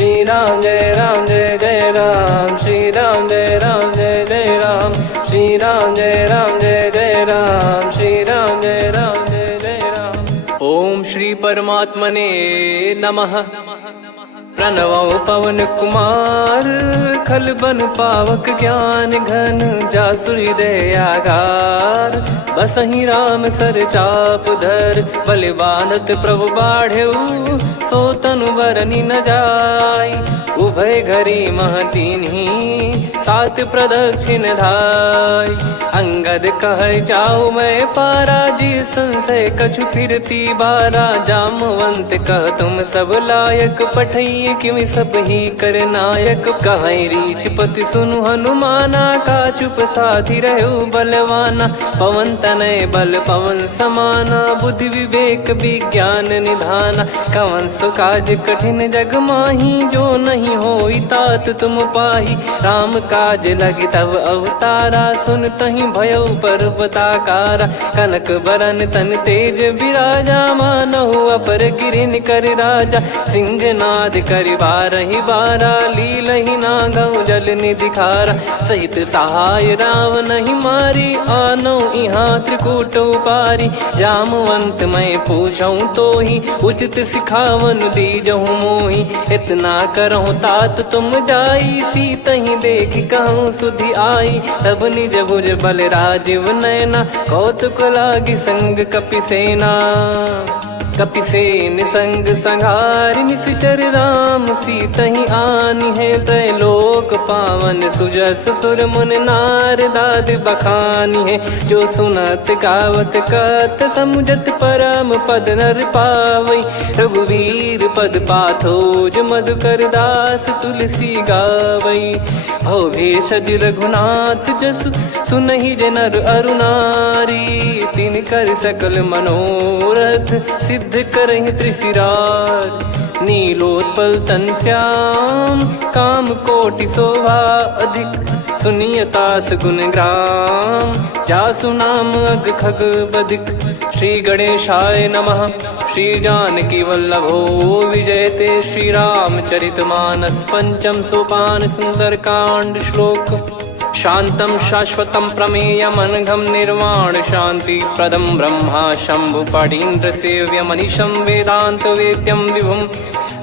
श्री राम जय जय राम, श्री राम जय जय राम, श्री राम जय जय राम, श्री राम जय जय राम। ओम श्री परमात्मने नमः। प्रणवो पवन कुमार, खल बन पावक ज्ञान घन, जासु हृदय आगार। बसहि राम सर चाप धर, बल बांधत प्रभु बाढ़ेऊ, सो तनु बरनि न जाय। उभय घरी मह दीन्ही, सात प्रदक्षिण धाय। अंगद कह जाऊ मैं पारा, जी संशय कछु फिरती बारा। जामवंत कह तुम सब लायक, पठई किमि सब ही कर नायक। कहीं रीछ पति सुनु हनुमाना, का चुप साधि रहु बलवाना। पवन तनय बल पवन समाना, बुद्धि विवेक विज्ञान निधाना। कवन सो काज कठिन जग माही, जो नहीं होई तात तुम पाही। राम काज लगी तब अवतारा, सुन तहि भयउ पर्वताकारा। कनक बरन तन तेज बिराजा, मानहु अपर गिरिन कर राजा। सिंहनाद करि बारहि बारा, लीलहि नागौ जल निधि खारा। सहित सहाय रावण ही मारी, आनो इहाँ त्रिकूट उपारी। जामवंत मैं पूछऊँ तो ही, उचित सिखावन दीजहु मोहि। इतना करहु तात तुम जाई, सीतहि देख कहूँ सुधि आई। तब निज भुज बल राजीव नैना, कौतुक लागी संग कपिसेना। कपिसेन संग संहारि, निशिचर राम सीतहि आनि है। त्रैलोक पावन सुजस सुर मुन नार, दाद बखानी है। जो सुनत गावत कथ, समुझत परम पद नर पावई। रघुवीर पद पाथोज, मधुकर दास तुलसी गावई। भव भेषज रघुनाथ जसु, सुनहि जे नर अरु नारी। तिन कर सकल मनोरथ, सिद्ध करहि त्रिशिरार। नीलोत्पल तन श्याम, काम कोटि शोभा अधिक। सुनियतास गुण ग्राम, जासु नाम अग खग बदिक। श्री गणेशाय नमः। श्री जानकी वल्लभो विजयते, श्री रामचरित मानस। पंचम सोपान सुंदरकांड श्लोक। शांतं शाश्वतं प्रमेयमनघं, निर्वाण शांति प्रदं ब्रह्मा शंभु फणीन्द्र सेव्यमनिशं। वेदांत वेद्यं विभुं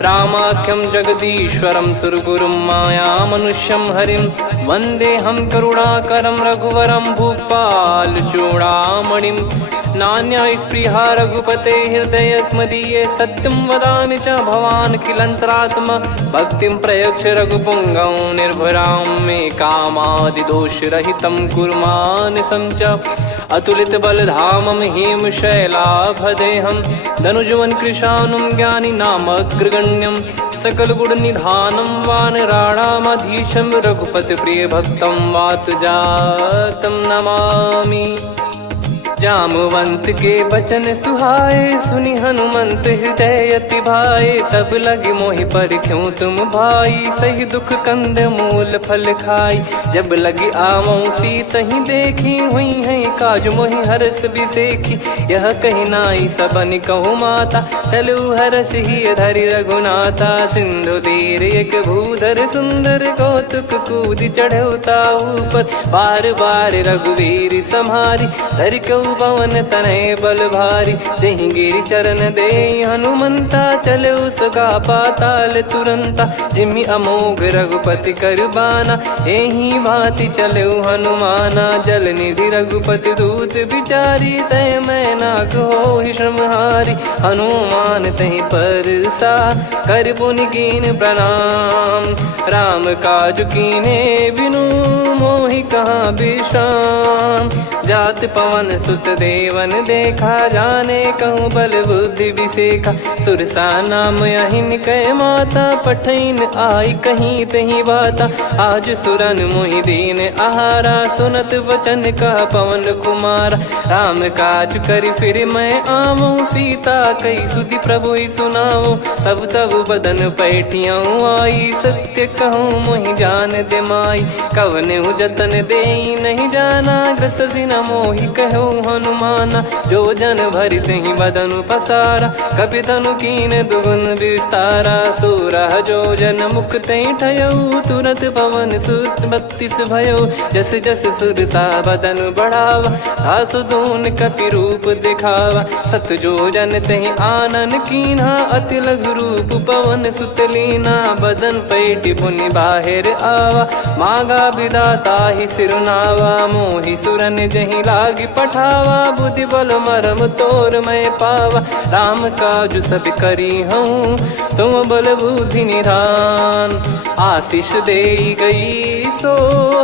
रामाख्यं जगदीश्वरं, सुरगुरुं माया मनुष्यं हरिं। वन्देऽहं करुणाकरं रघुवरं, भूपाल चूडामणिं। नान्या स्पृहा रघुपते हृदय स्मदीये, सत्यं वदामि च भवान् खिलन्तरात्मा। भक्तिं प्रयच्छ रघुपुङ्गं, निर्भरां मे कामादिदोषरहितं कुर्मानसं च। अतुलित बलधामं हेमशैलाभदेहं, धनुजवन कृशानुं ज्ञानी नामग्रगण्यं। सकल गुण निधानं वानराणामधीशं, रघुपति प्रिय भक्तं वात जातं नमामि। जामवंत के बचन सुहाए, सुनि हनुमंत हृदय अति भाए। तब लगे मोहि परख्यूं तुम भाई, सही दुख कंद मूल फल खाई। जब लगे आवऊं सीतहि देखी, हुई है काज मोहि हरस बिसेखी। यह कही नाई सबन कहु माता, चलु हरष ही धरि रघुनाथा। सिंधु तीर एक भूधर सुंदर, कौतुक कूदि चढ़ौता ऊपर। बार बार रघुवीर सम्हारी, धरि कऊ पवन तनय बल भारी। जहि गिरि चरण दे हनुमंता, चले उसका पाताल तुरंता। जिमि अमोघ रघुपति कर बाना, एहि भांति चले हनुमाना। जल निधि रघुपति दूत बिचारी, तय मैं नाक होहि श्रमहारी। हनुमान तहि परसा, कर पुनि कीन प्रणाम। राम काज कीने बिनु, मोहि कहाँ विश्राम। जात पवन सुत देवन देखा, जाने कहूँ बल बुद्धि विसेखा। सुरसा नाम अहिन कै माता, पठैन आई कहीं तहीं बाता। आज सुरन मोहि दीन आहारा, सुनत वचन कह पवन कुमारा। राम काज करि फिर मैं आवऊं, सीता कई सुधि प्रभु ही सुनाऊं। तब तब बदन पैठियाँ आई, सत्य कहूँ मोहि जान दे माई। कवने जतन दे नहीं जाना, ग्रसि न मोहि कहो हनुमाना। जो जन भरि तहि बदनु पसारा, कपि तनु कीन दुगुन विस्तारा। सोरह जो जन मुख तहि ठयऊ, तुरत पवन सुत 32 भयऊ। जस जस सुर सा बदन बढ़ावा, आसु दून कपि रूप दिखावा। सत जो जन तहि आनन कीन्हा, अति लघु रूप पवन सुत लीना। बदन पैटि पुनि बाहिर आवा, मागा विधाता ही सिरुनावा। मोहि सुरन जहि लागी पठावा, बुद्धि बल मरम तोर मैं पावा। राम काजु सब करी हूँ, तुम बल बुद्धि निधान। आशीष देई गई सो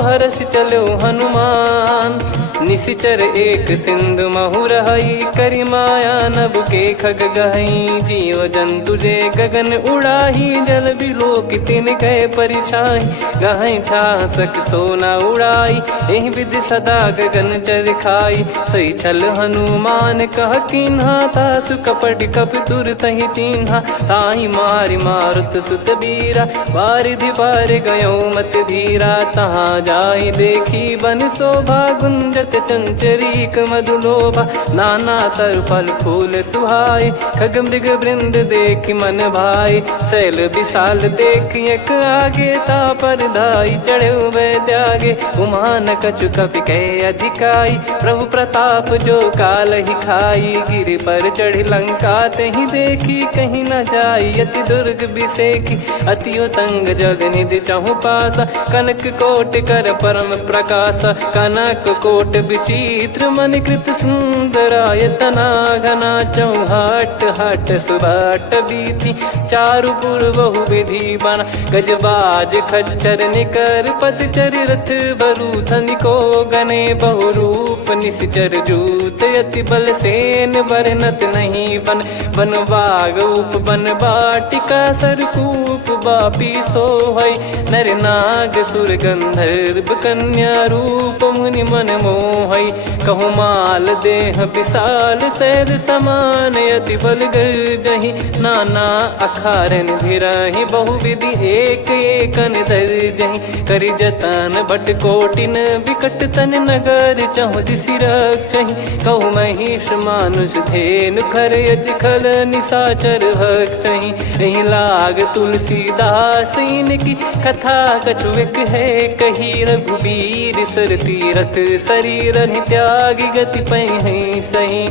हर्ष चलो हनुमान। निशिचर एक सिंधु महु रहई, करि माया नभ के खग गहई। जीव जंतु जे गगन उड़ाही, जल बिलोक तिन कह परिछाई। गहई छासक सोना उड़ाई, एहि विधि सदा गगन चर खाई। सही छल हनुमान कह कीन्हा, तासु कपट कपि तुर तहि चिन्हा। ताहि मारि मारुत सुत बीरा, वारिधि पार गयो मत धीरा। तहाँ जाई देखी बन शोभा, गुंजत चंचरीक मधुलोभा। नाना तर फल फूल सुहाई, खग मृग वृंद देखि मन भाई। शैल विशाल देखि एक आगे, तापर धाई चढ़े वै त्यागे। उमा न कछु कपि कह अधिकाई, प्रभु प्रताप जो काल ही खाई। गिरि पर चढ़ी लंका तहि देखी, कहीं न जाई अति दुर्ग बिसेकी। अति उतंग जग निधि चहु पासा, कनक कोट कर परम प्रकाशा। कनक कोट विचित्र मन कृत सुंदरायतना। घना चौहाट हाट सुबाट बीती, चारुपुर बहु विधि बना। गजबाज खच्चर निकर पतचर, रथ बरु धनिको गने। बहु रूप निशिचर जूत, अति बल सेन बरनत नहीं बन। बन बाग उप बन बाटिका, सरकूप बापी सोहई। नर नाग सुर गंधर्व कन्या, रूप मुनि मन मोहई। कहु माल देह विशाल, शैल समान अति बल गर्जहि। नाना अखारन भिरहि, बहु विधि एक एकन दर्जहि। करि जतन बट कोटिन, विकट तन नगर चहु दिसि रक्षहि। कहु महिष मानुष धेनु, खर यज खल निशाचर भक्षहि। एहि लाग तुलसीदास इनकी, कथा कछु एक है कही। रघुबीर सर तीरथ शरीर, त्यागी गति पै सही।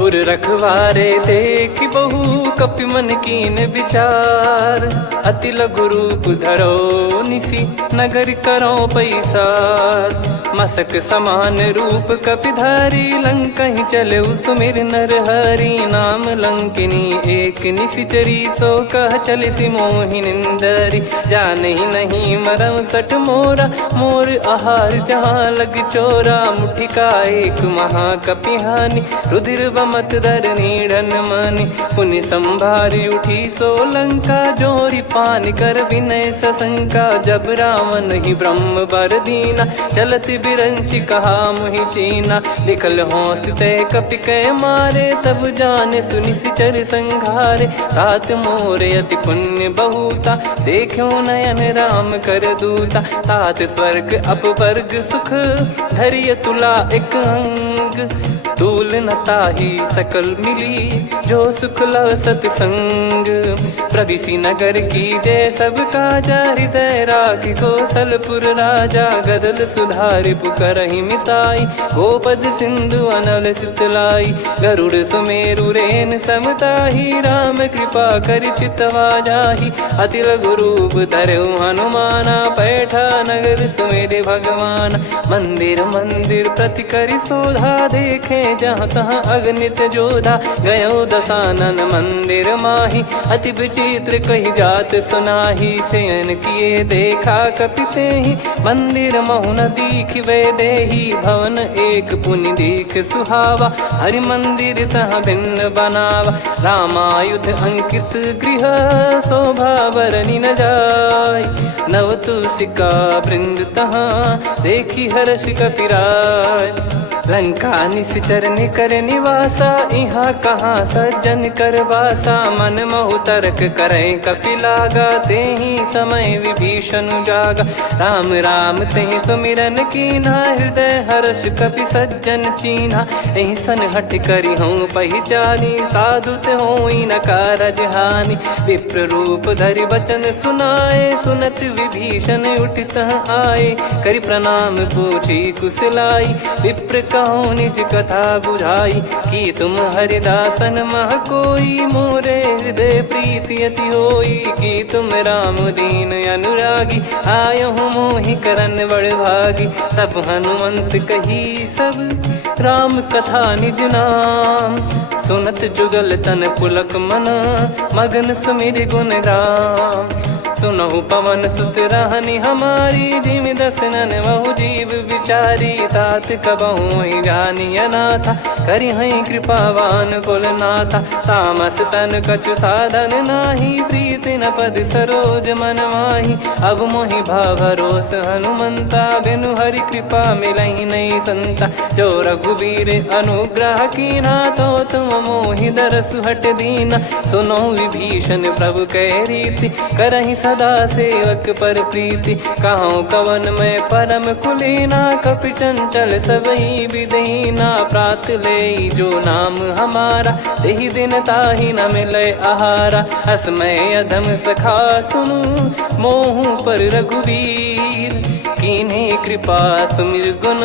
उर रखवारे देखि बहु, कपि मन कीन विचार। अति लघु रूप धरो निसी, नगर करो पैसार। मसक समान रूप कपि धारी, लंकहि चले सुमिर नर हरि। नाम लंकिनी एक निशिचरी, सो कह चलिसि मोहि निंदरी। जानहि नहीं मरम सठ मोरा, मोर आहार जहाँ लग चोरा। मुठिका एक महाकपि हानि, रुधिर बमत धरनी ढन मानि। पुनि संभारी उठी सो लंका, जोरी पान कर विनय सशंका। जब रावण ही ब्रह्म बर दीना, चलति बिरंचि कहा मुहि चीना। लिखल होंस ते कपि कै मारे, तब जाने सुनि सिचर संघारे। तात मोर अति पुण्य बहुता, देखो नयन राम कर दूता। तात स्वर्ग अपवर्ग सुख, धरिय तुला एक अंग। तूल न ताहि सकल मिली, जो सुख लव सतसंग। प्रदिशि नगर की जय सब काजा, हृदय राखि कौशलपुर राजा। गदल सुधारि पुकारहि मिताई, गोपद सिंधु अनल सितलाई। गरुड़ सुमेरु रेन समताहि, राम कृपा करि चितवा जाहि। अति लघु रूप धरऊ हनुमाना, पैठा नगर सुमेरे भगवान। मंदिर मंदिर प्रति करि शोधा, देखे जहाँ तहाँ अगणित जोधा। गयो दशानन मंदिर माही, अति विचित्र कही जात सुनाही। शयन किए देखा कपि तेहि, मंदिर महु न दीख वे देही। भवन एक पुनि दीख सुहावा, हरि मंदिर तहाँ भिन्न बनावा। रामायुध अंकित गृह, शोभा बरनि न जाय। नव तुलसी का वृंद तहाँ, देखी हर्ष कपिराय। लंका निश्चर निकर निवासा, इहाँ कहाँ सज्जन कर वासा। मन महु तर्क करें कपिलागा, तेहि समय विभीषण जागा। राम राम तेहि सुमिरन कीन्हा, हृदय हर्ष कपि सज्जन चीन्हा। एहि सन हट करी हूँ पहिचानी, साधु ते होई न कारज हानि। विप्र रूप धरि बचन सुनाए, सुनत विभीषण उठित आए। करि प्रणाम पूछी कुशलाई, विप्र कहो निज कथा बुझाई। कि तुम हरिदासन मह कोई, मोरे हृदय प्रीति अति होई। कि तुम राम दीन अनुरागी, आयहु मोहि करन बड़ भागी। तब हनुमंत कही सब राम कथा निज नाम, सुनत जुगल तन पुलक मना, मगन सुमिर गुण राम। सुनहु पवन सुत रहनी हमारी, जिमि दसनन महु जीव विचारी। तात कबहु ही जानी अनाथा, करि हई कृपावान कुल नाथा। तामस तन कछु साधन नाही, प्रीति न पद सरोज मन माही। अब मोहि भाव भरोस हनुमंता, बिनु हरि कृपा मिलहि नहीं संता। जो रघुबीर अनुग्रह कीना, तो तुम मोहि दरसु हट दीना। सुनो विभीषण प्रभु कह रीति, करहि सदा सेवक पर प्रीति। कहूँ कवन में परम कुलीना, कपि चंचल सबई विदहीना। प्रात ले जो नाम हमारा, तेहि दिन ताहि न मिले आहारा। असमय अधम सखा सुनु, मोहु पर रघुवीर। कीन्हे कृपा सुमिर गुण,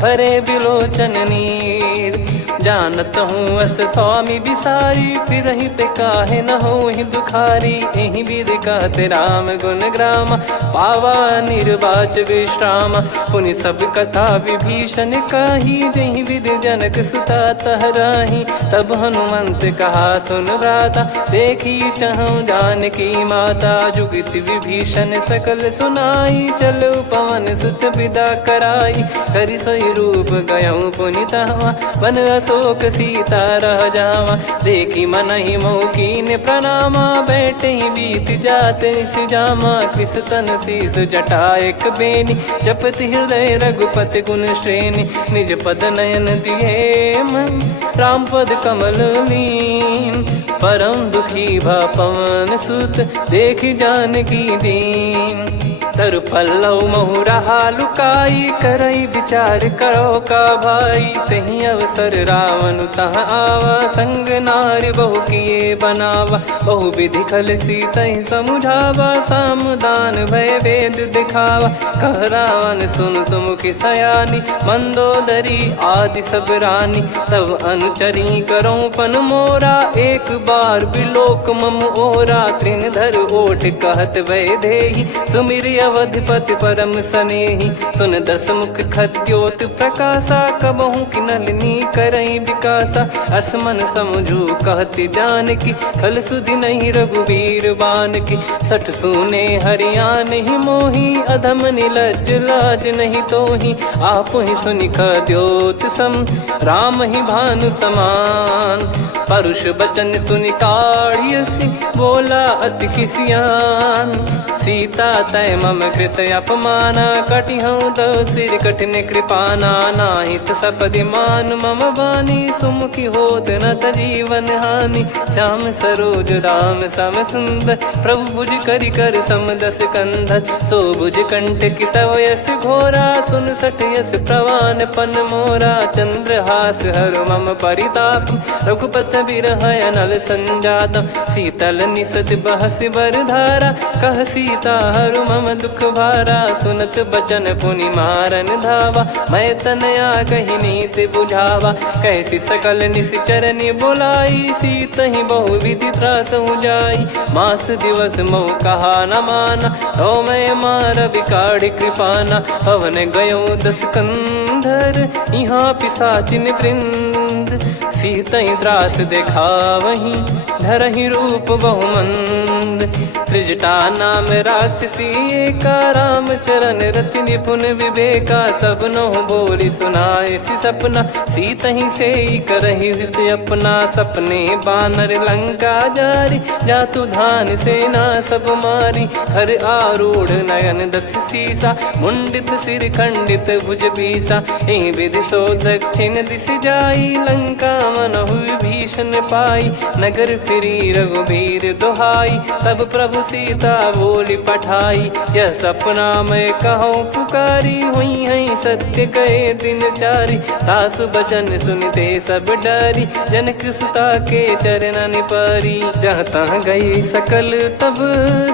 भरे बिलोचन नीर। जानत हूँ अस स्वामी बिसारी, फिरहित काहे न होहि दुखारी। एहि विधि कहते राम गुण ग्राम, पावा निर्वाच विश्राम। पुनि सब कथा विभीषण काही, जहि विधि जनक सुता तहराही। तब हनुमंत कहा सुन भ्राता, देखी चहु जानकी माता। जुगित विभीषण सकल सुनाई, चलो पवन सुत विदा कराई। करि सोई रूप गयऊँ पुनितवा, बन अशोक सीता रह जावा। देखी मनहि मोह कीन्ह प्रणामा, बैठे ही बीत जात निस जामा। कृस तन शीस जटा एक बेनी, जपति हृदय रघुपति गुण श्रेणी। निज पद नयन दिए मन, राम पद कमल लीन। परम दुखी भा पवन सुत, देखि जानकी दीन। तरु पल्लव महु रहा लुकाई, करई विचार करो का भाई। तही अवसर रावण तहाँ आवा, संग नारी बहु किए बनावा। बहु विधि खल सीतहि समुझावा, सामदान भय वेद दिखावा। कह रावण सुन सुमुखी सयानी, मंदोदरी आदि सब रानी। तब अनुचरी करो पन मोरा, एक बार बिलोक मम ओरा। तृण धर ओठ कहत भय देहि, सुमिरि अवधिपति परम सनेहि। सुन दस मुख खद्योत प्रकाशा, कबहु कि नलिनी करई विकासा। असमन समझू कहति जानकी, खल सुधि नहीं रघुबीर बानकी। सठ सूने हरियाण ही मोही, अधम निलज्ज लाज नहीं तोही। आप ही सुनि खद्योत सम, राम ही भानु समान। परुष बचन सुनि काढ़ियसि, बोला अति किसियान। सीता तय मम कृत अपमाना, कटिहऊँ तो सिर कठिन कृपाना। नाहित सपदि मान मम बानी, सुमुखी होत न जीवन हानि। श्याम सरोज राम सम सुंदर, प्रभु भुज करि कर सम दस कंधर। सो भुज कंठ की तव यस घोरा, सुन सठ यस प्रवान पन मोरा। चंद्रहास हर मम परिताप, रघुपत बिरह अनल संजात। शीतल निसत बहस बर धारा, कह सीता हरु मम दुख भारा। सुनत बचन पुनि मारन धावा, मैं तनया कही नीति बुझावा। कैसी सकल निश्चरनि बुलाई, सीतहि बहु विधि त्रासहु जाई। मास दिवस मोह कहा न माना, तो मैं मार बिकाढ़ कृपाना। हवन गयो दस कंधर, यहाँ पिशाचिन वृंद। सीतहि त्रास देखावहीं, धरहि रूप बहुमंद। त्रिजटा नाम राक्षसी एका, राम चरण रति निपुण विवेका। सब नोह बोली सुनाए सी सपना, सीत ही से करही हित अपना। सपने बानर लंका जारी, जातु धान सेना सब मारी। हर आरूढ़ नयन दक्ष सीसा, मुंडित सिर खंडित भुज बीसा। एहि विधि सो दक्षिण दिश जाई, लंका मनहु विभीषण पाई। नगर फिरी रघुबीर दुहाई, तब प्रभु सीता बोली पठाई। यह सपना मैं कहूँ पुकारी, हुई है सत्य कहे दिन चारी। सासु बचन सुनते सब डरी, जनक सुता के चरण परी। जहाँ तहाँ गई सकल तब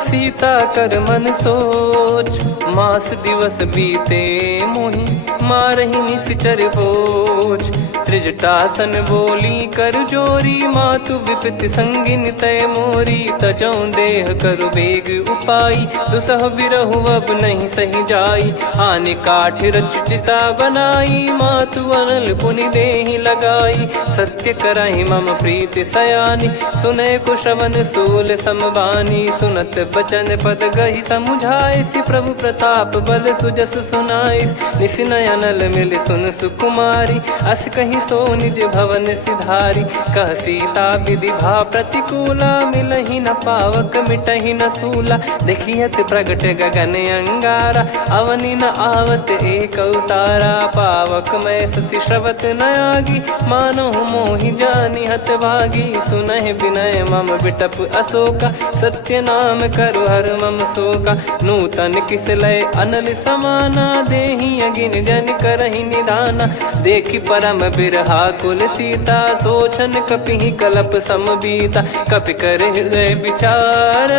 सीता कर मन सोच। मास दिवस बीते मोहि मारहि निश्चर भोज। त्रिजटासन बोली कर जोरी, मातु विपति संगिन तय मोरी। तजौ देह करु बेग उपाई, दुसह बिरहु अब नहीं सही जाई। आने काठ रचिता बनाई, मातु अनल पुनि देहि लगाई। सत्य कराहि मम प्रीति सयानी, सुनै को श्रवण सूल समबानी। सुनत बचन पद गहि समुझाए, सि प्रभु प्रताप बल सुजस सुनाइस। निस नयनल मिल सुन सुकुमारी, अस कहि सो निज भवन सिधारी। कह सीता विधि भा प्रतिकूला, मिलहि न पावक मिटहि न सूला। देखियत प्रगट गगन अंगारा, अवनि न आवत एक अवतारा। पावक मैं ससि श्रवत न आगी, मानो मोहि जानि हत भागी। सुनहि विनय मम बिटप अशोका, सत्य नाम करु हर मम शोका। नूतन किस लय अनल समाना, देहि अगिन जन करहि निधाना। देखि परम बिरहा कुल सीता, सोचन कपिहि कलप समबीता। कपि कर हृदय विचार,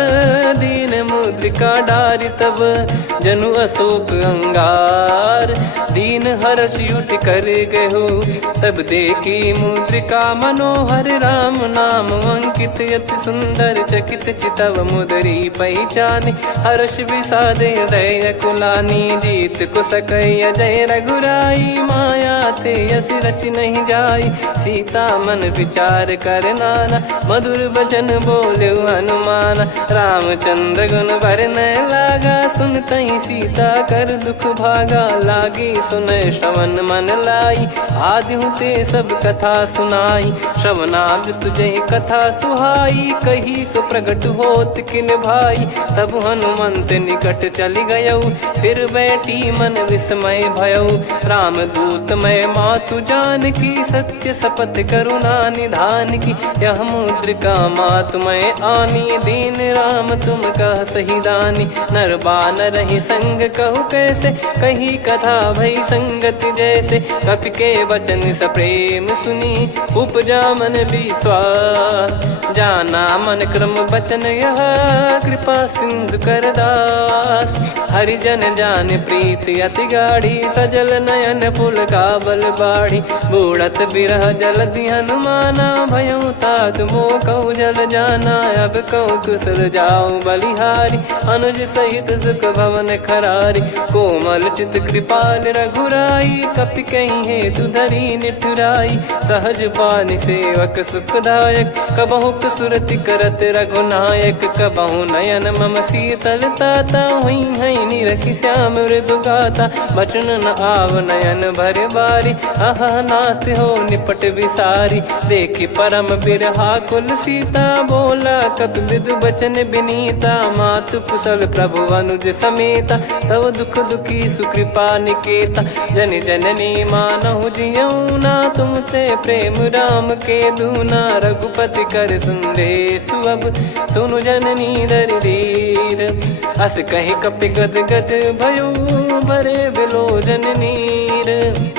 दीन मुद्रिका डारि तब। जनु अशोक अंगार, दीन हर्ष युट कर गहु। तब देखी मुद्रिका मनोहर, राम नाम अंकित अति सुंदर। चकित चितव मुदरी पहचानी, हर्ष विषाद हृदय कुलानी। जीत को सकय अजय रघुराई, माया ते यस रच नहीं जाई। सीता मन विचार कर नाना, मधुर वचन बोले हनुमान। रामचंद्र गुण बरनय लागा, सुनतहि सीता कर दुख भागा। लागी सुनय श्रवण मन लाई, आदिहु ते सब कथा सुनाई। श्रवणाब तुझे कथा सुहाई, कही सो प्रगट होत किन भाई। तब हनुमंत निकट चली गयौ, फिर बैठी मन विस्मय भयौ। राम दूत मैं मातु जान की, सत्य शपथ करुणा निधान की। यह मुद्रिका मातु मैं आनी, दीन राम तुम कह सही दानी। नर बानर ही संग कहु कैसे, कही कथा भई संगति जैसे। कपि के वचन सप्रेम सुनी, उपजा मन विश्वास। जाना मन क्रम बचन यह, कृपा सिंधु कर दास। हरिजन जान प्रीति अति गाढ़ी, सजल नयन पुल काबल बाढ़ी। बूढ़त बिरह जलधि हनुमाना, भयउ तात मोह कहु जल जाना। अब कहु कुशल जाऊ बलिहारी, अनुज सहित सुख भवन खरारी। कोमल चित कृपाल रघुराई, कपि कहीं हेतु धरी निठुराई। सहज पानि सेवक सुखदायक, कबहु सुरति करत रघुनायक। कबहु नयन मम शीतल ताता, हुई है निरखि श्याम मृदु गाता। बचन न आव नयन भर बारी, अह नाथ हो निपट विसारी। देखि परम बिरहा कुल सीता, बोला कपि मृदु बचन बिनीता। मातु कुशल प्रभु अनुज समेता, तव दुख दुखी सुकृपा निकेता। जन जननी मानहु जियऊ ना, तुम ते प्रेम राम के दूना। रघुपति कर सुंदेशु अब, सुनु जननी दर धीर। अस कहि कपि गद गद भयो, भरे बिलोचन नीर।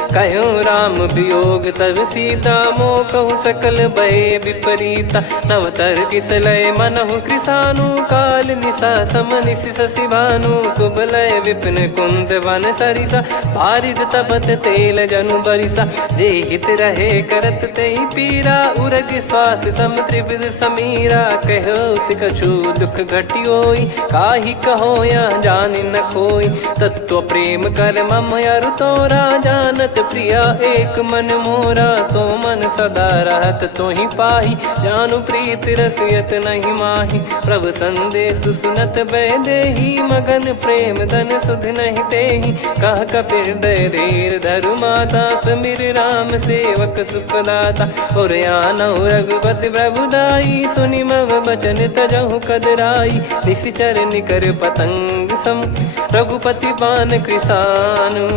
कहूँ राम वियोग तब सीता, मोह कहूँ सकल भय विपरीता। नवतर किसलय मनहु कृसानु, काल निशा समनिश शशि भानु। कुबलय विपिन कुंद वन सरिसा, पारिद तपत तेल जनु बरिसा। जे हित रहे करत ते पीरा, उरग श्वास सम त्रिविध समीरा। कहत कछु दुख घटियोई, काहि कहो या जानि न कोई। तत्व प्रेम कर मम अरु तोरा, जानत प्रिया एक मन मोरा, सो मन सदा रहत तो ही पाही। जानु प्रीत रसियत नहीं माही, प्रभु संदेश सुनत बैदेही। मगन प्रेम धन सुध नहीं तेही, कह कपिर दय धीर धरु माता। समीर राम सेवक सुखदाता, और आनौ रघुपति प्रभुदाई। सुनि मम बचन तजहु कदराई, निशिचर निकर पतंग सम। रघुपति पान कृसानु,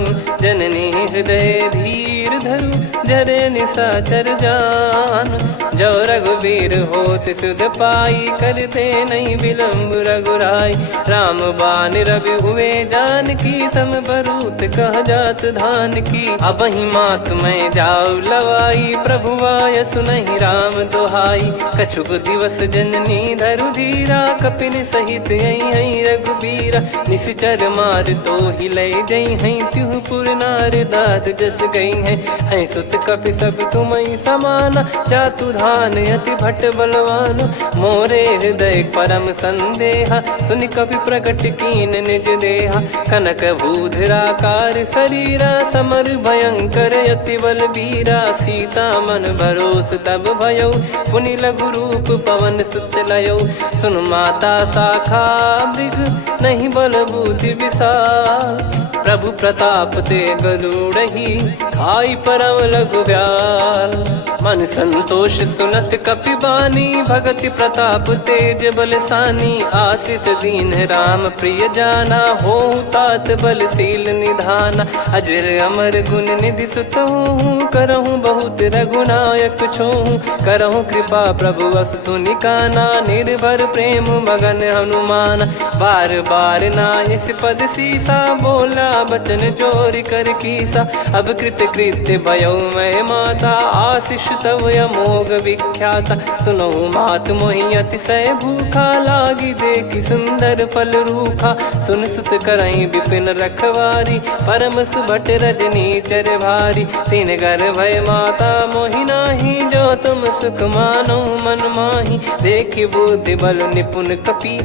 जननी हृदय धीर धरु। जरे निशाचर जान, जो रघुवीर होत सुध पाई। करते नहीं विलम्ब रघुराई, राम बान रवि हुए जानकी। तम बरूत कह जात धान की, अब ही मात मैं जाऊ लवाई। प्रभु आय सुनहि राम दुहाई, कछुक दिवस जननी धरु धीरा। कपिन सहित यही रघुबीरा, निश्चर मार तो ही लय जई हैं। त्युह पुर नार दात जस गई हैं, सुत कपि सब तुमई समाना। जातु धान अति भट बलवान, मोरे हृदय परम संदेहा। सुनि कपि प्रकट कीन निज देहा, कनक भूधराकार शरीरा। समर भयंकर अति बल बीरा, सीता मन भरोस तब भयो। पुनि लघु रूप पवन सुत लयो, सुन माता शाखा मृग नहीं बल बुद्धि विशाल। प्रभु प्रताप ते गरुड़ही, खाई परम लघु ब्याल। मन संतोष सुनत कपि बानी, भगति प्रताप तेज बलसानी। आशीष दीन राम प्रिय जाना, होहु तात बलशील निधाना। अजर अमर गुण निधि सुतहु, करहु बहुत रघुनायक छोहु। करहु कृपा प्रभु अस सुनि काना, निर्भर प्रेम मगन हनुमान। बार बार नायस पद सीसा, बोला बचन चोरी कर कीसा। अब कृत कृत्य भयो मैं माता, आशीष तव अमोघ विख्याता। सुनहु मात मोहि अतिशय भूखा, लागी देखी सुंदर फल रूखा। सुन सुत करहीं विपिन रखवारी, परम सुभट रजनी चर भारी। तीन घर भय माता मोहि नाही, जो तुम सुख मानो मन माही। देखि बुद्धि बल निपुण कपि,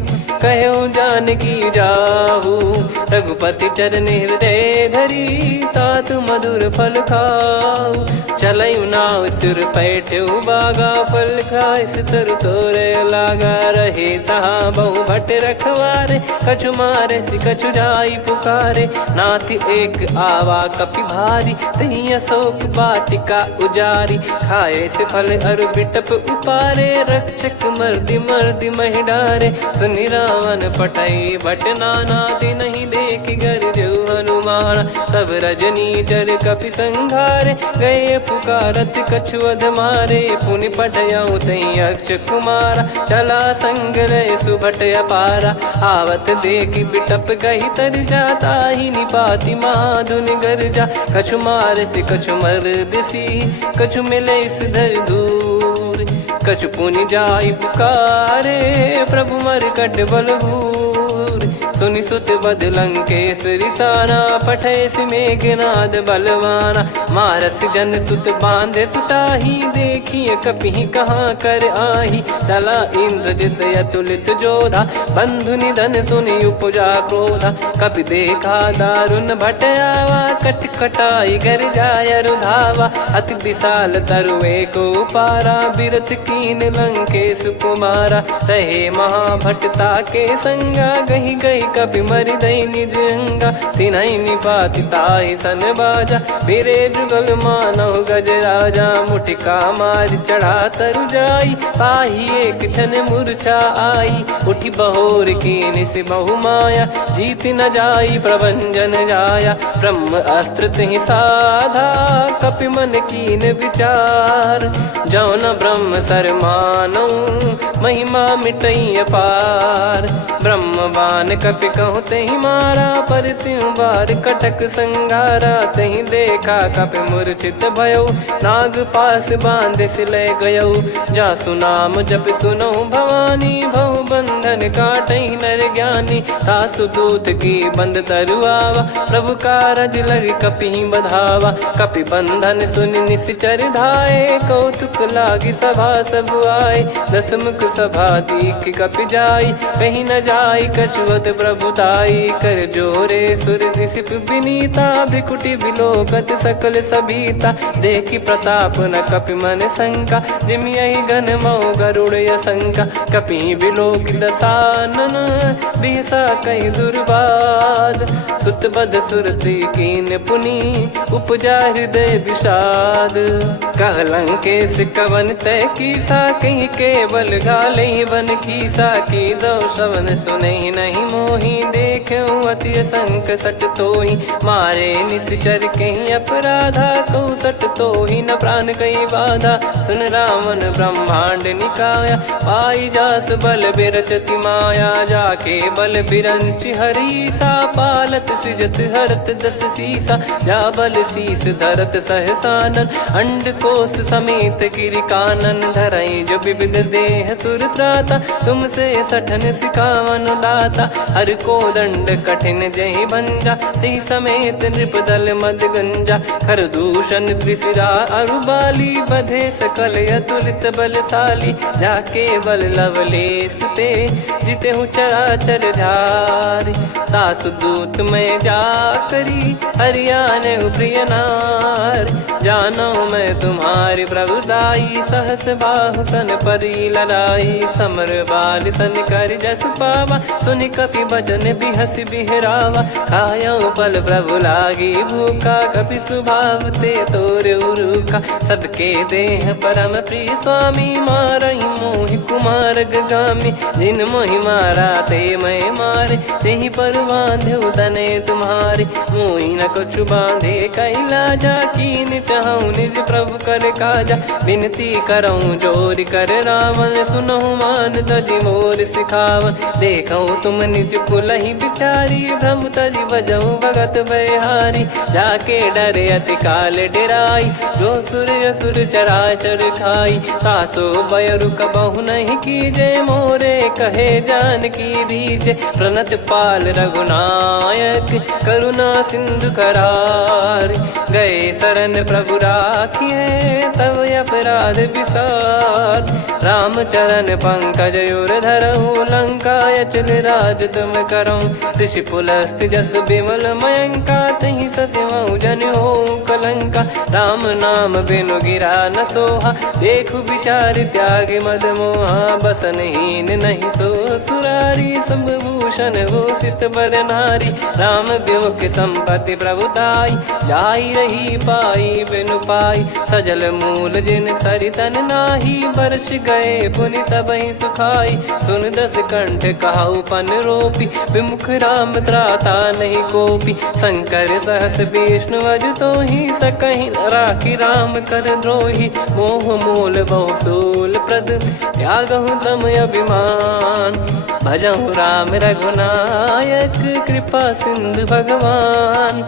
कहो जानकी जाहू। रघुपति चरण हृदय धरी, तात मधुर फल खाऊ। चलऊ नाव सुर पैठ्यु बागा, फल खाइस तरु तोरे लागा। रहे तहाँ बहु भट रखवारे, कछु मारे सि कछु जाई पुकारे। नाथ एक आवा कपि भारी, तही अशोक वाटिका उजारी। खाए से फल अर बिटप उपारे, रक्षक मर्दि मर्दि महि डारे। सुनि रावण पटई भट नाना, तिनहि देख गर जो हनुमान। तब रजनी चर कपि संघारे, गए पुकारत कछु अध मारे। पुनि पटयऊ तई अक्ष कुमारा, चला संग रय सुभट अपारा। आवत देखि बिटप कही तर जाता, ही निपाति माधुनि गर्जा। कछु मार से कछु मर दिसी, कछु मिले इस धर दूर। कछु पुनि जाई पुकारे, प्रभु मर कट बलभूर। सुनि सुत बद लंकेश्वरी साना, पठय सि मेघनाद बलवाना। मारस जन सुत बांधे सुताही, देखिए कपि कहाँ कर आही। चला इंद्रजित अतुलित जोधा, बंधु निधन सुनि उपजा क्रोधा। कपि देखा दारुण भट आवा, कट कटाई घर जाय रुधावा। अति विशाल तरुए को पारा, बिरथ कीन लंकेश कुमारा। रहे महाभटता के संगा, गही गही कपि मरि दई निज अंगा। तिन्हि निपाति ताहि सन बाजा, बिरे जुगल मानव गज राजा। मुटिका मार चढ़ा तरु जाई, पाही एक क्षण मूर्छा आई। उठी बहोर कीन से बहु माया, जीत न जाई प्रभंजन जाया। ब्रह्म अस्त्र तिहि साधा, कपि मन कीन विचार। जौ न ब्रह्म सर मानौ, महिमा मिटई अपार। ब्रह्म बान कपि कहु तहि मारा, पर त्यों बार कटक संगारा। तहि देखा कपि मूर्छित भयो, नाग पास बांध सिलय गयो। जासु नाम जप सुनहु भवानी, भव बंधन काटहि नर ज्ञानी। तासु दूत की बंद तरुआवा, प्रभु कारज लग कपि बधावा। कपि बंधन सुनि निश्चर धाये, कौतुक लागी सभा सब आए। दस मुख सभा दीख कपि जाई, कहीं न जाई कछुअत प्रभुताई कर जोरे सुर दिसिप विनीता भ्रिकुटी बिलोकत सकल सबीता देखी प्रताप न कपि मन शंका जिमि यही गण मऊ गरुड़ असंका कपि बिलोक दसानन बिहसा कहीं दुर्बाद सुत बद सुरति कीन पुनी उपजा हृदय विषाद कहलंकेश कवन तय कीसा कहीं केवल गाले बन कीसा की दो श्रवण सुने नहीं मोही देखे अति संक सट तोही मारे निश्चर कहीं अपराधा कहूँ सट तोही न प्राण कहीं बाधा सुन रावण ब्रह्मांड निकाया पाई जास बल बिरचति माया जाके बल बिरंच हरीसा पालत सृजत हरत दस सीसा जा बल शीस धरत सहसानन अंड कोश समेत गिरि कानन धरई जो विविध देह सुर त्राता तुमसे सठन सिखावन दाता हर को दंड कठिन जहि बंजा ती समेत नृपदल मद गंजा खर दूषण त्रिशिरा अरुबाली बधे सकल अतुलित बलशाली जाके बल लवलेस ते जिते हूँ चराचर झारी दास दूत में जा करी हरियाने प्रिय नार जानो मैं तुम्हारी प्रभुदाई सहस बाहु सन परी लड़ाई समर बाल सन कर जस पावा सुनि कपि भजन बिहस बिहरावा खायो पल प्रभु लागी भूखा कपि स्वभाव ते तोर उरुका सबके देह परम प्रिय स्वामी मारई मोहि कुमार गामी जिन मोहि मारा ते मैं मारे तेहि पर बांधे उदने तुम्हारे मोहि न कुछ बांधे कैला जा कीन चाहूं निज प्रभु कर काजा विनती करऊं जोर कर रावण सुनहु मान तजि मोर सिखावन देखऊं तुम निज कुलहि बिचारी भ्रम तजि बजऊं भगत बहारी जाके डरे अति काल डेराई जो सुर असुर चराचर खाई तासो बयरु कबहु नहीं कीजे मोरे कहे जान की दीजे प्रणत पाल रघुनायक करुणा सिंधु करार गए शरण प्रभु राखिए तब अपराध विसार राम चरण पंकज उर धरहु लंका अचल राज तुम करऊं ऋषि पुलस्त जस विमल मयंका तहि ससिमऊ जन हो कलंका राम नाम बिनु गिरा न सोहा देखु विचार त्याग मद मोहा बसनहीन नहीं सो सुरारी सब भूषण भूषित बर नारी राम विमुख संपत्ति प्रभुताई जाई रही पाई बिनु पाई सजल मूल जिन सरितन नाही वर्ष गए पुनि तबहि सुखाई सुन दस कंठ कहाऊ पन रोपी विमुख राम त्राता नहीं कोपी शंकर सहस विष्णु अज तो ही सकहि राखी राम कर द्रोही मोह मूल बहुसूल प्रद त्यागहु तम अभिमान भजहु राम रघुनायक कृपा सिंधु भगवान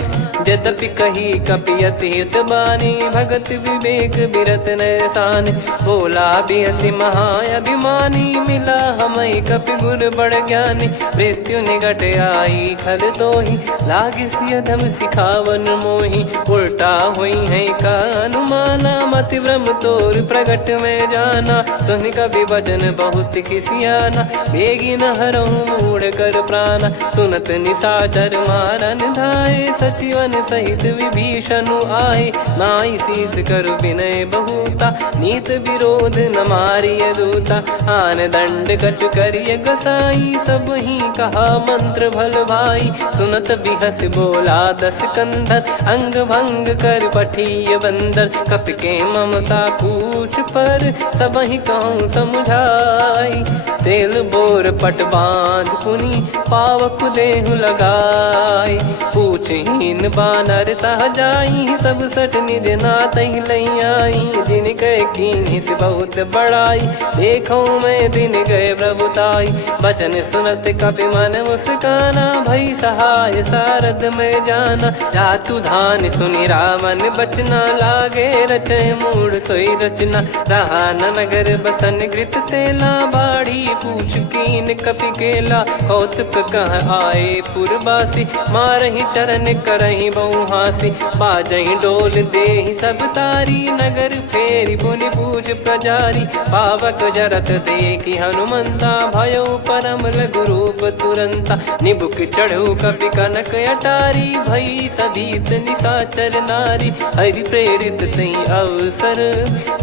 यद्यपि कही कपियति हित बानी भगत विवेक बिरत नैसान बोला बिहसी महाअभिमानी मिला हमई कपि गुर बड़ ज्ञानी मृत्यु निकट आई खल तो ही लागिस यधम सिखावन मोही उल्टा हुई है का अनुमाना मति ब्रह्म तोर प्रगट में जाना सुन कभी वचन बहुत किसियाना बेगी न हरहु मूढ़ कर प्राण सुनत निशाचर मारन धाये सचिवन सहित विभीषणु आए नाई शीस कर विनय बहुता नीत विरोध न मारिय दूता आन दंड कछु करिय गसाई सब ही कहा मंत्र भल भाई सुनत बिहस बोला दस कंधर अंग भंग कर पठिय बंदर कपि के ममता पूछ पर सब ही कहूँ समझाई तेल बोर पट बांध पुनि पावक देहु लगाई पूछहीन बानर तह जाई तब सट निज नाथ लई आई दिन गए कीन्ही से बहुत बड़ाई देखो मैं दिन गए प्रभुताई बचन सुनत कपि मन मुस्काना भई सहाय सारद में जाना जातु धान सुनि रावण बचना लागे रचय मूड सोई रचना रहा न नगर बसन कृत तेला बाड़ी पूछ कीन कपि केला, कौतुक कह आए पुरबासी, मारहि चरण करहि बहु हासी, बाजहि डोल देहि सब तारी, नगर फेरी पुनि पूज प्रजारी, पावक जरत देखि हनुमंता, भयो परम लघु रूप तुरंता, निबुक चढ़ऊ कपि कनक अटारी, भई सभीत निशाचर नारी, हरि प्रेरित तई अवसर,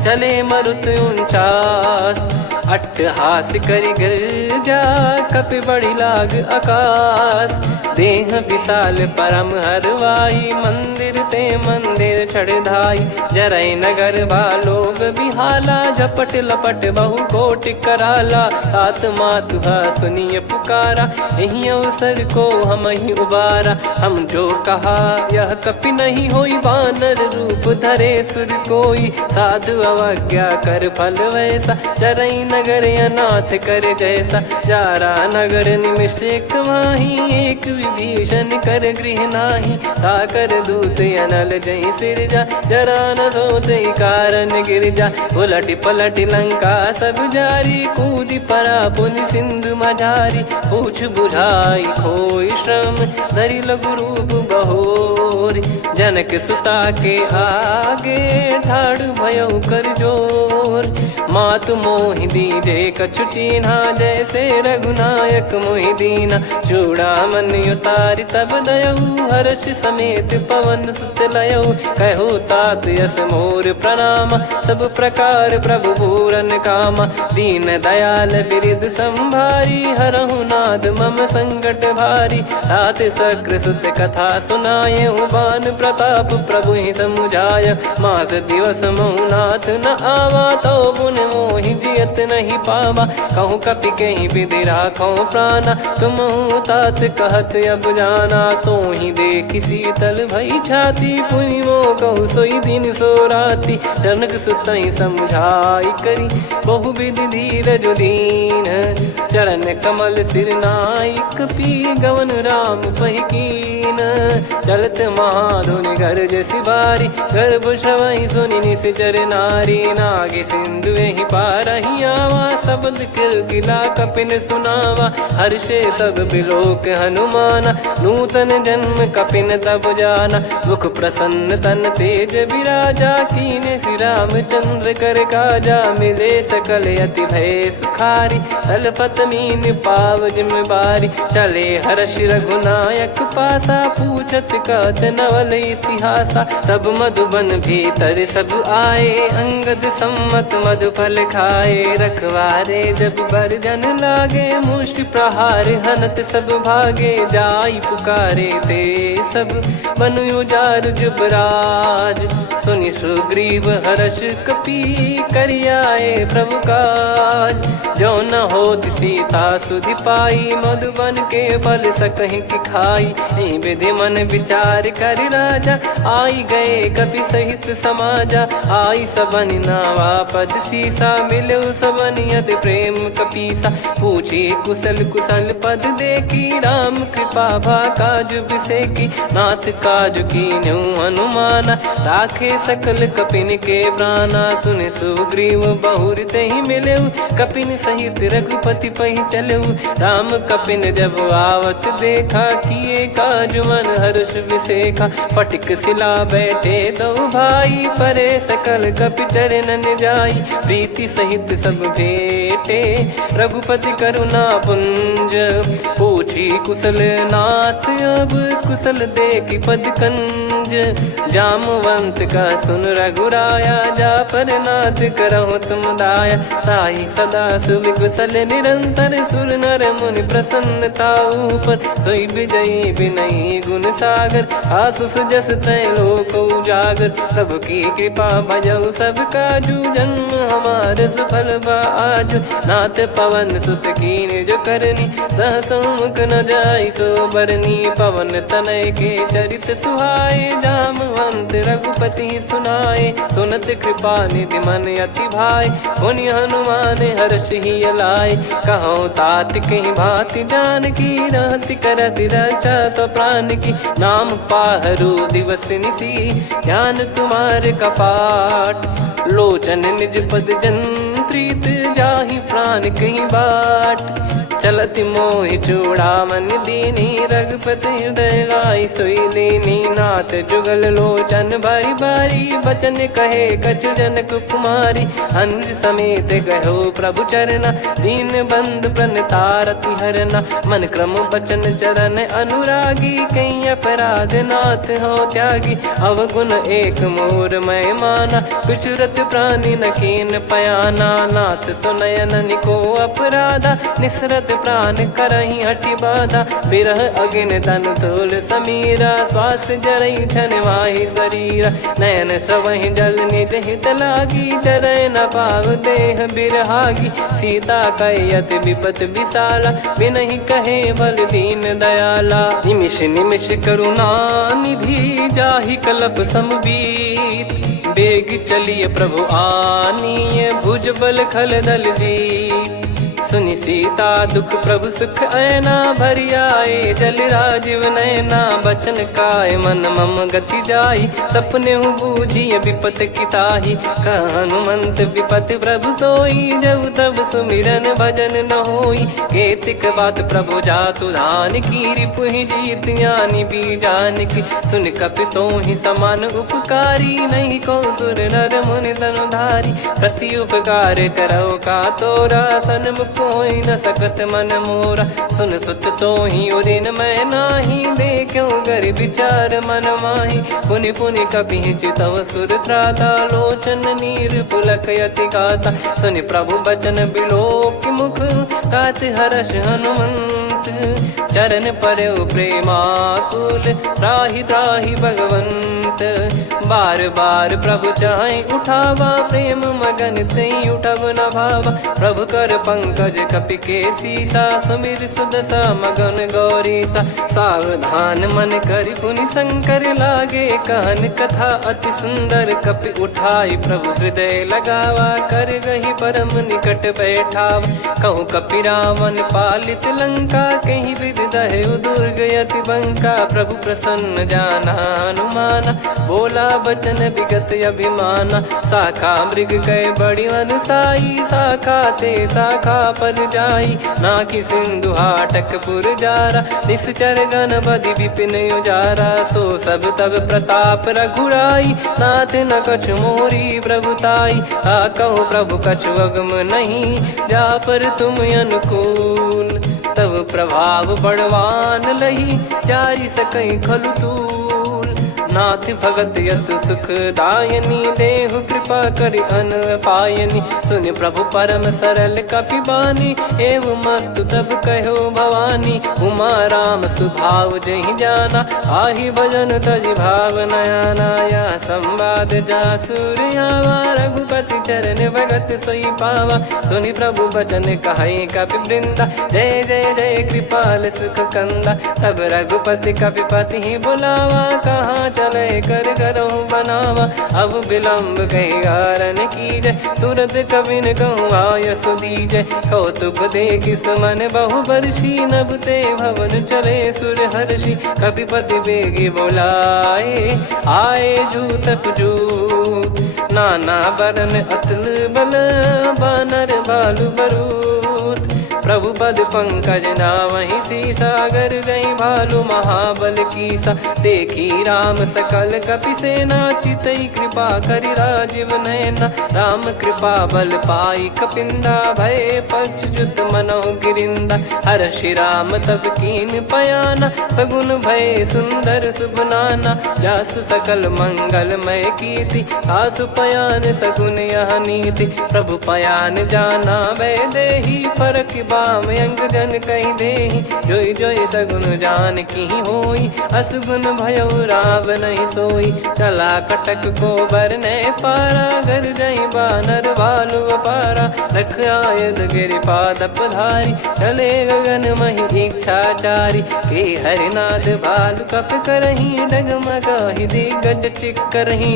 चले मरुत 49, अट्टहास करि गर्जा, कपि बड़ी लाग आकाश, देह विशाल परम हरवाई, मंदिर ते मंदिर चढ़धाई, जरई नगर बालोग बिहाला, झपट लपट बहु कोटि कराला, सात मातुहा सुनिय पुकारा, यही अवसर को हम ही उबारा, हम जो कहा यह कपि नहीं होई, वानर रूप धरे सुर कोई, साधु अवज्ञा कर फल वैसा, जरई नगर अनाथ कर जैसा, जारा नगर निमिष एक माही, एक विभीषण कर गृह नाही, ताकर दूत अनल जय सिरजा, जरा न सोते कारण गिरजा, उलट पलट लंका सब जारी, कूदी परा पुनि सिंधु मझारी, पूछ बुझाई खोई श्रम, धरि लघु रूप बहोरी, जनक सुता के आगे, ठाड़ भयो कर जोर, मातु मोहि दीजे कछु चीन्हा, जैसे रघुनायक मोहि दीना, चूड़ामन उतारि तब दयऊ, हर्ष समेत पवन सुत लयऊ, कहो तात यस मोर प्रणाम, सब प्रकार प्रभु पूरन कामा, दीन दयाल बिरिद संभारी, हरहु नाद मम संकट भारी, तात सक्र सुत कथा सुनाये, बान प्रताप प्रभु ही समुझाय, मास दिवस महु नाथ न आवा, तो पुन मोहि जियत नहीं पावा, कहूँ कपि कहीं विधि राखो प्राणा, तुम तात कहत अब जाना, तो ही देखी शीतल भई छाती, पुनि मो कहु सोई दिन सो राती, जनक सुतहि समझाई करी, बहु विधि धीरज दीन, चरण कमल सिर नाई, कपि गवन राम पहि कीन, चलत महाधुनि गर्ज सिबारी, गर्भ श्रवहि सुनि निश्चर नारी, नागे सिंधु ही पारहि आवा, शब्द किलकिला कपिन सुनावा, हर्षे सब बिलोक हनुमाना, नूतन जन्म कपिन तब जाना, मुख प्रसन्न तन तेज विराजा, कीने श्री रामचंद्र कर काजा, मिले सकल अति भय सुखारी, तलपत मीन पाव जिम बारी, चले हर्ष रघुनायक पासा, पूछत कहत नवल इतिहासा, तब मधुबन भीतर सब आए, अंगद सम्मत मधुफल खाए, रखवारे जब बरजन लागे, मुष्टि प्रहार हनत सब भागे, जाई पुकारे ते सब बन उजार जुबराज, सुनि सुग्रीव हर्ष कपि करियाए प्रभु काज, जो न होत सीता सुधि पाई, मधुबन के फल सकहि कि खाई, विधि मन विचार कर राजा, आई गए कपि सहित समाजा, आई सबन नावा पद सीसा, मिलो सबनियत प्रेम कपीसा, पूछी कुशल कुशल पद देखी, राम कृपा भा काज बिसेकी, नाथ काज कीन्हु हनुमाना, राखे सकल कपिन के प्राणा, सुन सुग्रीव बहुर तहि मिलेऊ, कपिन सहित रघुपति पहि चलेऊ, राम कपिन जब आवत देखा, किए काज मन हर्ष विसेखा, फटिक सिला बैठे दो भाई, परे सकल कपि चरणन जाई, प्रीति सहित सब भेटे, रघुपति करुणा पुंज, पूछी कुशल नाथ अब कुशल देखि पद कंज, जामवंत का सुन रघुराया, जा पर नाथ करहु तुम दाया, ताहि सदा सुभि कुशल निरंतर, सुर नर मुनि प्रसन्नता ऊपर, सोई विजयी विनयी गुण सागर, आसु सुजस त्रैलोक उजागर, प्रभु की कृपा भजऊ सब काजू, जन्म हमार सफल बा आजु, नाथ पवन सुत कीन जो करनी, सहसो मुख न जाई सो बरनी, पवन तनय के चरित सुहाए, जामवंत रघुपति सुनाए, सुनत कृपा निधि मन अति भाई, पुनि हनुमान हर्ष ही लाए, कहो तात कहीं भांति जान की, रहति करति रक्षा सो प्राण की, नाम पाहरू दिवस निसी, ज्ञान तुम्हारे कपाट, लोचन निज पद जन प्रीत जाहि प्राण कहीं बाट। चलत मोहि चूड़ामन दीनी रघुपति हृदय लाई सोई लीनी। नाथ जुगल लोचन बारी बारी बचन कहे कछु जनक कुमारी। अनुज समेत गयो प्रभु चरना दीन बंधु प्रणतारति हरना। मन क्रम बचन चरण अनुरागी कहीं अपराध नाथ हो त्यागी। अवगुण एक मोर मैं माना विचुरत प्राणी न कीन पयाना। नाथ सुनयन निको अपराधा निसरत प्राण करही हटि बाधा। बिरह अगिन तन तोल समीरा श्वास जरई छन माही शरीरा। नयन सवहि जल निज हित लागी जरय न पाव देह बिरहागी। सीता कयत विपत विशाला बिनहि कहे बल दीन दयाला। निमिष निमिष करुणा निधि जाहि कलप समबीत। बेग चलिए प्रभु आनीय भुज बल खल दल जीत। सुनि सीता दुख प्रभु सुख ऐना भरि आए जल राजीव नैना। बचन काय मन मम गति जाई सपने हूँ बूझिए विपत किताही। हनुमंत विपत प्रभु सोई जब तब सुमिरन भजन न होई। केतिक बात प्रभु जातु धान की रिपुहि जीत ज्ञानी बीजान की। सुन कपि तोहि समान उपकारी नहीं को सुर नर मुनि तनुधारी। प्रति उपकार करो का तोरा सन्मुख कोई न सकत मन मोरा। सुन सुत तो ही उदिन मैं नाही देखो गर विचार मन माही। पुनि पुनि कपि चितव सुर त्राता लोचन नीर पुलक यति गाता। सुनि प्रभु बचन बिलोक मुख गात हर्ष हनुमंत। चरण परयो प्रेमाकुल त्राहि त्राहि भगवंत। बार बार प्रभु चाहि उठावा प्रेम मगन तई उठब न भावा। प्रभु कर पंकज कपि के सीसा सुमिर सुदशा मगन गौरीसा। सावधान मन करि पुनि शंकर लागे कान कथा अति सुंदर। कपि उठाई प्रभु हृदय लगावा कर गही परम निकट बैठावा। कहूँ कपि रावण पालित लंका कहीं विद दहु दुर्ग यति बंका। प्रभु प्रसन्न जाना हनुमाना बोला बचन विगत अभिमाना। शाखा मृग गए बड़ी अनुसाई शाखा ते शाखा पर जाई। ना कि सिंधु हाटक पुर जारा निश्चर गण बदि विपिन उजारा। सो सब तब प्रताप रघुराई नाथ न कछु मोरी प्रभुताई। कहो प्रभु कछु अगम नहीं जा पर तुम अनुकूल। तब प्रभाव बड़वान लही जारी सकई खलु तूल। नाथ भगत यत सुख दायनी देहु कृपा करि अन पायनी। सुनि प्रभु परम सरल कपि बानी एवं मस्तु तब कहो भवानी। उमा राम सुभाव जहि जाना आहि भजन तजि भाव नयाना। या संवाद जासुर आवा रघुपति चरण भगत सोई पावा। सुनि प्रभु बचन कहै कपि वृंदा जय जय जय कृपाल सुख कंदा। तब रघुपति कपि पति ही बुलावा कहाँ चले कर करहु बनावा। अब विलम्ब कहीं कारण की जय तुरंत कवि न कहूँ आयस दीजय। कौतुक देख सुमन बहु बरसी नभ ते भवन चले सुर हर्षि। कपिपति बेगी बोलाए आए जूतप जूत। नाना बरन अतुल बल बानर बालु बरूत। प्रभु पद पंकज नावहि सीसागर गई भालु महाबल कीसा। देखी राम सकल कपि सेना चितई कृपा करि राजीव नयना। राम कृपा बल पाई कपिंदा भय पक्ष जुत मनोह गिरिंदा। हर्षि राम तब कीन पयाना सगुन भय सुंदर सुबनाना। जासु सकल मंगलमय कीर्ति आसु पयान सगुन यह नीति। प्रभु पयान जाना वै देहि फरक बाम अंग जन कहि देहि। जोई जोई सगुन जान की होई असगुन भयो राव नहीं सोई। चला कटक को बरने पारा घर जई बानर भालु अपारा। रख आयल गिरि पाद पधारी चले गगन महि इच्छाचारी। के हरिनाथ भालु कप करही डगमगाहि दिग्गज चिक्करही।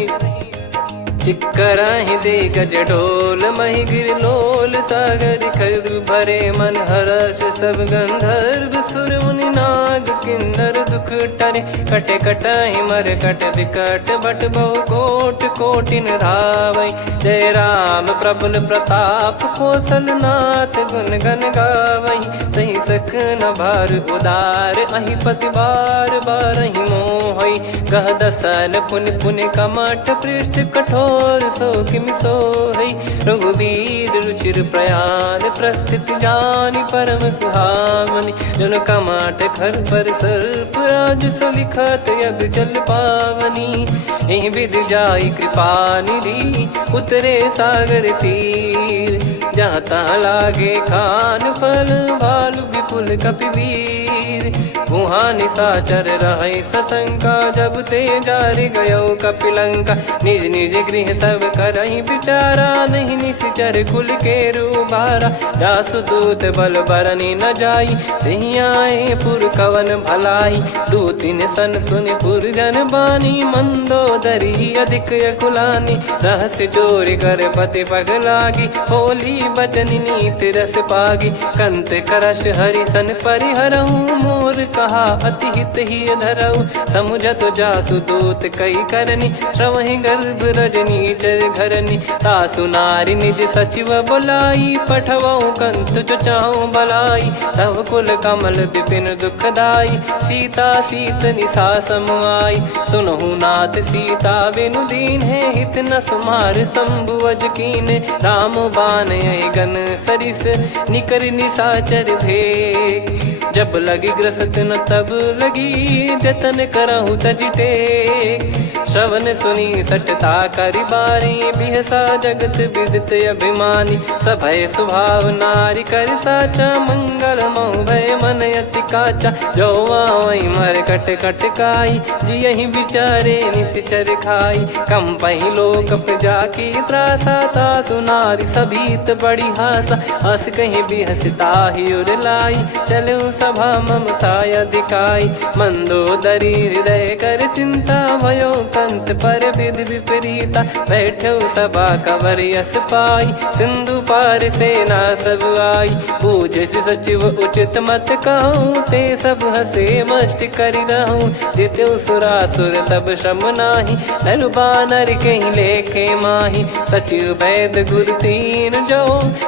चिक्कराहि दे गज डोल महि गिर लोल सागर खरु भरे मन हर्ष सब गंधर्व सुर मुनि नाग किन्नर दुख टरे। कटे कटाहि मर कट विकट बट बहु कोट कोटिन धावई। जय राम प्रबल प्रताप कौशलनाथ गुण गण गावई। सही सक न भार उदार अहि पति बार बार ही मोहई। गह दसन पुन पुन कमठ पृष्ठ कठोर सो किम सोहई। रघुवीर रुचिर प्रयाण प्रस्थित जानि परम सुहावनी। जन कमठ खर पर सर्प राज सलिखत अब चल पावनी। एहि विध जाई कृपा निधि उतरे सागर तीर। जहाँ तहाँ लागे खान फल भालु विपुल कपिवीर। वहाँ निशाचर रहे सशंका जब ते जारि गयो कपिलंका। निज निज गृह सब करहि विचारा नहीं निश्चर कुल के रूबारा। जासु दूत बल बरनी न जाई तहि आए पुर कवन भलाई। दूतिन सन सुन पुर जन बानी मंदोदरी अधिक अकुलानी। रहस्य चोरी कर पति पग लागी होली बचन नीत रस पागी। कंत करश हरि सन परिहरहु मोर कहा अति हित ही धरऊ। समुझत जासु दूत कई करनी श्रवहि गर्भ रजनी चर घरनी। तासु नारी निज सचिव बुलाई पठवऊ कंत जो चाहू बलाई। तब कुल कमल विपिन दुखदाई सीता सीत निशा समुआई। सुनहु नाथ सीता बिनु दीन है हित न सुमार शंभु अज कीन। राम बान गन सरिस निकर निशाचर भेग। जब लगी ग्रसत न तब लगी जतन करहु तज टेक। श्रवण सुनी सटता करि बारी बिहसा जगत विदित अभिमानी। सभय स्वभाव नारी कर साचा मंगल मऊ भय मन अति काचा। जो आवई मर कट कट काई जियहि विचारे निश्चर खाई। कम पही लोक प्रजा की त्रासा तासु नारी सभीत बड़ी हासा। हस कहीं बिहसता ही उर लाई चलऊ सभा ममता अधिकाई। मंदोदरी हृदय कर चिंता भयो कंत पर विधि विपरीता। बैठो सभा कवर यस पाई सिंधु पार सेना सब आई। पूजे सचिव उचित मत कहूँ ते सब हसे मस्त करि रहूँ। जित्यु सुरासुर तब श्रम नाही धनु बानर कहीं लेखे माही। सचिव वैद गुरु तीन जो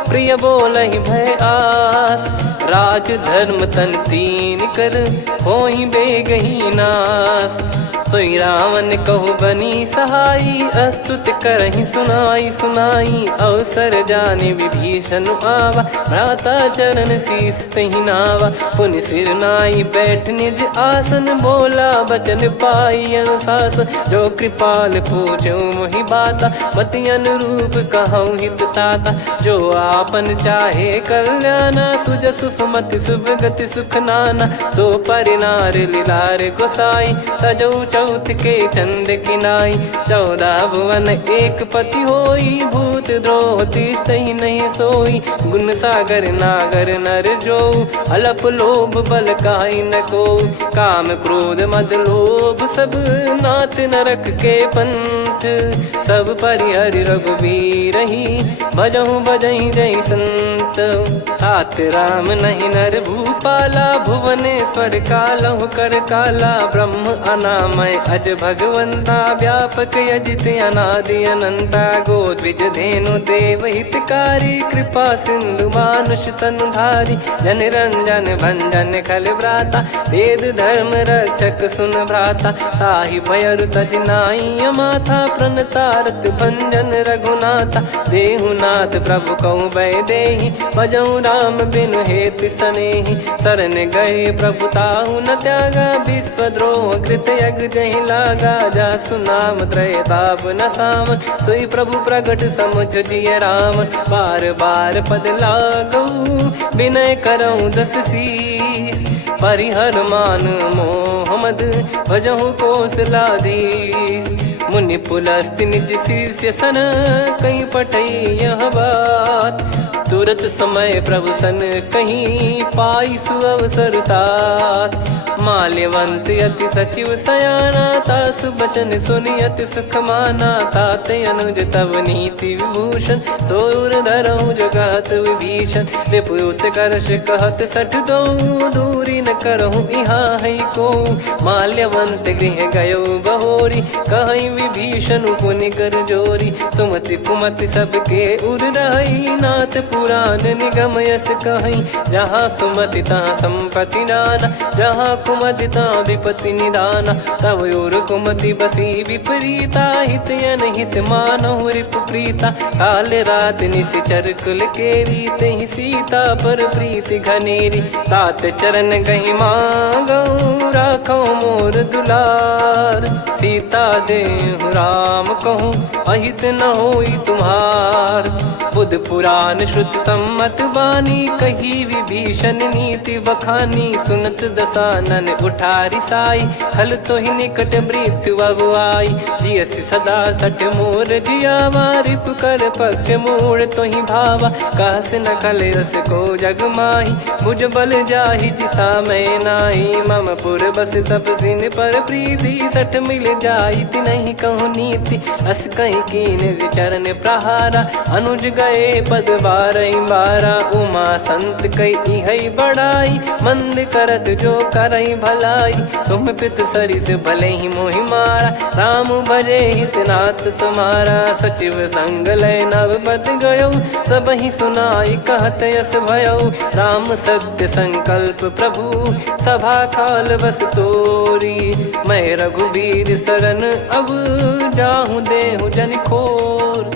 प्रिय बोलहि भय आस। राज धर्म तन तीन कर होहि बेगही नास। सोई रावण कहु बनी सहाई अस्तुत करहि सुनाई सुनाई। अवसर जाने विभीषण आवा भ्राता चरण शीस तहि नावा। पुनि सिर नाई बैठ निज आसन बोला बचन पाई अनुशासन। जो कृपाल पूछो मोहि बाता मति अनुरूप कहूँ हित ताता। जो आपन चाहे कल्याणा सुजसु सुमति शुभ गति सुख नाना। सो परिनार लीलार गोसाई तजौ चौथ के चंद किनाई। 14 भुवन एक पति होई भूत द्रोह तिष्ठहि नहीं सोई। गुण सागर नागर नर जो अलप लोभ बल काई न को। काम क्रोध मद लोभ सब नाथ नरक के पंथ। सब परिहरि रघुबीर ही भजहु भजहि जय संत। तात राम नहीं नर भूपाला भुवनेश्वर कालहु कर काला। ब्रह्म अनामय अज भगवंता व्यापक यजित अनादि अनंता। गोद्विज धेनु देव हितकारी कृपा सिंधु मानुष तनुधारी। जन रंजन भंजन खल व्राता वेद धर्म रक्षक सुन भ्राता। ताहि भयरु तज नाई माथा प्रणतारत भंजन रघुनाथा। देहुनाथ प्रभु कहु भय देहि भजहु राम बिनु हेतु सनेहि। शरण गए प्रभु ताहु न त्यागा विश्वद्रोह कृत यज्ञ जहि लागा। जासु नाम त्रय ताप न साम सोई प्रभु प्रगट समुझ जिय राम। बार बार पद लागऊ विनय करऊँ 10 शीस। परिहर मान मोह मद भजहु कौशलाधीश। मुनि पुलस्त्य निज शीर्ष सन कहीं पटई यह बात। तुरत समय प्रभु सन कहीं पाई सुअवसर तात। माल्यवंत अति सचिव सयाना, तासु बचन सुनि अति सुख माना। ताते अनुज तव नीति विभूषण, सोर धरहु जगत विभीषण। विपुत करश कहत सठ दो, दूरी न करहु इहाँ है को। माल्यवंत गृह गयो बहोरी, कहीं विभीषण पुनि कर जोरी। सुमति कुमति सबके उर रही, नाथ पुराण निगम यस कहीं। जहाँ सुमति तहाँ संपत्ति नाना, जहाँ कुमति तहाँ विपत्ति निदाना। तब और कुमति बसी विपरीता, हित अनहित मानहु रिपु प्रीता। काल रात निश्चर कुल केरी, तहि सीता पर प्रीति घनेरी। तात चरण गहि मांगऊ, राखो मोर दुलार। सीता देहु राम कहूँ, अहित न होई तुम्हार। बुध पुराण श्रुत सम्मत बानी, कही विभीषण नीति बखानी। सुनत दसानन उठारी साई, खल तो ही निकट मृत्यु अब आई। जियसि सदा सठ मोर जियावा, रिप कर पक्ष मूड़ तो ही भावा। कहस न खल रस को जग माही, भुज बल जाहि जिता मैं नाई। मम पुर बस तप सिन पर प्रीति, सठ मिल जाई नहीं कहूँ नीति। अस कहीं कीन चरण प्रहारा, अनुज गए पद बारही बारा। उमा संत कई है बड़ाई, मंद करत जो करई भलाई। तुम पित सरिस भले ही मोहि मारा, राम भजे हित नाथ तुम्हारा। सचिव संग लय नव बद गयो, सब ही सुनाई कहत यस भयो। राम सत्य संकल्प प्रभु, सभा खाल बस तोरी। मैं रघुबीर शरण अब, जाहु देहु जन खोर।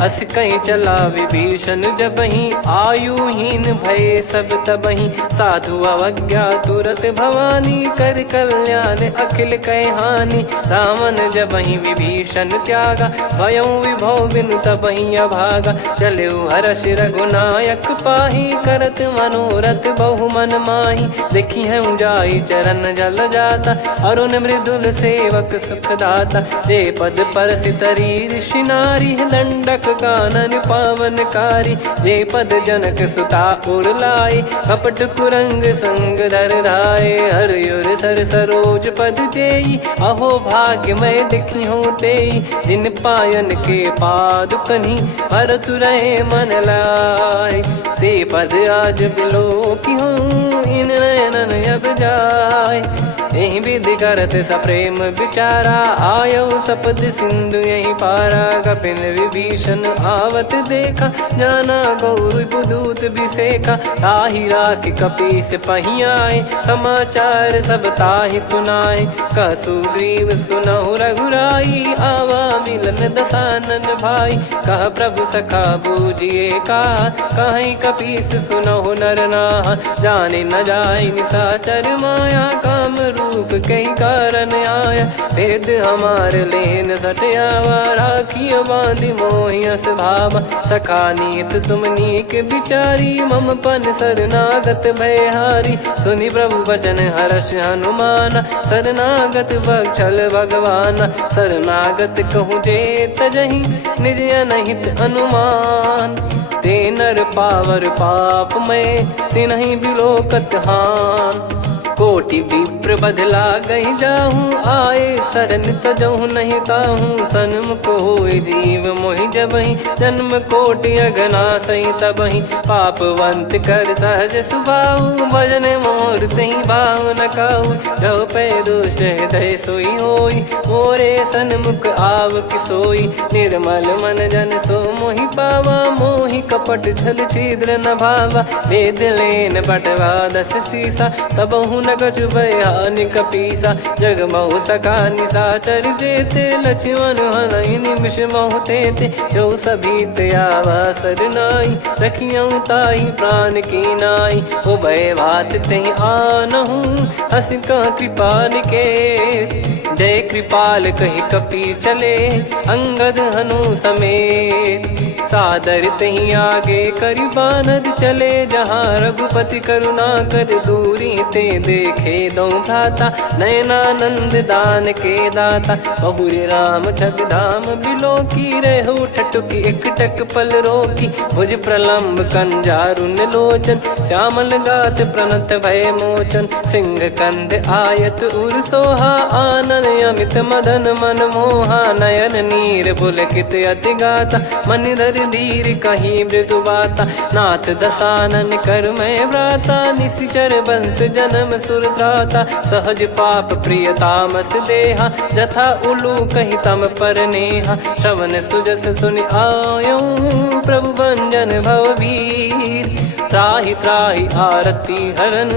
अस कहीं चला विभीषण जबहि, आयुहीन भय सब तबहि। साधु अवज्ञा तुरत भवानी, कर कल्याण अखिल कह हानि। रावण जबहि विभीषण त्यागा, भयउ विभव बिनु तबहि अभागा। चलऊ हर्ष रघुनायक पाही, करत मनोरथ बहु मन माही। देखी है जाई चरण जल जाता, अरुण मृदुल सेवक सुख दाता। जे पद पर सितरी ऋषि नारी, दंडक कानन पावनकारी। जे पद जनक सुता उर लाए, कपट कुरंग संग धर धाये। हरियुर सर सरोज पद जेई, अहो भाग्य मैं दिखी हूँ तेई। जिन पायन के पाद कन्ही, भरत रहे मन लाय। ते पद आज बिलो की हूँ, इन नयनन अब जाय। यही विधि करत सप्रेम विचारा, आयो सपद सिंधु यही पारा। कपिन विभीषण आवत देखा, जाना गौर बुदूत बिसेखा। ताहि राख कपीस पही आए, समाचार सब ताहि सुनाए। कह सुग्रीव सुनहु रघुराई, आवा मिलन दसानन भाई। कह प्रभु सखा बूझिए का, कहीं कपीस सुनहु नर नाहा। जाने न जाय निशाचर माया, काम रूप कई कारण आया। भेद हमार लेन सटयावा, राखिय बांधि मोहियस भावा। सखा नीत तुम नीक बिचारी, मम पन शरणागत भयहारी। सुनि प्रभु वचन हर्ष हनुमाना, शरणागत बक्षल भगवाना। शरणागत कहूँ जे तजहि, निज अनहित अनुमान। ते नर पावर पाप में, तिन्हि बिलोकत हान। कोटि विप्र बदला गई जाहूँ, आए शरण तजहु नहीं ताहूँ। सन्मुख होय जीव मोहि जबहि, जन्म कोटि अघना सही तबहि। पापवंत कर सहज सुभाऊ, भजन मोर तहि भाव न काऊ। जो पै दुष्ट हृदय सोई होई, मोरे सन्मुख आव किसोई। निर्मल मन जन सो मोहि पावा, मोहि कपट छल छिद्र न भावा। वेद लेन बटवा दस सीसा, तबहु न कछु भयानि कपीसा। जग महु सका निशाचर जेते, लक्ष्मण हनहि निमिष महु तेते। जो सभी त्यावा सरनाई, रखियऊ ताहि प्राण की नाई। उभय भात तहि आनहु, हस कह कृपाल के। जय कृपाल कहि कपी चले, अंगद हनु समेत। सादर तहीं आगे करी बानर चले जहाँ रघुपति करुणा कर दूरी ते देखे दो भ्राता नयनानंद दान के दाता बहुरी राम छग धाम बिलो की रेहू ठटुकी एकटक पल रोकी भुज प्रलंब कंजारुन लोचन श्यामल गात प्रणत भय मोचन सिंह कंद आयत उर सोहा आनन अमित मदन मन मोहा नयन नीर पुलकित अति गाता मन धर धीर कहीं मृदु बाता नाथ दसानन कर मैं व्राता निशिचर बंस जन्म सुरत्राता सहज पाप प्रिय तामस देहा जथा उलू कही तम पर नेहा श्रवण सुजस सुनि आयो प्रभु भंजन भववीर त्राहि त्राहि आरती हरन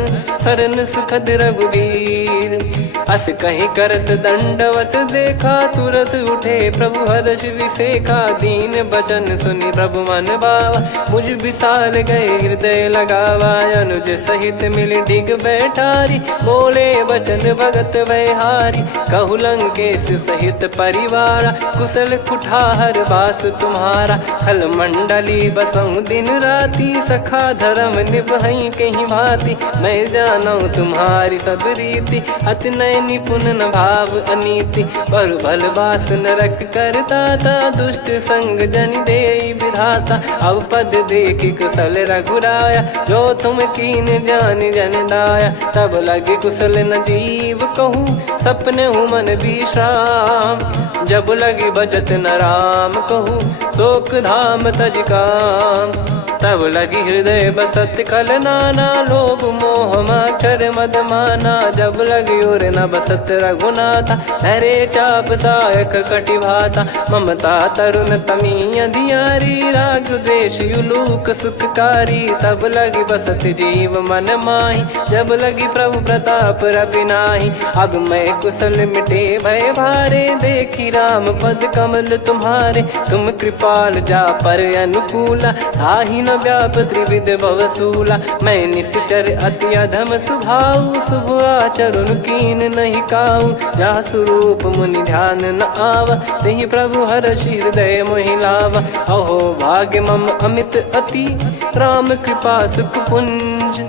सरन सुखद रघुवीर अस कहीं करत दंडवत देखा तुरत उठे प्रभु हर्ष विसेखा दीन बचन सुनि प्रभु मन भावा मुझ विसार गए हृदय लगावा अनुज सहित मिल डिग बैठारी बोले बचन भगत वैहारी कहु लंकेश सहित परिवारा कुशल कुठार बास तुम्हारा खल मंडली बसऊं दिन राती सखा धर्म निभई कहीं भांति मैं जानू तुम्हारी सब रीति अति नय निपुण न भाव अनीति पर भल बास नरक करता था दुष्ट संग जन दे विधाता अब पद देखि कुशल रघुराया जो तुम कीन जान जन दाया तब लगे कुशल न जीव कहूँ सपने हूँ मन विश्राम जब लगे बजत न राम कहूँ शोक धाम तज काम तब लगी हृदय बसत कल नाना लोभ मोह मच्छर मद माना जब लगी उर न बसत रघुनाथा हरे चाप सायक कटि भाता ममता तरुण तमी अधियारी राग द्वेष युलूक सुखकारी तब लगी बसत जीव मन माही जब लगी प्रभु प्रताप रवि नाही अब मैं कुशल मिटे भय भारे देखी राम पद कमल तुम्हारे तुम कृपाल जा पर अनुकूला ताहि न व्याप त्रिविध भवसूला मैं निश्चर अति अधम सुभाऊ शुभ आचरण कीन नहीं काऊ जा स्वरूप मुनि ध्यान न आवा नहीं प्रभु हर्ष हृदय मोहिलावा अहो भाग्य मम अमित अति राम कृपा सुख पुंज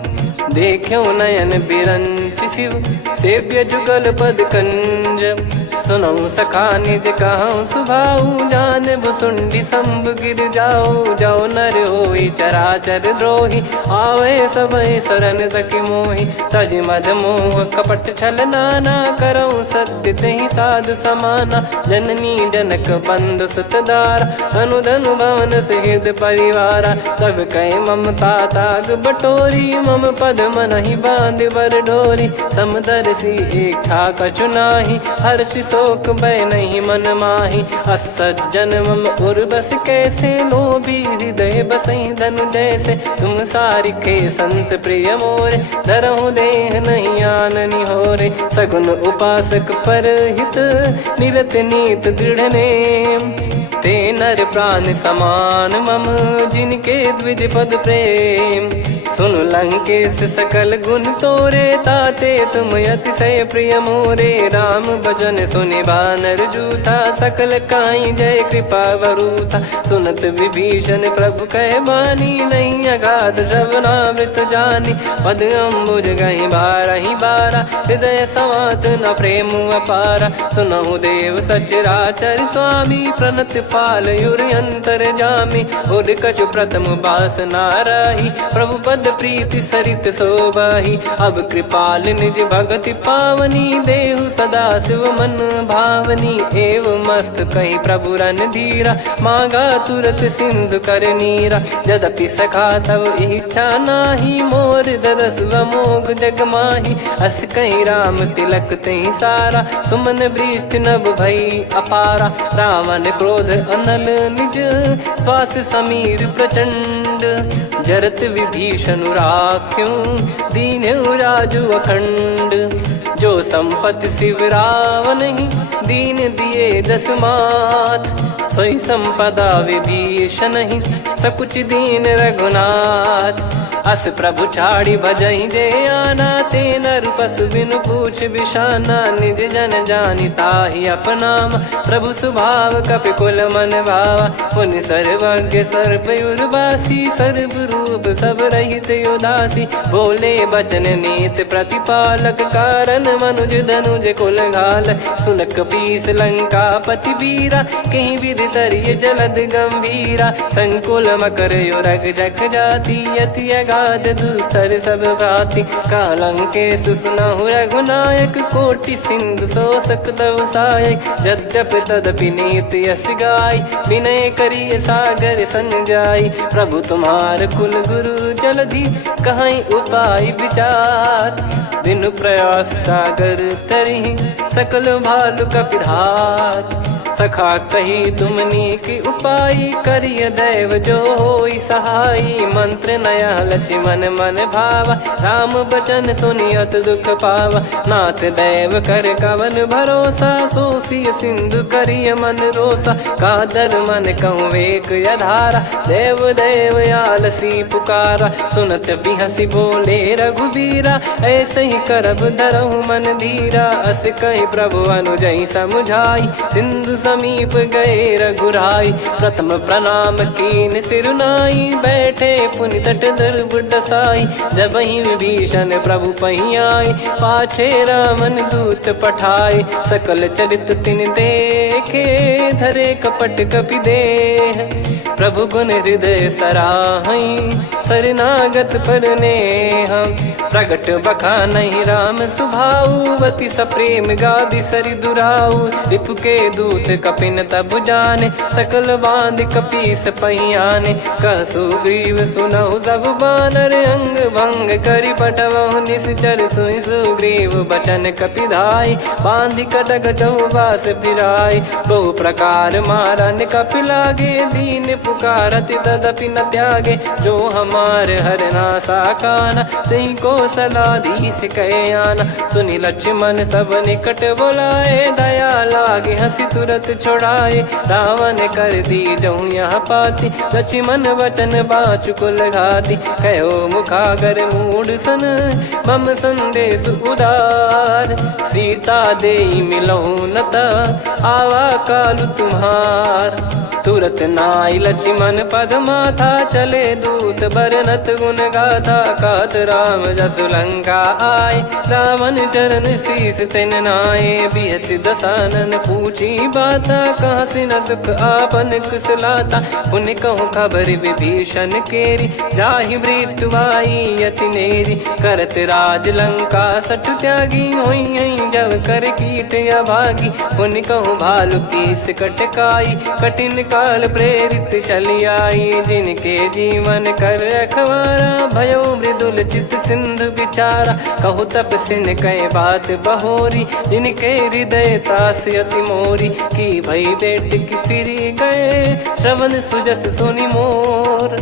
देखो नयन बिरंच शिव सेव्य जुगल पद कंज सुनऊ सखा निज कहूँ सुभाऊ जान भुसुंडी संभ गिर जाओ जाओ नर होई चराचर द्रोही आवे सबय शरण तक मोहि तज मद मोह कपट छल नाना करऊँ सत्य तहि साधु समाना जननी जनक बंधु सुतदारा अनुधनु भवन सहित परिवारा सब कहे ममता ताग बटोरी मम पद मन ही बांध बर डोरी समदर्शी इच्छा कछु नाही हर्ष शोक भय नहीं मन माही असज्जन मम उर्वश कैसे लोभी हृदय बसई धनु जैसे तुम सारिखे संत प्रिय मोरे धरहु देह नहीं आननि होरे सगुन उपासक पर हित निरत नीत दृढ़ नेम ते नर प्राण समान मम जिनके द्विज पद प्रेम सुन लंकेश सकल गुण तोरे ताते तुम अतिशय प्रिय मोरे राम भजन सुनि बानर जूथा सकल काई जय कृपा वरूथा सुनत विभीषण प्रभु कह बानी नहीं अगाध श्रवणामृत जानी पद अम्बुज गहि बारहि बारा हृदय समात न प्रेम अपारा सुनहु देव सचराचर स्वामी प्रणत पाल युर अंतर जामी उद कछु प्रथम बास नाराही प्रभु पद प्रीति सरित शोभाही अब कृपाल निज भगति पावनी देहु सदा शिव मन भावनी एव मस्त कही प्रभु रन धीरा मांगा तुरत सिंधु कर नीरा यद्यपि सखा तब इच्छा नाही मोर दरस मोग जग माही अस कहीं राम तिलक तही सारा सुमन वृष्टि नभ भई अपारा रावण क्रोध अनल निज श्वास समीर प्रचंड जरत विभीषण राख्यूं दीन्हु राजु अखंड जो संपत्ति शिव रावण ही दीन दिए दस मात सोई संपदा विभीषण ही सकुच दीन रघुनाथ अस प्रभु छाड़ी भजई जे आना, ते नर पशु बिनु पूछ बिशाना, निज जन जानी ताहि अपनाम, प्रभु स्वभाव कपि कुल मन भावा, पुनि सर्वज्ञ सर्वयुर्वासी, सर्व रूप सब रहित उदासी, बोले बचन नीत प्रतिपालक, कारण मनुज धनुज कुल घाल, सुन कपीस लंका पति वीरा, कहीं विधि तरिय जलद गंभीरा, संकुल मकर युरग जख जाति, अति अगाध दुस्तर सब भाति, कालंके सुसनहु रघुनायक, कोटि सिंधु शोषक तव सहायक, यद्यपि तदपि नीति यस गाय, विनय करिय सागर सन जाई, प्रभु तुम्हार कुल गुरु जलधि, कहीं उपाय विचार, बिनु प्रयास सागर तरि, सकल भालु कपिधार, सखा कही तुमनी की उपाय, करिय दैव जो होई सहाई, मंत्र नया लक्ष्मण मन भावा, राम बचन सुनियत दुख पावा, नाथ दैव कर कवन भरोसा, सोसिय सिंधु करिय मन रोसा, कादर मन कहूँ एक यधारा, देव देव आलसी पुकारा, सुनत बिहसी बोले रघुबीरा, ऐसे ही करब धरहु मन धीरा, अस कही प्रभु अनुजई समुझाई, सिंधु समीप गए रघुराई, प्रथम प्रणाम कीन सिरुनाई, बैठे पुनि तट दर्भ डसाई, जब ही विभीषण प्रभु पही आए, पाछे रामन दूत पठाए, सकल चरित तिन देखे, धरे कपट कपि देह, प्रभु गुण हृदय सराहई, शरणागत पर नेह, प्रगट बखानहि राम सुभाऊ, बति सप्रेम गादि सरि दुराऊ, रिपु के दूत कपिन तब जाने, सकल बांध कपीस पहियाने, कह सुग्रीव सुनहु सब बानर, अंग भंग करि पटवहु निश्चर, सुनि सुग्रीव बचन कपिधाई, बांधि कटक चौबास फिराई, बहु प्रकार मारन कपि लागे, दीन पुकारत तदपि न त्यागे, जो हमार हरना साकाना, तई को सलाधीश कहे आना, सुनि लक्ष्मण सब निकट बुलाए, दया लागे हंसी तुरत छोड़ाए, रावण कर दी जहूँ यहाँ पाती, लक्ष्मण वचन बाचु कुल घाती, कहो मुखागर मूड सन, मम संदेश उदार, सीता देई मिलहु नता, आवा कालु तुम्हार, तुरत नाई लक्ष्मण पद माथा, चले दूत बरनत गुण गाथा, कहत राम जसु लंका आए, रावण चरण शीस तिन नाये, बिहस दसानन पूछी बाता, कहाँ से न सुख आपन कुशलाता, पुन कहूँ खबर विभीषण केरी, जाहि मृत्यु आई यति नेरी, करत राज लंका सठ त्यागी, होई जब कर कीट अभागी, पुन कहूँ भालु कीस कटकाई, कठिन काल प्रेरित चली आई, जिनके जीवन कर रखवारा, भयो मृदुल चित सिंधु विचारा, कहु तप सिन कई बात बहोरी, जिनके हृदय तास अति मोरी, की भई बेट की फिरी गए, श्रवण सुजस सुनि मोर,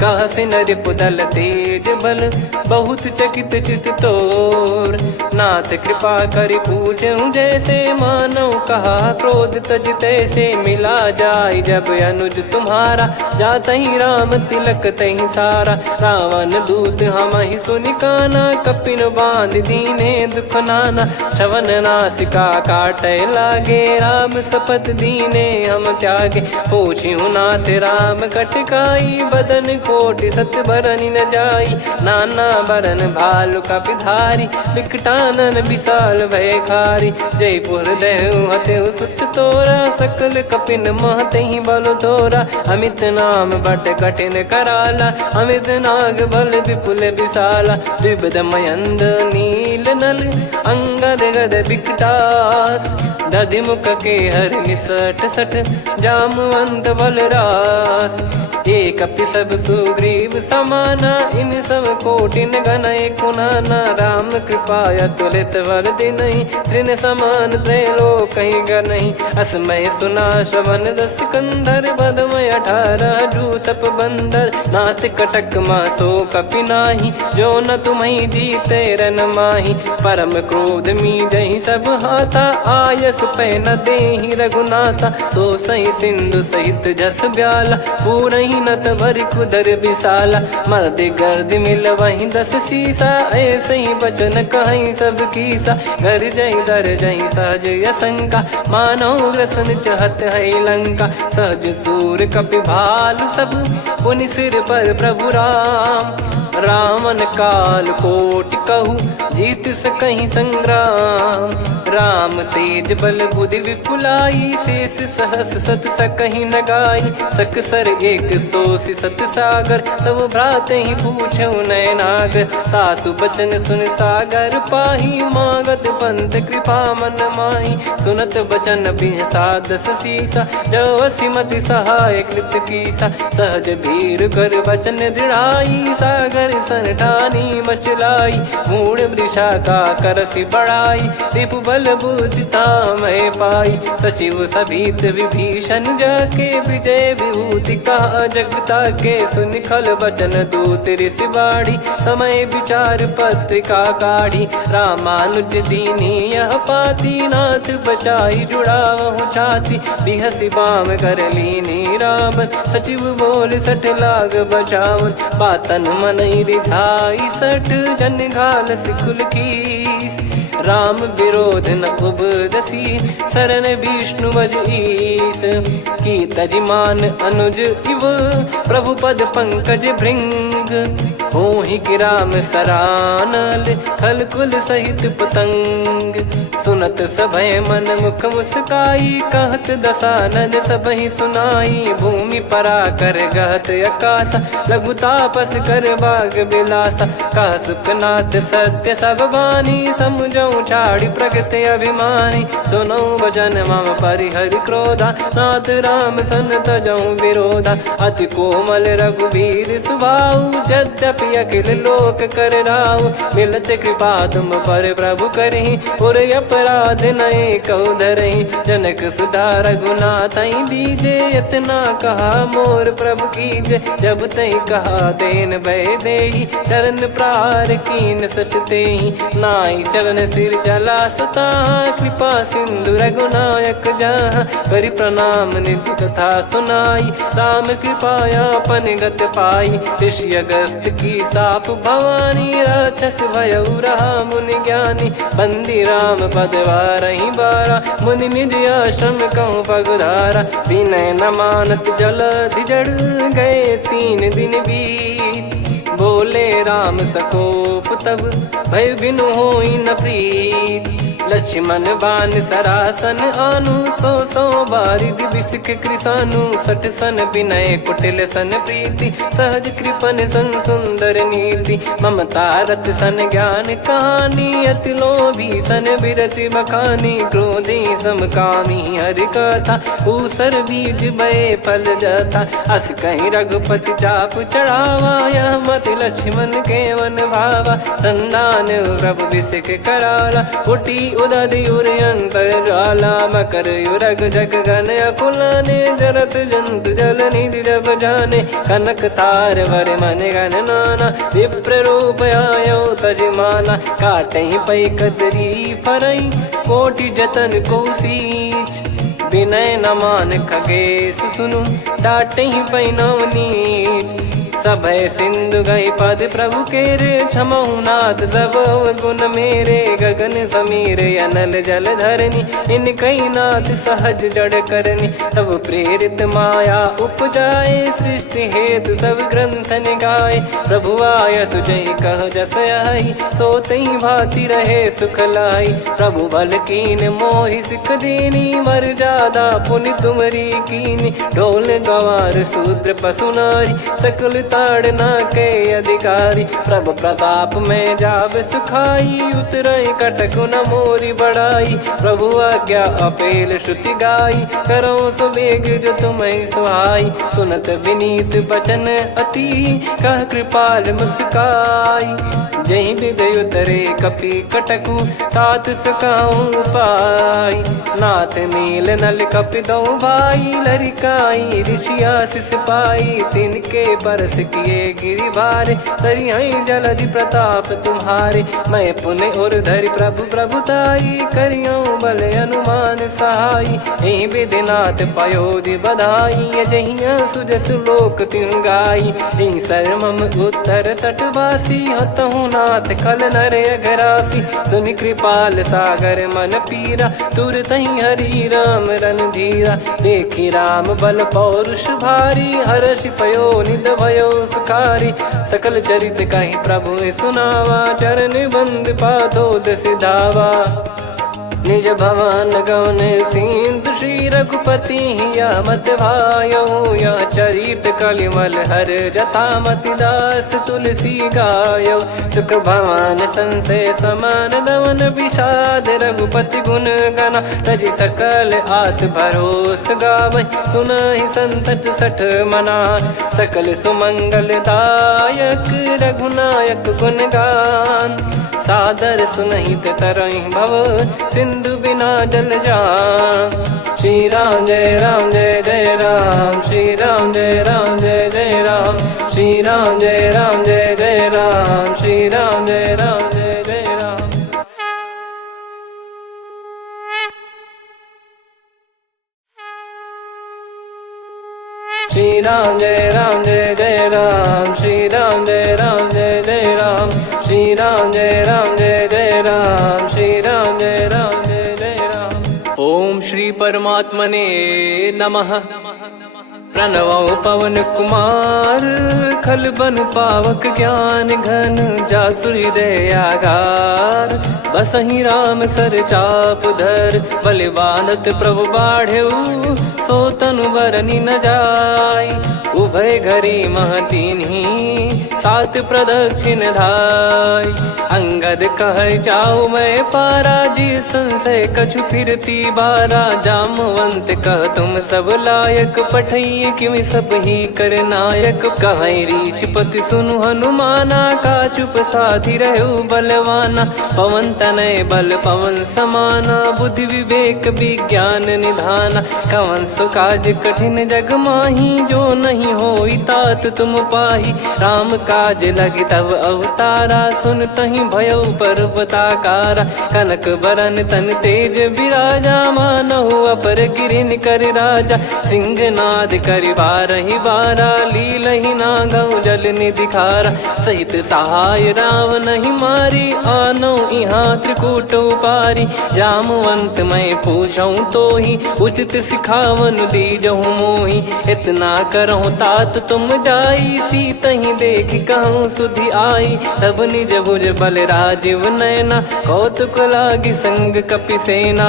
कह सिन रिपुदल तेज बल, बहुत चकित चित तोर, नाथ कृपा करि पूछऊं जैसे, मानव कहा क्रोध तज तैसे, मिला जाय जब अनुज तुम्हारा, जात ही राम तिलक तही सारा, रावण दूत हम ही सुनि काना, कपिन बांध दीने दुख नाना, श्रवण नासिका काटे लागे, राम सपत दीने हम त्यागे, पूछिहु नाथ राम कटकाई, बदन कोटि सत बरनि न जाई, नाना बरन भालु कपिधारी, विकटानन विशाल भयखारी, जयपुर देहु हतेउ सुत तोरा, सकल कपिन महतहि बल तोरा, अमित नाम बट कठिन कराला, अमित नाग बल विपुल विशाला, द्विविध मयंद नील नल, अंगद गद विकटास, दधिमुख के हर निसठ सठ, जामवंत बलरास, एक अपि सब सुग्रीव समाना, इन सब कोटिन गणय कुनाना, राम कृपा अतुलित वर दिनहि, तृण समान त्रैलोक कहीं गनहि, असमय सुना श्रवण रस कंधर, बदमय 18 जूतप बंदर, नाथ कटक मासो कपि नाही, जो न तुम्हि जीते रन माही, परम क्रोध मी जहि सब हाथा, आयस मानस पे न देहि रघुनाथा। सो सही सिंधु सहित जस ब्याला, पूरही नत भरि कुदर विशाला। मर्द गर्द मिल वही 10 सीसा, ऐसे ही बचन कहीं सब कीसा। घर जय दर जय सहज असंका, मानव ग्रसन चहत है लंका। सहज सूर कपि भालु सब, पुनि सिर पर प्रभु राम। रामन काल कोटि कहु, जीत सकहि संग्राम। राम तेज बल बुद्धि विपुलाई, शेष सहस सत सकहि न गाई। सकसर एक सोसी सत सागर, तब भ्रात ही पूछौ नयनागर। तासु बचन सुन सागर पाही, मांगत पंथ कृपा मन माही। सुनत बचन बिहसा 10 सीसा, जवसि मति सहाय कृत कीसा। सहज धीर कर बचन दृढ़ाई, सागर सन ठानी मचलाई। मूढ़ वृषा का करसि बढ़ाई, रिपु बल बुद्धि तामय पाई। सचिव सभीत विभीषण जाके, विजय विभूति कहा जगता के। सुनि खल बचन दूत ऋषि बाढ़ी, समय विचार पत्रिका काढ़ी। रामानुज दीनी यह पाती, नाथ बचाई जुड़ावहु छाती। बिहसि बाम कर लीनी रावण, सचिव बोल 60 लाग बचावन। बातन मनई रिझाई 60, जन घाल सिकुल कीस। राम विरोध न उपदसी, शरण विष्णु बज ईस। की तजिमान अनुज इव, प्रभु पद पंकज भृंग। होहि कि राम सरानल, खल कुल सहित पतंग। सुनत सभय मन मुख मुस्काई, कहत दसानन सबहि सुनाई। भूमि परा कर गहत आकाशा, लघु तापस कर बाग बिलासा। कह सुखनाथ सत्य सब बानी, समझौ छाड़ी प्रगति अभिमानी। सुनो भजन मम परिहरि क्रोधा, नाथ राम सन तजौ विरोधा। अति कोमल रघुवीर सुभाऊ, यद्यपि अखिल लोक कर राऊ। मिलत कृपा तुम पर प्रभु करहि, और अपराध नए कौ धरहि। जनक सुधा रघुनाथ दीजे, इतना कहा मोर प्रभु कीजे। जब तई कहा देन भय देहि, चरण प्रार कीन सटतेहि। नाई चरण सिर चला सता, कृपा सिंधु रघुनायक जहाँ। करि प्रणाम निज कथा सुनाई, राम कृपाया पन गत पाई। ऋषि अगस्त की साप भवानी, राक्षस भयउ रहा मुनि ज्ञानी। बंदी राम पद वारहि बारा, मुनि निज आश्रम कहूँ पगधारा। विनय न मानत जलधि जड़, गए 3 दिन बीत। बोले राम सकोप तब, भय बिनु होई न प्रीत। लक्ष्मण बान सरासन आनु, 100 बारिधि बिसक कृसानु। 60 सन विनय कुटिल सन प्रीति, सहज कृपन सन सुंदर नीति। ममता रत सन ज्ञान कहानी, अति लोभी सन बिरति बखानी। क्रोधी समकामी हरि कथा, ऊसर बीज भय फल जथा। अस कहीं रघुपति चाप चढ़ावा, यह मति लक्ष्मण के वन भावा। संदान प्रभु बिसक कराला, कुटी उदधि उर अंतर ज्वाला। मकर युरग जग गन अकुलाने, जरत जंतु जल निधि जब जाने। कनक तार वर मन गण नाना, विप्र रूप आयो तजमाना। काटहि पै कतरी फरई, कोटि जतन को सींच। विनय न मान खगेश सुनु, डांटहि पै नव नीच। सभय सिंधु गई पद प्रभु केरे, क्षमहु नाथ सब गुण मेरे। गगन समीर अनल जल धरनी, इन कई नाथ सहज जड़ करनी। तब प्रेरित माया उपजाए, सृष्टि हेतु सब ग्रंथ निगाए। प्रभु आय सुजय कह जस आई, सोतहि भांति रहे सुख लाई। प्रभु बल कीन मोहि सिख दीनी, मर्यादा पुनि तुमरी कीनी। ढोल गवार शूद्र पशु नारी, सकल ताड़ना के अधिकारी। प्रभु प्रताप में जाब सुखाई, उतरई कटक न मोरी बढ़ाई। प्रभु आज्ञा अपेल श्रुति गाई, करो सुबेग जो तुम्हें सुहाई। सुनत विनीत बचन अति, कह कृपाल मुस्काई। जही विदय उतरे कपि कटकु, तात सकाऊं पाई। नाथ नील नल कपि दो भाई, लरिकाई ऋषि आशीष पाई। तिनके परस किए गिरि बारे, तरी हई जलधि प्रताप तुम्हारे। मैं पुण्य और धरि प्रभु प्रभुताई, करियो बल अनुमान सहाई। ए विधिनाथ पयोधि बधाई, जहिया सुजस लोक तिहु गाई। ए सरमम उत्तर तटवासी, हतहु नाथ खल नर अघरासी। सुनि कृपाल सागर मन पीरा, तुरत ही हरि राम रन धीरा। देखी राम बल पौरुष भारी, हर्षि पयो निध भयो सुखारी। सकल चरित कहि प्रभु सुनावा, चरण बंद पाथो सिधावा। निज भवन गौन सिंधु श्री रघुपति या मत भायो। या चरित कलिमल हर जथा मति दास तुलसी गायो। सुख भवन संशय समान दवन विषाद, रघुपति गुण गना तजि सकल आस भरोस गावै। सुनहि संतत सठ मना, सकल सुमंगल दायक रघुनायक गुण गान। सादर सुनहित तरहि भव, सिंधु बिना जल जान। श्री राम जय राम जय जय राम, श्री राम जय राम जय जय राम। श्री राम जय राम जय जय राम, श्री राम जय राम जय जय राम। श्री राम जय राम जय जय राम, श्री राम जय राम जय जय राम। श्री राम जय राम जय जय राम, श्री राम जय राम जय जय राम। ओम श्री परमात्मने नमः। प्रणवो पवन कुमार, खल बन पावक ज्ञान घन। जासु हृदय आगार, बसहि राम सर चाप धर। बल बांधत प्रभु बाढ़ेऊ, सो तनु बरनि न जाय। उभय घरी मह दीन्ही, सात प्रदक्षिण धाय। अंगद कह जाऊ मैं पारा, जी संशय कछु फिरती बारा। जामवंत कह तुम सब लायक, पठइये किमि सब ही कर नायक। कहै रीछ पति सुनु हनुमाना, का चुप साधि रहु बलवाना। पवन तनय बल पवन समाना, बुद्धि विवेक विज्ञान निधाना। कवन सो काज कठिन जग माही, जो नहीं होई तात तुम पाही। राम काज लगी तब अवतारा, सुन तहि भयो पर्वताकारा। कनक बरन तन तेज बिराजा, मानहु अपर गिरिन कर राजा। सिंहनाद करि बारहि बारा, लीलहि नागौ जल निधि खारा। सहित सहाय रावण नहीं मारी, आनो इहाँ त्रिकूट उपारी। जामवंत मैं पूछऊँ तोहि, उचित सिखावन दीजहु मोहि। इतना करहु तात तुम जाई, सीतहि देख कहूँ सुधि आई। तब निज भुज बल राजीव नयना, कौतुक लागी संग कपिसेना।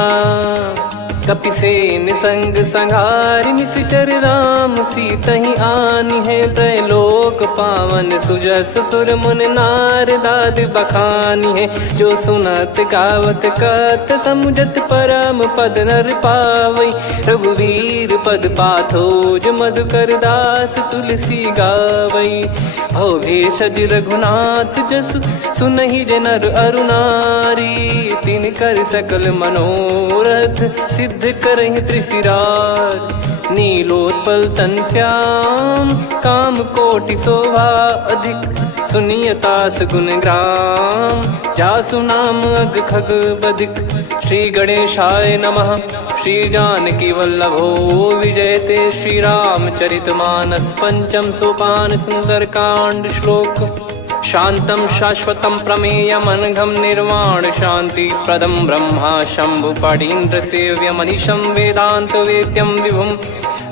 कपिसेन संग संहारि, निशिचर राम सीतहि आनि है। त्रैलोक पावन सुजस सुर मुन नार, दाद बखानी है। जो सुनत गावत कथ, समुझत परम पद नर पावै। रघुवीर पद पाथोज, मधुकर दास तुलसी गावै। भवेशज रघुनाथ जसु, सुनहि जे नर अरु नारी। तिन कर सकल मनोरथ, सिद्ध करहि त्रिशिराज। नीलोत्पल तन श्याम, काम कोटि शोभा अधिक। सुनियतास गुण ग्राम, जासु नाम अग खग बदिक। श्री गणेशाय नमः। श्री जानकी वल्लभो विजयते, श्री रामचरितमानस। पंचम सोपान सुंदरकांड श्लोक। शांतं शाश्वतं प्रमेयमनघं निर्वाण शांति प्रदं ब्रह्मा शंभु फणीन्द्र सेव्य मनीषं वेदांत वेद्यं विभुं।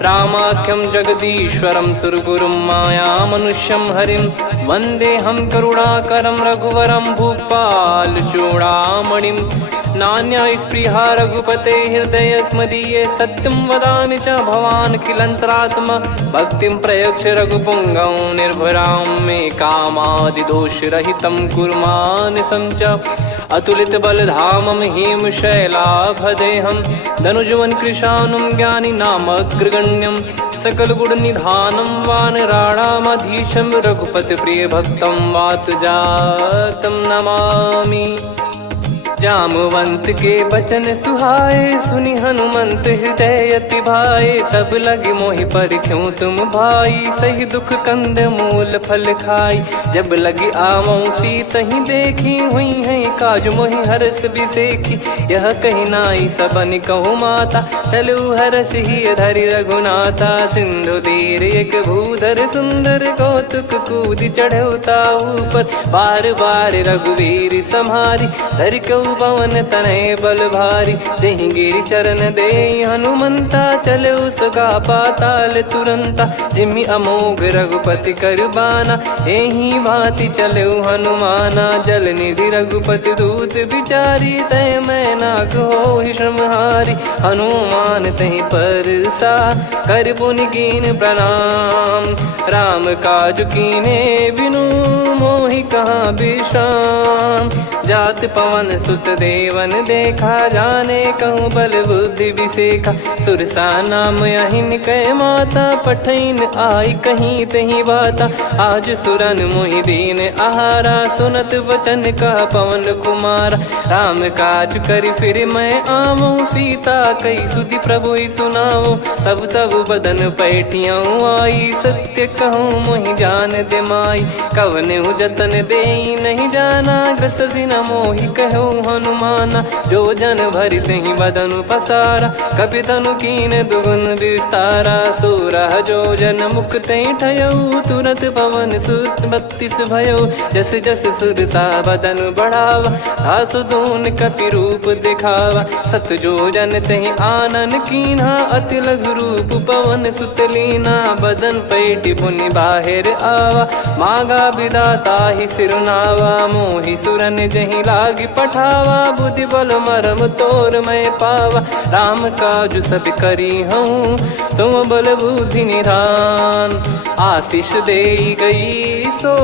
रामाख्यं जगदीश्वरं सुरगुरुं माया मनुष्यं हरिं। वन्देऽहं करुणाकरं रघुवरं भूपाल चूडामणिं। नान्या स्पृहा रघुपते हृदय स्मदीये, सत्यं वदामि च भवानखिलन्तरात्मा। भक्तिं प्रयच्छ रघुपुङ्गं निर्भरां मे कामादिदोषरहितं कुर्मानिसं च। अतुलितबलधामं हेमशैलाभदेहं, धनुजवन कृशानुं ज्ञानिनामग्रगण्यं। सकलगुणनिधानं वानराणामधीशं, रघुपतिप्रियभक्तं वातजातं नमामि। जामवंत के बचन सुहाए, सुनि हनुमंत हृदय अति भाए। तब लगे मोहि पर क्यों तुम भाई, सही दुख कंद मूल फल खाई। जब लगी आवऊं सीतहि देखी, हुई है काज मोहि हरस बिसेखी। यह कही नाई सबन कहु माता, चलु हरष ही धरि रघुनाथा। सिंधु तीर एक भूधर सुंदर, कौतुक कूद चढ़ौता ऊपर। बार बार रघुवीर सम्हारी, धरि कऊ पवन तनय बल भारी। जहि गिरि चरण दे हनुमंता, चले उसका पाताल तुरंता। जिमि अमोघ रघुपति कर बाना, एहि भांति चले हनुमाना। जल निधि रघुपति दूत बिचारी, तय मैं नाग होहि श्रमहारी। हनुमान तहि परसा, कर पुनि कीन प्रणाम। राम काज कीने बिनु, मोहि कहाँ विश्राम। जात पवन सुत देवन देखा, जाने कहूँ बल बुद्धि विसेखा। सुरसा नाम अहिन कै माता, पठैन आई कहीं तहीं बाता। आज सुरन मोहि दीन आहारा, सुनत वचन कह पवन कुमारा। राम काज करि फिर मैं आवऊं, सीता कई सुधि प्रभु ही सुनाऊं। तब तब बदन पैठियाँ आई, सत्य कहूँ मोहि जान दे माई। कवने जतन दे नहीं जाना, ग्रसि न मोहि कहूँ हनुमाना। जो जन भरि तहि बदनु पसारा, कपि तनु कीन दुगुन विस्तारा। सोरह जो जन मुख तहि ठयऊ, तुरत पवन सुत 32 भयऊ। जस जस सुरसा बदन बढ़ावा, आसु दून कपि रूप दिखावा। सत जो जन तहि आनन कीन्हा, अति लघु रूप पवन सुत लीना। बदन पैटि पुनि बाहिर आवा, मांगा विधाता ही सिरुनावा। मोहि सुरन जहि लागी पठावा, बुद्धि बल मरम तोर मैं पावा। राम काज सब करी हूँ, तुम बल बुद्धि निधान। आशीष दे गई सो,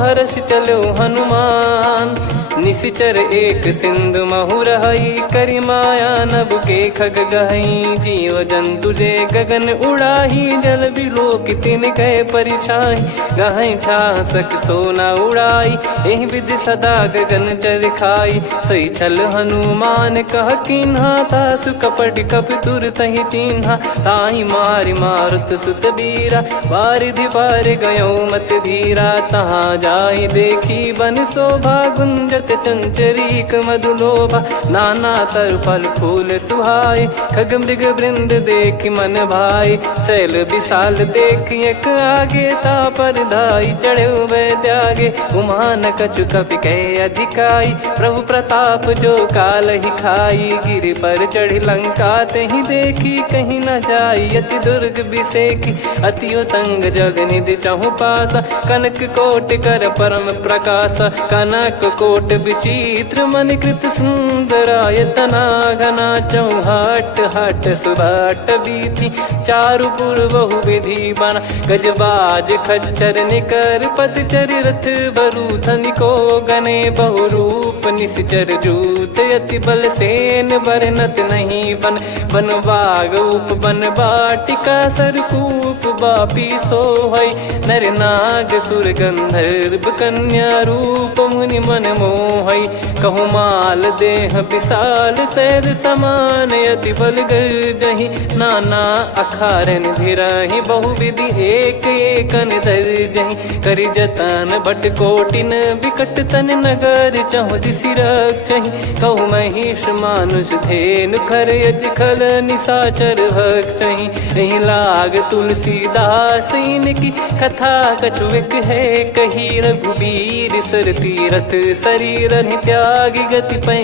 हर्ष चलो हनुमान। निशिचर एक सिंधु महु रहई, करि माया नभ के खग गहई। जीव जंतु जे गगन उड़ाही, जल बिलोक तिन कह परिछाई। गहई छासक सोना उड़ाई, एहि विधि सदा गगन चर खाई। सही छल हनुमान कह कीन्हा, तासु कपट कपि तुर तहि चिन्हा। ताहि मारि मारुत सुत बीरा, वारिधि पार गयो मत धीरा। तहाँ जाई देखी बन शोभा, गुंजत चंचरीक मधुलोभा। नाना तर फल फूल सुहाए, खग मृग वृंद देख मन भाई। शैल विशाल देख एक आगे, तापर धाई चढ़े वै त्यागे। उमा न कछु कपि कह अधिकाई, प्रभु प्रताप जो काल ही खाई। गिरि पर चढ़ी लंका तहि देखी, कहीं न जाई अति दुर्ग बिसेखी। अति उतंग जग निधि चहु पासा, कनक कोट कर परम प्रकाशा। कनक कोट विचित्र मन कृत सुंदरायतना। घना चौहाट हाट सुबाट बीती, चारु पुर बहु विधि बना। गजबाज खच्चर निकर पतचर, रथ बरु धनिको गने। बहु रूप निश्चर जूत, अति बल सेन बरनत नहीं बन। बन बाग उप बन बाटिका, सरकूप बापी सोहई। नर नाग सुर गंधर्व कन्या, रूप मुनि मन मोहई। कहु माल देह विशाल, सैर समान अति बल गर्जहि। नाना अखारन भिरहि, बहु विधि एक एकन धरजहि। करि जतन भट कोटिन, विकट तन नगर चहु दिसि रक्षहि। कहु महिष मानुष धेनु, खर यज खल निशाचर भक्षहि। एहि लाग तुलसीदास इनकी, कथा कछु एक है कही। रघुबीर सर तीरथ शरीर, त्यागी गति पै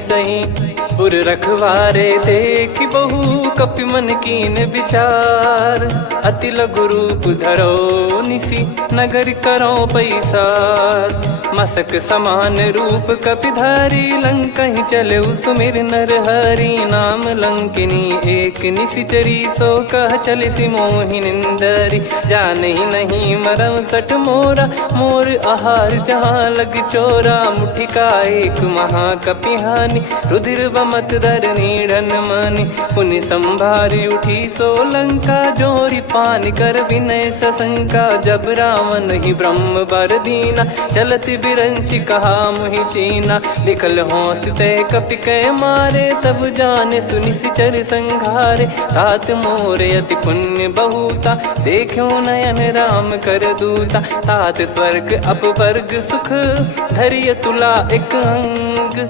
सही। पुर रखवारे देखि बहु, कपि मन कीन विचार। अति लघु रूप धरो निसी, नगर करो पैसार। मसक समान रूप कपिधारी, लंकहि चले सुमिर नर हरि। नाम लंकिनी एक निशिचरी, सो कह चलिसि मोहि निंदरी। जानहि नहीं मरम सठ मोरा, मोर आहार जहाँ लग चोरा। मुठिका एक महाकपिहानि, रुधिर मत धरनी ढन मानी। पुनि संभारी उठी सोलंका, जोरी पान कर विनय सशंका। जब रावण ही ब्रह्म बर दीना, चलत बिरंच कहा मुहि चीना। निकल होंस तय कपि कै मारे, तब जाने सुनि सिचर संघारे। तात मोर अति पुण्य बहुता, देखो नयन राम कर दूता। तात स्वर्ग अपवर्ग सुख, धैर्य तुला एक अंग।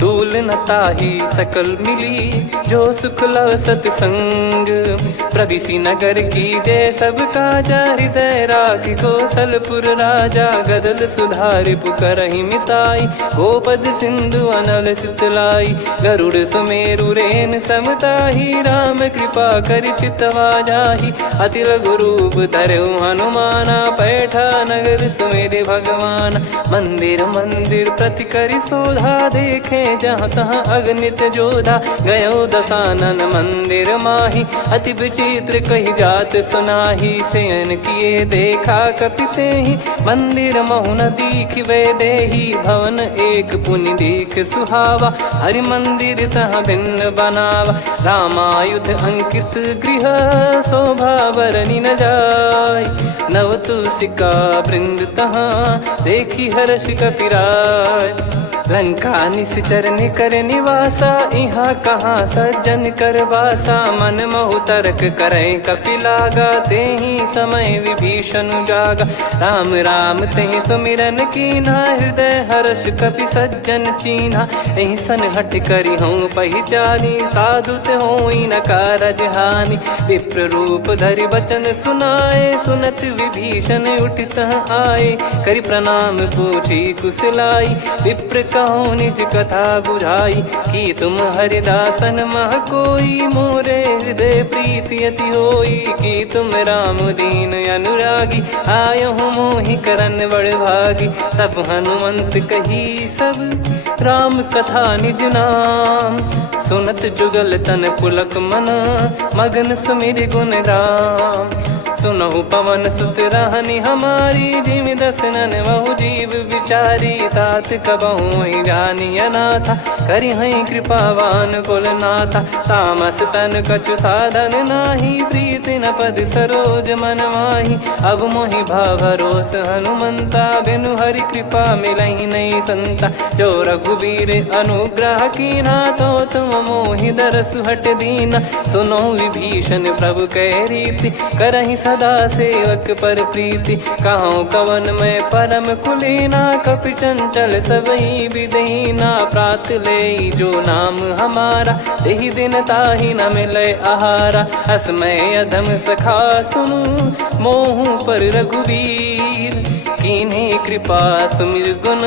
तूल न ताहि सकल मिली, जो सुख लव सतसंग। प्रविसी नगर की जय सब काजा, हृदय राखि कौशलपुर राजा। गदल सुधारि पुकारहि मिताई, गोपद सिंधु अनल सितलाई। गरुड़ सुमेरु रेन समताहि, राम कृपा कर चितवा जाहि। अति लघु रूप धरऊ हनुमाना, पैठा नगर सुमेरे भगवान। मंदिर मंदिर प्रति करि शोधा, देखे जहाँ तहाँ अगणित जोधा। गयो दशानन मंदिर माही, अति विचित्र कही जात सुनाही। शयन किए देखा कपिते ही, मंदिर महु न दीख वे देही। भवन एक पुनि दीख सुहावा, हरि मंदिर तहाँ भिन्न बनावा। रामायुध अंकित गृह, शोभा बरनी न जाय। नव तुलसी का वृंद तहाँ, देखी हर्ष कपिराय। लंका निश्चर निकर निवासा, यहाँ कहाँ सज्जन कर वासा। मन महु तर्क करें कपिलागा, तेहि समय विभीषण जागा। राम राम तेहि सुमिरन कीन्हा, हृदय हर्ष कपि सज्जन चीन्हा। एहि सन हट करि हूँ पहिचानी, साधु ते होई न कारज हानि। विप्र रूप धरि बचन सुनाए, सुनत विभीषण उठित आए। करि प्रणाम पूछी कुशलाई, विप्र कहो निज कथा बुझाई। कि तुम हरिदासन मह कोई, मोरे हृदय प्रीति अति होई। कि तुम राम दीन अनुरागी, आयहु मोहि करन बड़ भागी। तब हनुमंत कही सब, राम कथा निज नाम। सुनत जुगल तन पुलक मना, मगन सुमिर गुण राम। सुनहु पवन सुत रहनी हमारी, जिमि दसनन महु जीव विचारी। तात कबहु ही जानी अनाथा, करि हई कृपावान कुल नाथा। तामस तन कछु साधन नाही, प्रीति न पद सरोज मन माही। अब मोहि भाव भरोस हनुमंता, बिनु हरि कृपा मिलहि नहीं संता। जो रघुबीर अनुग्रह कीना, तो तुम मोहि दरसु हट दीना। सुनो विभीषण प्रभु कह रीति, करहि सदा सेवक पर प्रीति। कहूँ कवन में परम कुलीना, कपि चंचल सबई विदहीना। प्रात ले जो नाम हमारा, तेहि दिन ताहि न मिले आहारा। असमय अधम सखा सुनु, मोहु पर रघुवीर। कीन्हे कृपा सुमिर गुण,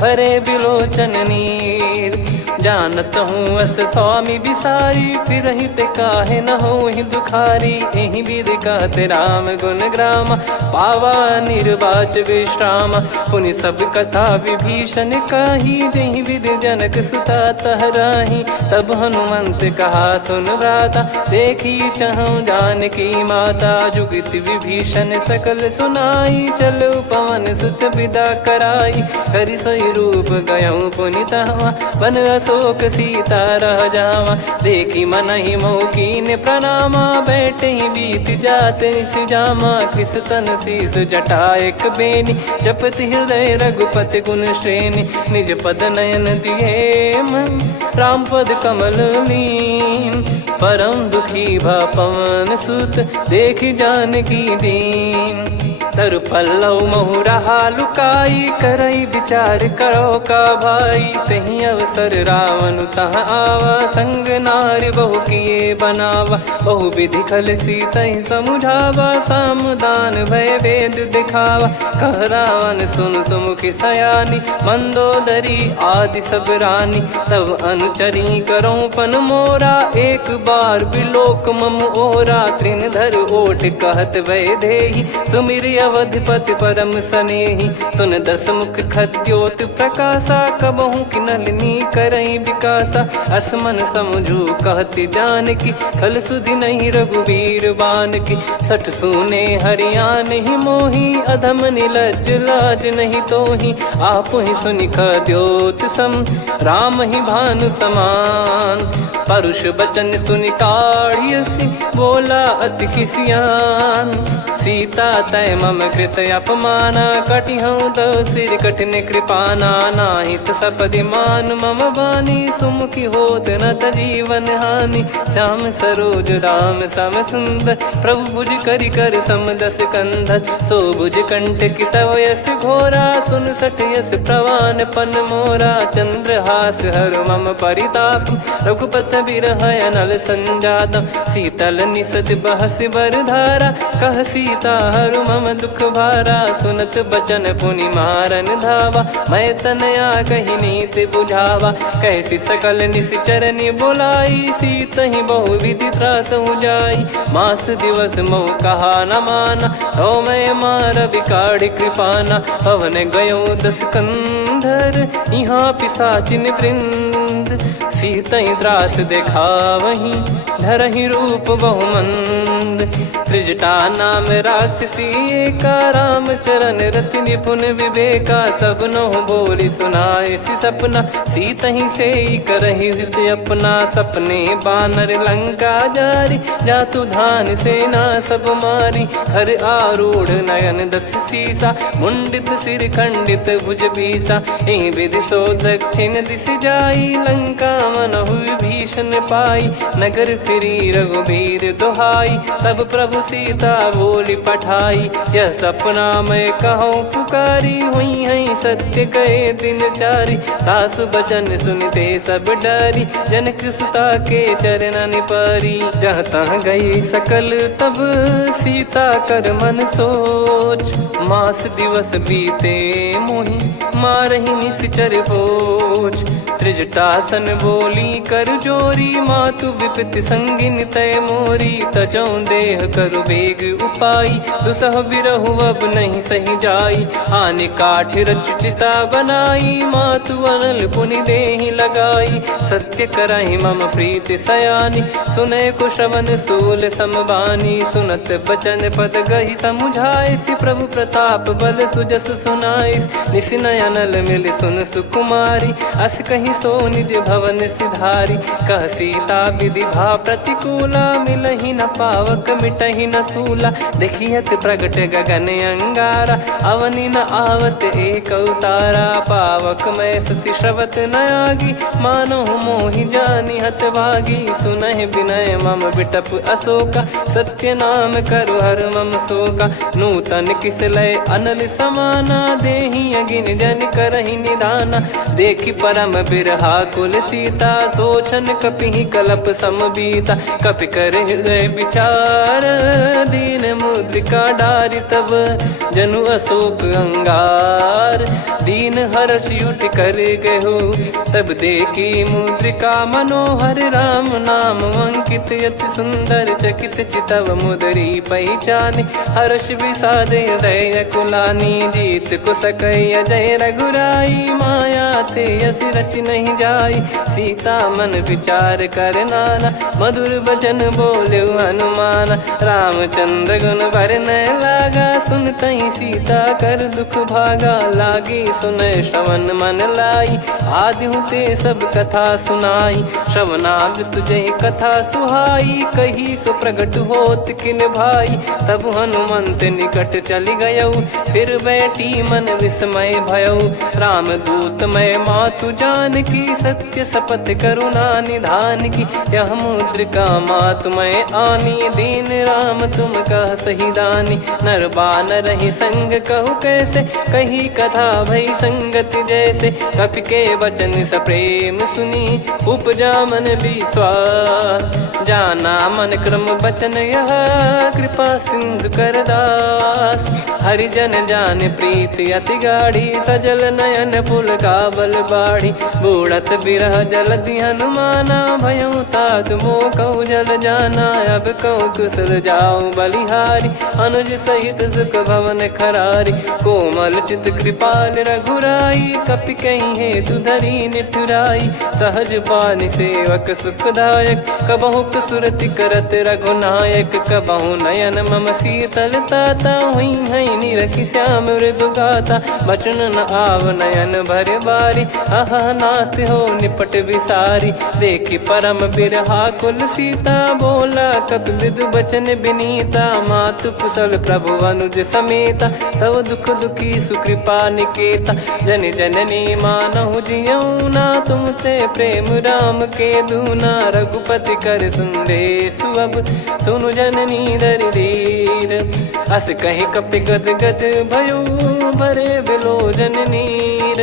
भरे बिलोचन नीर। जानत हूँ अस स्वामी बिसारी, फिर हित काहे न हो ही दुखारी। एहि विधि कहते राम गुण ग्राम, पावा निर्वाच विश्राम। पुनि सब कथा विभीषण काही, जहि विधि जनक सुता तहराही। तब हनुमंत कहा सुन भ्राता, देखी चहु जानकी माता। जुगित विभीषण सकल सुनाई, चलो पवन सुत विदा कराई। करि सोई रूप गयऊँ पुनि तहवा, बन अशोक सीता रह जावा। देखी मनहि मोह कीन्ह प्रणामा, बैठे ही बीत जात निस जामा। किस तन शीस जटा एक बेनी, जपति हृदय रघुपति गुण श्रेणी। निज पद नयन दिए मन, राम पद कमल लीन। परम दुखी भा पवन सुत, देखि जानकी दीन। तरु पल्लव महु रहा लुकाई, करई विचार करो का भाई। तहि अवसर रावण तहाँ आवा, संग नार बहु किए बनावा। बहु विधि खल सीतहि समुझावा, सामदान भय वेद दिखावा। कह रावण सुन सुमुखि सयानी, मंदोदरी आदि सब रानी। तब अनुचरी करो पन मोरा, एक बार बिलोक मम ओरा। तृण धर ओट कहत वै देहि, सुमिर अवधिपति परम सनेही। सुन दस मुख खद्योत प्रकाशा, कबहू की नलिनी करई विकासा। असमन समझू कहती जान की, खल सुधि नहीं रघुबीर बान की। सठ सुने हरियाण ही मोही, अधम निलज लाज नहीं तोही। आप ही सुनि खद्योत सम, राम ही भानु समान। परुष बचन सुनि काढ़ियसि, बोला अति किसियान। सीता तय मम कृत अपमाना, कटिहऊँ दो सिर कठिन कृपाना। नाहित सपदि मान मम बानी, सुमुखी होत न जीवन हानि। श्याम सरोज राम सम सुंदर, प्रभु भुज करि कर सम दस कंधर। सो भुज कंटक तव यस घोरा, सुन सठ यस प्रवान पन मोरा। चंद्रहास हर मम परिताप, रघुपत बिरह अनल संजातम। शीतल निसत बहस बर धारा, कह सीता हरु मम दुख भारा। सुनत बचन पुनि मारन धावा, मैं तनया कही नीत बुझावा। कैसी सकल निश्चरनि बोलाई, सीत ही बहु विधि त्रास जाई। मास दिवस मोह कहा न माना, तो मैं मार बिकाढ़ कृपाना। पवन गयो दस कंधर, यहाँ पिशाचिन वृंद। सीतई त्रास देखावहीं, धरहि रूप बहुमंद। त्रिजटा नाम राक्षसी एका, राम चरण रति निपुण विवेका। सबनो बोली सुनाए सि सपना, सीतहि से करहि हित अपना। सपने बानर लंका जारी, जातु धान सेना सब मारी। हर आरूढ़ नयन दस सीसा, मुंडित सिर खंडित भुज बीसा। एहि विधि सो दक्षिण दिश जाई, लंका मनहु भीषण पाई। नगर फिरी रघुबीर दोहाई, तब प्रभु सीता बोली पठाई। यह सपना मैं कहूँ पुकारी, हुई है सत्य कहे दिन चारी। सासु बचन सुनते सब डरी, जनक सुता के चरण परी। जहाँ तहाँ गई सकल तब, सीता कर मन सोच। मास दिवस बीते मोहि, मारहि निश्चर बोझ। त्रिजटासन बोली कर जोरी, मातु विपति संगिन तय मोरी। तजौ देह करु बेग उपाई, दुसह बिरहु अब नहीं सही जाई। आने काठ रचिता बनाई, मातु अनल पुनि देहि लगाई। सत्य करहि मम प्रीति सयानी, सुनय को श्रवण सूल समबानी। सुनत बचन पद गहि समुझाए, सि प्रभु प्रताप बल सुजस सुनाइस। निस नयनल मिल सुन सुकुमारी, अस कहि सो निज भवन सिधारी। कह सीता विधि भा प्रतिकूला, मिलहि न पावक मिटहि न सूला। देखियत प्रगट गगन अंगारा, अवनि न आवत एक अवतारा। पावक मैं ससि श्रवत न आगी, मानो मोहि जानि हत भागी। सुनहि विनय मम बिटप अशोका, सत्य नाम करु हर मम शोका। नूतन किस लय अनल समाना, देहि अगिन जन करहि निदाना। देखि परम बिरहा कुल सीता, सोचन कपिहि कलप समबीता। कपि कर हृदय विचार, दीन मुद्रिका डारि तब। जनु अशोक अंगार, दीन हर्ष उठ कर गहु। तब देखी मुद्रिका मनोहर, राम नाम अंकित अति सुंदर। चकित चितव मुदरी पहचाने, हर्ष विषाद हृदय कुलानी। जीत को सकय अजय रघुराई, माया थे यस रच नहीं जाई। सीता मन विचार कर नाना, मधुर वचन बोले हनुमान। रामचंद्र गुण भरने लागा, सुनतहि सीता कर दुख भागा। लागी सुनय श्रवण मन लाई, आदि ते सब कथा सुनाई। श्रवणाब तुझे कथा सुहाई, कही सो प्रगट होत किन भाई। तब हनुमंत निकट चली गयौ, फिर बैठी मन विस्मय भयौ। राम दूत मैं मातु जान की, सत्य शपथ करुणा निधान की। यह मुद्रिका मातु मैं आनी, दीन राम तुम कह सही दानी। नर बानर ही संग कहु कैसे, कही कथा भई संगति जैसे। कपि के वचन सप्रेम सुनी, उपजा मन विश्वास। जाना मन क्रम बचन यह, कृपा सिंधु कर दास। हरिजन जान प्रीति अति गाढ़ी, सजल नयन पुल काबल बाढ़ी। बूढ़त बिरह जलधि हनुमाना, भयउ तात मोह कहु जल जाना। अब कहु कुशल जाऊ बलिहारी, अनुज सहित सुख भवन खरारी। कोमल चित कृपाल रघुराई, कपि कहीं हेतु धरी निठुराई। सहज पानि सेवक सुखदायक, कबहु सुरति करत रघुनायक। कबहु नयन मम शीतल ताता, हुई है निरखि श्याम मृदु गाता। बचन न आव नयन भर बारी, अह नाथ हो निपट विसारी। देखि परम बिरहा कुल सीता, बोला कपि मृदु बचन बिनीता। मातु कुशल प्रभु अनुज समेता, तव दुख दुखी सुकृपा निकेता। जन जननी मानहु जियऊ ना, तुम ते प्रेम राम के दूना। रघुपति कर संदेशु अब, सुनु जननी दर धीर। अस कहीं कपि गद गद भयो, भरे बिलोचन नीर।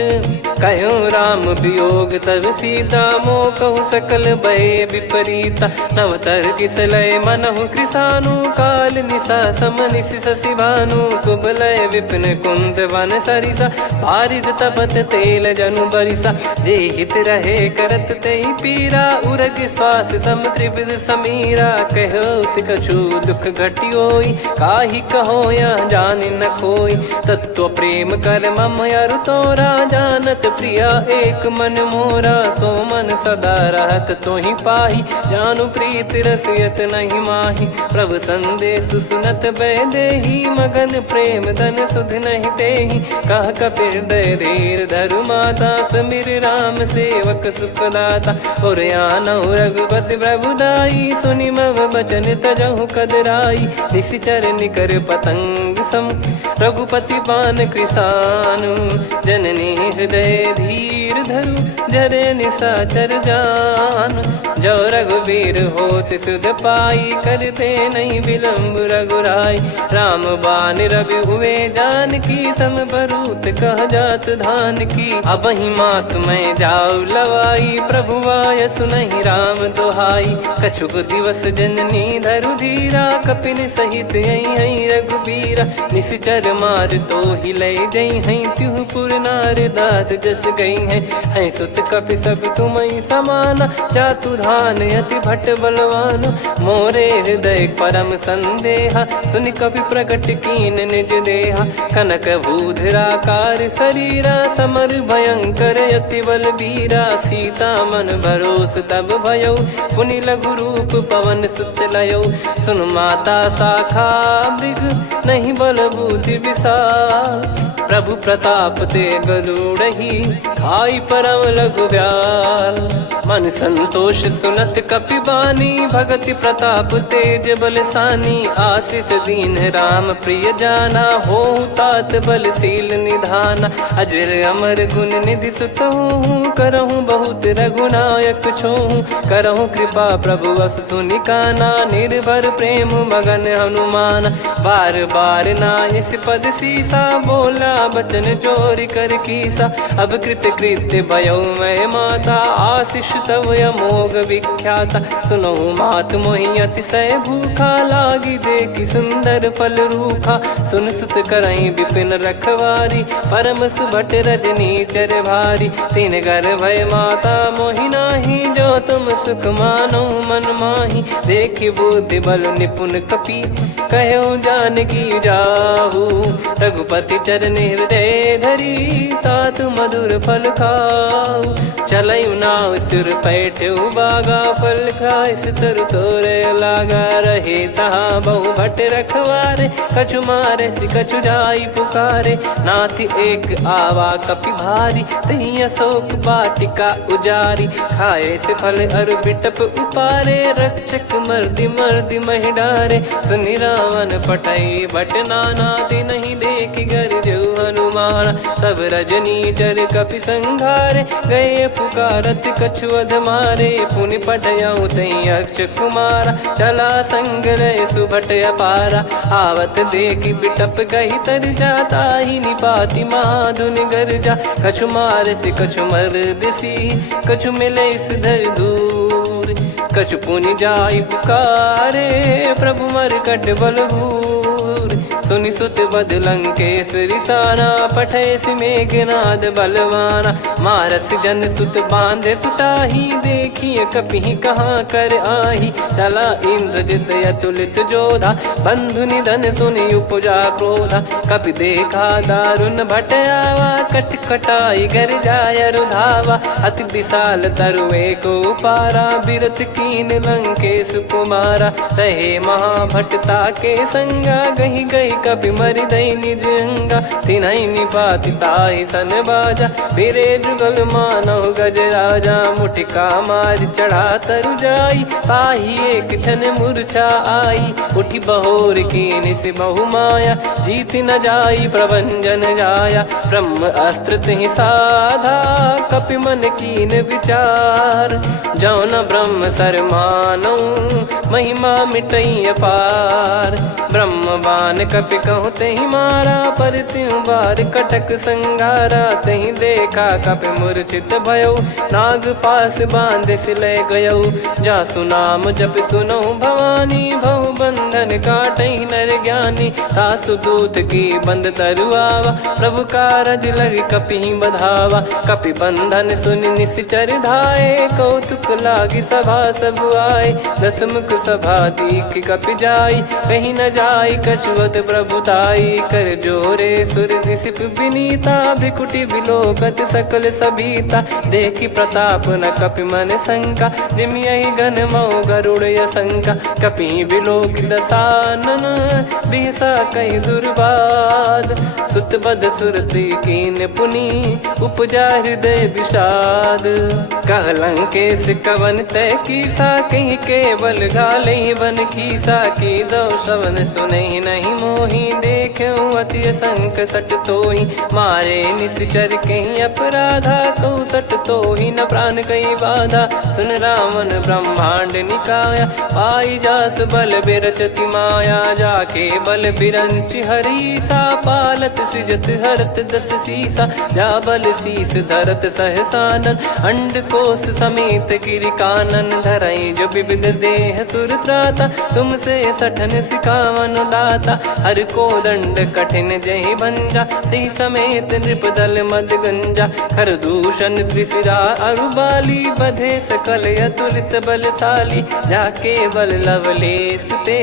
कहूँ राम वियोग तब सीता, मोह कहूँ सकल भय विपरीता। नवतर किसलय मनहु कृसानु, काल निशा समनिश शशि भानु। कुबलय विपिन कुंद वन सरिसा, पारिद तपत तेल जनु बरिसा। जे हित रहे करत तेहि पीरा, उरग श्वास सम त्रिविध समीरा। कहत कछु दुख घटियोई, काहि कहो या जानि न कोई। तत्व प्रेम कर मम अरु तोरा, जानत प्रिया एक मन मोरा। सो मन सदा रहत तोहि पाही, जानु प्रीत रसियत नहीं माही। प्रभु संदेश सुनत बैदेही, मगन प्रेम धन सुध नहीं तेहि। कह कपिर दय धीर धरु माता, समिर राम सेवक सुखदाता। और आनहु रघुपति प्रभुदाई, सुनि मम बचन तजहु कदराई। निशिचर निकर पतंग सम, रघुपति पान कृसानु। जननी हृदय धीर धरु, जरे निशाचर जान। जो रघुवीर होत सुध पाई, करते नहीं विलम्ब रघुराई। राम बान रवि हुए जानकी, तम बरूत कह जात धान की। अब ही मात मैं जाऊ लवाई, प्रभु आय सुनहि राम दोहाई। कछुक दिवस जननी धरु धीरा, कपिन सहित यही रघुबीरा। निश्चर मार तो ही लय जई हैं, त्युह पुर नार दात जस गई हैं। सुत कपि सब तुमहि समाना, जातु धान अति भट बलवान। मोरे हृदय परम संदेहा, सुनि कपि प्रकट कीन निज देहा। कनक भूधराकार शरीरा, समर भयंकर अति बल बीरा। सीता मन भरोस तब भयउ, पुनि लघु रूप पवन सुत लयउ। सुन माता शाखा मृग, नहीं बल बुद्धि विशाल। प्रभु प्रताप ते गरुड़हि, खाई परम लघु ब्याल। मन संतोष सुनत कपि बानी, भगति प्रताप तेज बलसानी। आशीष दीन राम प्रिय जाना, होहु तात बलशील निधाना। अजर अमर गुण निधि सुतहु, करहु बहुत रघुनायक छोहु। करहु कृपा प्रभु अस सुनि काना, निर्भर प्रेम मगन हनुमान। बार बार नायस पद सीसा, बोला बचन चोरी कर कीसा। अब कृत कृत्य भयो मैं माता, आशीष तव अमोघ विख्याता। सुनहु मात मोहि अतिशय भूखा, लागी देखि सुंदर फल रूखा। सुन सुत करहि विपिन रखवारी, परम सुभट रजनी चर भारी। तीन घर भय माता मोहि नाही, जो तुम सुख मानो मन माही। देखि बुद्धि बल निपुण कपि, कहु जानकी जाहू। रघुपति चरण हृदय धरी, तात मधुर फल खाऊ। चलयु नाव सुर पैठ्यु बागा, फल खाय सितर तोरे लागा। रहे तहाँ बहु भट रखवारे, कछु मारे सि कछु जाई पुकारे। नाथ एक आवा कपि भारी, तही अशोक वाटिका उजारी। खाए से फल अर बिटप उपारे, रक्षक मर्दि मर्दि महि डारे। सुनि रावण पटई भट नाना, तिनहि देखि गरजउ हनुमान। तब रजनी चर कपि संघारे, गए पुकारत कछु अध मारे। पुनि पटयउ तई अक्ष कुमारा, चला संग रहे सुभट अपारा। आवत देखि बिटप गहि तर जाता, ही निपाति माधुनि गर्जा। कछु मार से कछु मर्दिसी, कछु मिले इस धर दूर। कछु पुनि जाई पुकारे, प्रभु मरकट बलभूर। सुनि सुत बद लंकेश्वरी साना, पठेसि मेघनाद बलवाना। मारस जन सुत बांधे सुताही, देखिए कपि कहाँ कर आही। चला इंद्रजित अतुलित जोधा, बंधु निधन सुनि उपजा क्रोधा। कपि देखा दारुण भट आवा, कट कटाई घर जाय रुधावा। अति विशाल तरुए को पारा, बिरत कीन लंकेश कुमारा। रहे महाभटता के संगा, गही गही कपि मरि दई निज अंगा। तिन्हि निपाति ताहि सन बाजा, फिरे जुगल मानव गज राजा। मुटिका मार चढ़ा तरु जाई, पाही एक क्षण मूर्छा आई। उठी बहोर कीन से बहु माया, जीत न जाई प्रभंजन जाया। ब्रह्म अस्त्र तिहि साधा, कपि मन कीन विचार। जौ न ब्रह्म सर मानौ, महिमा मिटई अपार। ब्रह्म बान कपि कहूँ तेहि मारा, पर त्यों बार कटक संगारा। तहि देखा कपि मूर्छित भयौ, नाग पास बांध सिले गयौ। जासु नाम जप सुनौ भवानी, भव बंधन काटहि नर ज्ञानी। तासु दूत की बंद तरुआवा, प्रभु कारज लग कपि बधावा। कपि बंधन सुनि निश्चर धाये, कौतुक लागी सभा सब आए। दसमुख सभा दीख कपि जाई, कहीं न जाई कछुअत प्रभुताई। कर जोरे सुर दिसिप विनीता, भिकुटी बिलोकत सकल सबीता। देखी प्रताप न कपि मन शंका, जिमियहि गन मऊ गरुड़ असंका। कपि बिलोक दसानन, बिहसा कहि दुर्बाद। सुत बद सुरति कीन पुनि, उपजा हृदय विषाद। कह लंकेश कवन तय कीसा, कहीं केवल गाले बन खीसा। की दो श्रवण सुनहि नहीं मोही, देखऊं अति संक सट तोहि। मारे निश्चर कहीं अपराधा, कहूँ सट तोहि न प्राण कहीं बाधा। सुन रावण ब्रह्मांड निकाया, पाई जास बल बिरचति माया। जाके बल बिरंच हरीसा, पालत सृजत हरत दस सीसा। जा बल शीस धरत सहसानन, अंड कोश समेत गिरि कानन। धरई जो विविध देह सुर त्राता, तुमसे सठन सिखावन दाता। हर को दंड कठिन जहि भंजा, ती समेत नृपदल मद गंजा। खर दूषण त्रिशिरा अरुबाली, बधे सकल अतुलित बलशाली। जाके बल लवलेस ते,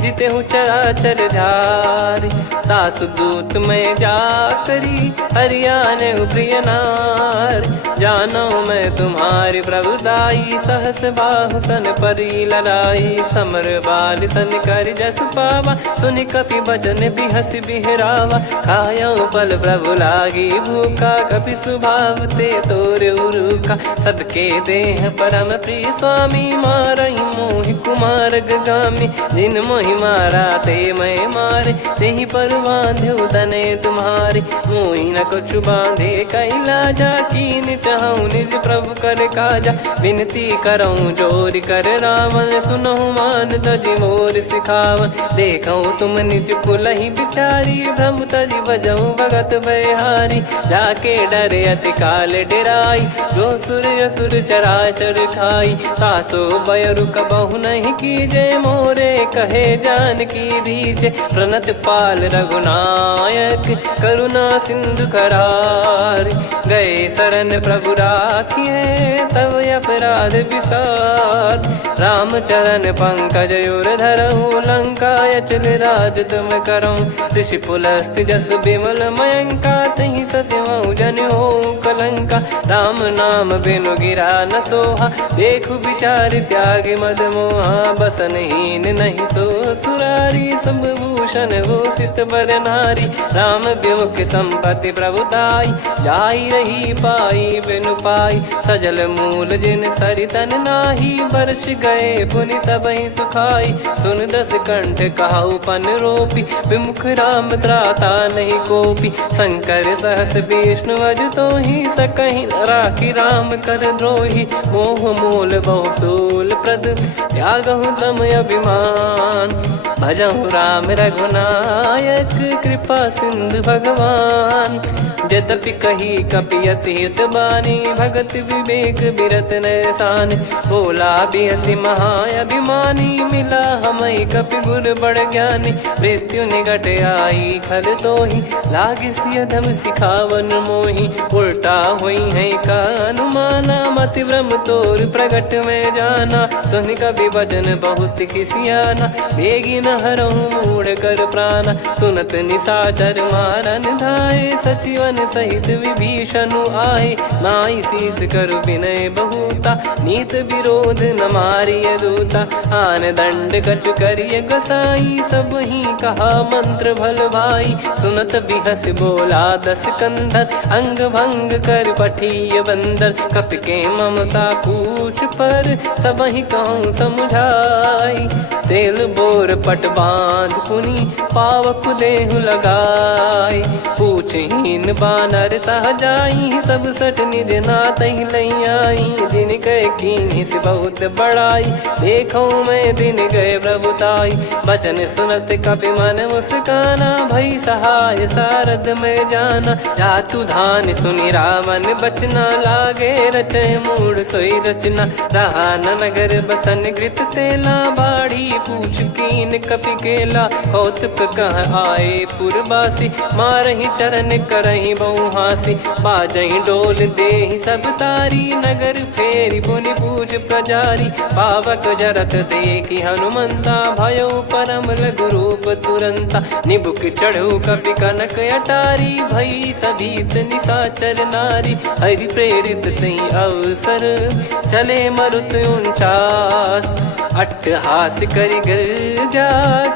जिते हूँ चराचर झारी। तासु दूत मैं जा करी, हरियाने प्रिय नार। जानो मैं तुम्हारी प्रभुताई, सहस बाहु सन परी ललाई। समर बाल सन कर जस पावा, सुनि कपि बचन बिहस बिहरावा। खायौ पल प्रभु लागी भूखा, कपि स्वभाव ते तोरे उरुखा। सबके देह परम प्रिय स्वामी, मारहि मोहि कुमार गामी। जिन मोहि मारा ते मैं मारे, तेहि पर बांधो तनय तुम्हारे। मोहि न कुछ बांधे कैलाजा, कीन चाहूं निज प्रभु कर काजा। विनती करऊं जोर कर रावण, सुनहु मान तजि मोर सिखावन। देखऊं तुम निज कुलहि बिचारी, भ्रम तजि बजऊं भगत बहारी। जाके डरे अति काल डेराई, जो सुर असुर चराचर खाई। तासो बयरु कबहु नहीं कीजे, मोरे कहे जान की दीजे। प्रणत पाल रघुनायक, करुणा सिंधु करार। गए शरण प्रभु राखिए, तब अपराध विसार। राम चरण पंकज उर धरऊं, लंका अचल राज तुम करऊं। ऋषि पुलस्त जस विमल मयंका, तहि सत्यमऊ जन हो कलंका। राम नाम बिनु गिरा न सोहा, देखु विचार त्याग मद मोहा। बसनहीन नहीं सो सुरारी, सब भूषण भूषित बर नारी। राम विमुख संपत्ति प्रभुताई, जाई रही पाई बिनु पाई। सजल मूल जिन सरितन नाही, वर्ष गए पुनि तबहि सुखाई। सुन दस कंठ कहाऊ पन रोपी, विमुख राम त्राता नहीं कोपी। शंकर सहस विष्णु अज तोहि, सकहि न राखी राम कर द्रोही। मोह मूल बहु सूल प्रद, त्यागहु तम अभिमान। भजहु राम रघुनायक, कृपा सिंधु भगवान। यद्यपि कही कपियत हित बानी, भगत विवेक बिरत नैसान। बोला बिहसी महाअभिमानी, मिला हमई कपि गुर बड़ ज्ञानी। मृत्यु निकट आई खल तोहि, लागे सिय धम सिखावन मोहि। उल्टा हुई है का अनुमाना, मति भ्रम तोर प्रगट में जाना। सुन कवि वचन बहुत खिसियाना, बेगी न हरहु मूढ़ कर प्राण। सुनत निशाचर मारन धाये, सचिवन सहित विभीषण आए। नाई शीस कर विनय बहुता, नीत विरोध न मारिय दूता। आन दंड कछु करिय गोसाई, सब ही कहा मंत्र भल भाई। सुनत बिहस बोला दस कंधर, अंग भंग कर पठिय बंदर। कपि के ममता पूछ पर, सब ही कहूँ समझाई। तेल बोर पट बांध पुनि, पावक देहु लगाई। पूछहीन बानर तह जाई, तब सट निज नाथ लई आई। दिन गए कीन्ही से बहुत बड़ाई, देखो मैं दिन गए प्रभुताई। बचन सुनत कपि मन मुस्काना, भई सहाय सारद में जाना। जातु धान सुनि रावण बचना, लागे रचय मूढ़ सोई रचना। रहा न नगर बसन कृत तेला, बाढ़ी पूछ कीन कपि केला। कौतुक कह आए पुरबासी, मारहि चरण करहि बहु हासी। बाजहि डोल देहि सब तारी, नगर फेरी पुनि पूज प्रजारी। पावक जरत देखि हनुमंता, भयो परम रघुरूप तुरंता। निबुक चढ़ऊ कपि कनक अटारी, भई सभीत निशाचर नारी। हरि प्रेरित तई अवसर, चले मरुत 49। अट्टहास करि गर्जा,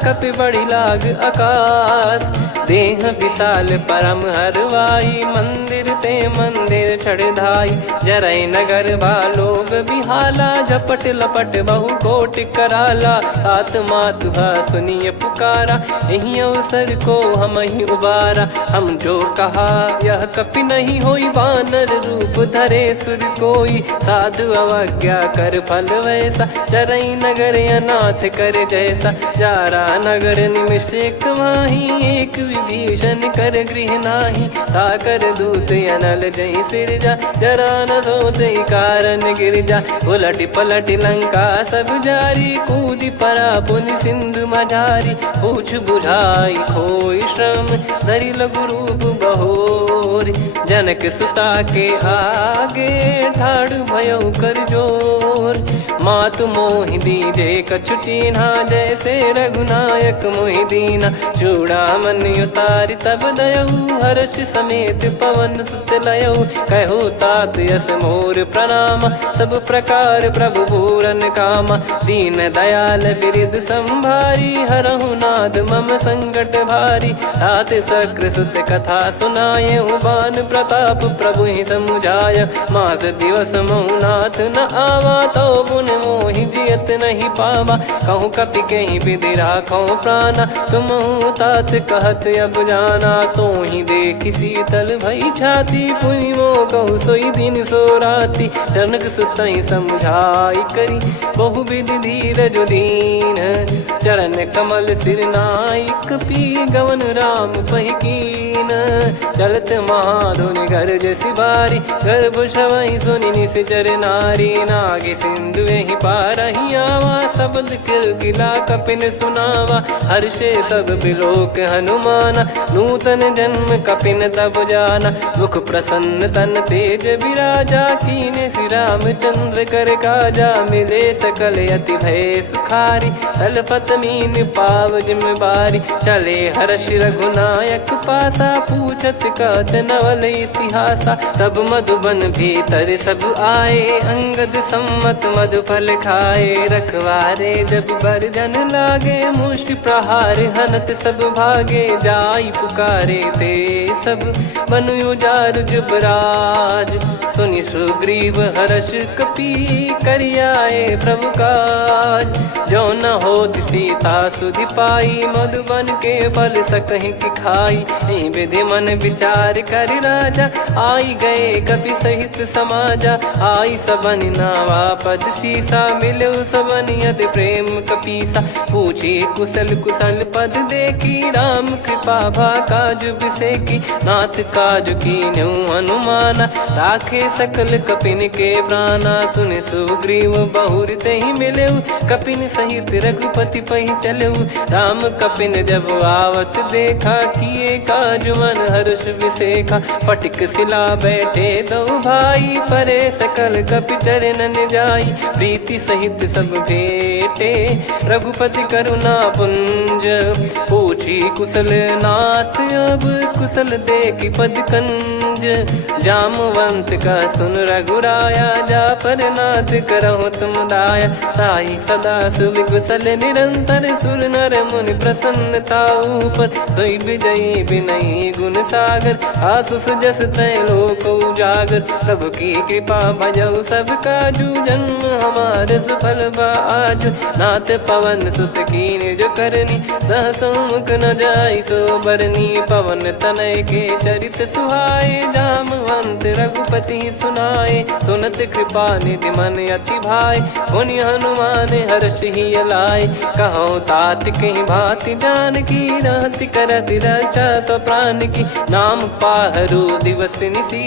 कपि बड़ी लाग आकाश। देह विशाल परम हरवाई, मंदिर ते मंदिर चढ़ धाई। जरई नगर बालोग बिहाला, झपट लपट बहु कोटि कराला। आत्मातु सुनिय पुकारा, यही अवसर को हम ही उबारा। हम जो कहा यह कपि नहीं होई, वानर रूप धरे सुर कोई। साधु अवज्ञा कर फल वैसा, जरई नगर अनाथ कर जैसा। जारा नगर निमिष एक माही, एक विभीषण कर गृह नाही। ताकर दूत अनल जय सिरजा, जरा न सोते कारण गिर जा। उलट पलट लंका सब जारी, कूदी परा पुनि सिंधु मझारी। पूछ बुझाई खोई श्रम, धरि लघु रूप बहोरी। जनक सुता के आगे, ठाड़ भयो कर जोर। मातु मोहि दीजे कछु चीन्हा, जैसे रघुनायक मोहि दीना। चूड़ामन उतारि तब दयऊ, हर्ष समेत पवन सुत लयऊ। कहु तात यस मोर प्रणाम, सब प्रकार प्रभु पूरन कामा। दीन दयाल बिरिद संभारी, हरहु नाद मम संकट भारी। तात सक्र सुत कथा सुनायहु, बान प्रताप प्रभु ही समुझाय। मास दिवस महु नाथ न आवा, तो पुन मोहि जियत नहीं पावा। कहूँ कपि कहीं विधि राखो प्राणा, तुम तात कहत अब जाना। तो ही देखी शीतल भई छाती, पुनि मो कहु सोई दिन सो राती। जनक सुतहि समझाई करी, बहु विधि धीरज दीन। चरण कमल सिर नाई, कपि गवन राम पहि कीन। चलत महाधुनि गरज सिबारी, गर्भ श्रवहि सुनि निश्चर नारी। नागे सिंधु ही पारहि आवा, शब्द किलकिला कपिन सुनावा। हर्षे सब बिलोक हनुमाना, नूतन जन्म कपिन तब जाना। मुख प्रसन्न तन तेज विराजा, कीने श्री रामचंद्र कर काजा। मिले सकल अति भय सुखारी, तलपत मीन पाव जिम बारी। चले हर्ष रघुनायक पासा, पूछत कहत नवल इतिहासा। तब मधुबन भीतर सब आए, अंगद सम्मत मधुफल खाए। रखवारे जब बरजन लागे, मुष्टि प्रहार हनत सब भागे। जाई पुकारे ते सब, बनु उजार जुबराज। सुनि सुग्रीव हर्ष कपि, करियाए प्रभु काज। जो न होत सीता सुधि पाई, मधुबन के फल सकहि कि खाई। विधि मन विचार कर राजा, आई गए कपि सहित समाजा। आई सबन नावा पद सीसा, मिलो सबन यति प्रेम कपीसा। पूछी कुशल कुशल पद देखी राम कृपा भा काज बिसेकी। नाथ काज कीन्हु हनुमाना राखे सकल कपिन के प्राणा। सुन सुग्रीव बहुर तेहि मिलेउ कपिन सहित रघुपति पहि चलेउ। राम कपिन जब आवत देखा किए काज मन हर्ष विसेखा। फटिक सिला बैठे दो भाई परे सकल कपि चरणन जाई। प्रीति सहित सब भेटे रघुपति करुणा पुंज। पूछी कुशल नाथ अब कुशल देखि पद कंज। जामवंत का सुन रघुराया जा पर नाथ करहु तुम दाया। ताहि सदा सुविकुशल निरंतर सुर नर मुनि प्रसन्नता ऊपर। सोई विजयी विनयी गुण सागर आसु सुजस त्रैलोक उजागर। प्रभु की कृपा भजऊ सब काजू जन्म हमार सफल बा आजु। नाथ पवन सुत कीन्ह जो करनी सहसो मुख न जाई सो बरनी। पवन तनय के चरित सुहाए जामवंत रघुपति सुनाए। सुनत कृपा निधि मन अति भाई पुनि हनुमान हर्ष ही लाए। कहूँ तात कहीं भांति जानकी रहति करति रक्षा सो प्राण की। नाम पाहरु दिवस निसी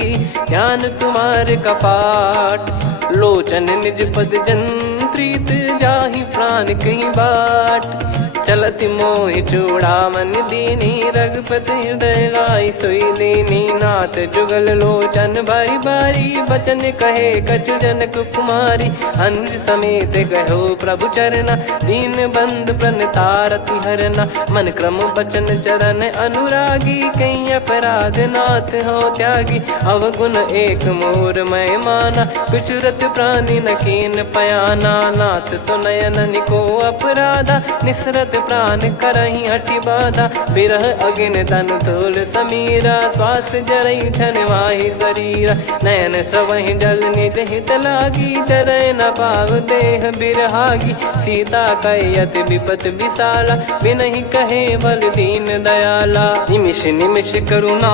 ध्यान तुम्हारे कपाट। लोचन निज पद जंत्रित जाहि प्राण कहीं बाट। चलति मोहि चूड़ामन दीनी रघुपति हृदय लाई सोई लीनी। नाथ जुगल लोचन बारी बारी बचन कहे कछु जनक कुमारी। अनुज समेत गहो प्रभु चरना दीन बंधु प्रणतारति हरना। मन क्रम बचन चरण अनुरागी कहीं अपराध नाथ हो त्यागी। अवगुण एक मोर मैं माना कुछुरत प्राणी न कीन पयाना। नाथ सुनयन को अपराधा निसरत प्राण करही हटि बाधा। बिरह अगिन तन तोल समीरा श्वास जरई छन वाहि शरीरा। नयन सवहि जल निज हित लागी चरय न पाव देह बिरहागी। सीता कयत विपत विशाला बिनहि कहे बल दीन दयाला। निमिष निमिष करुणा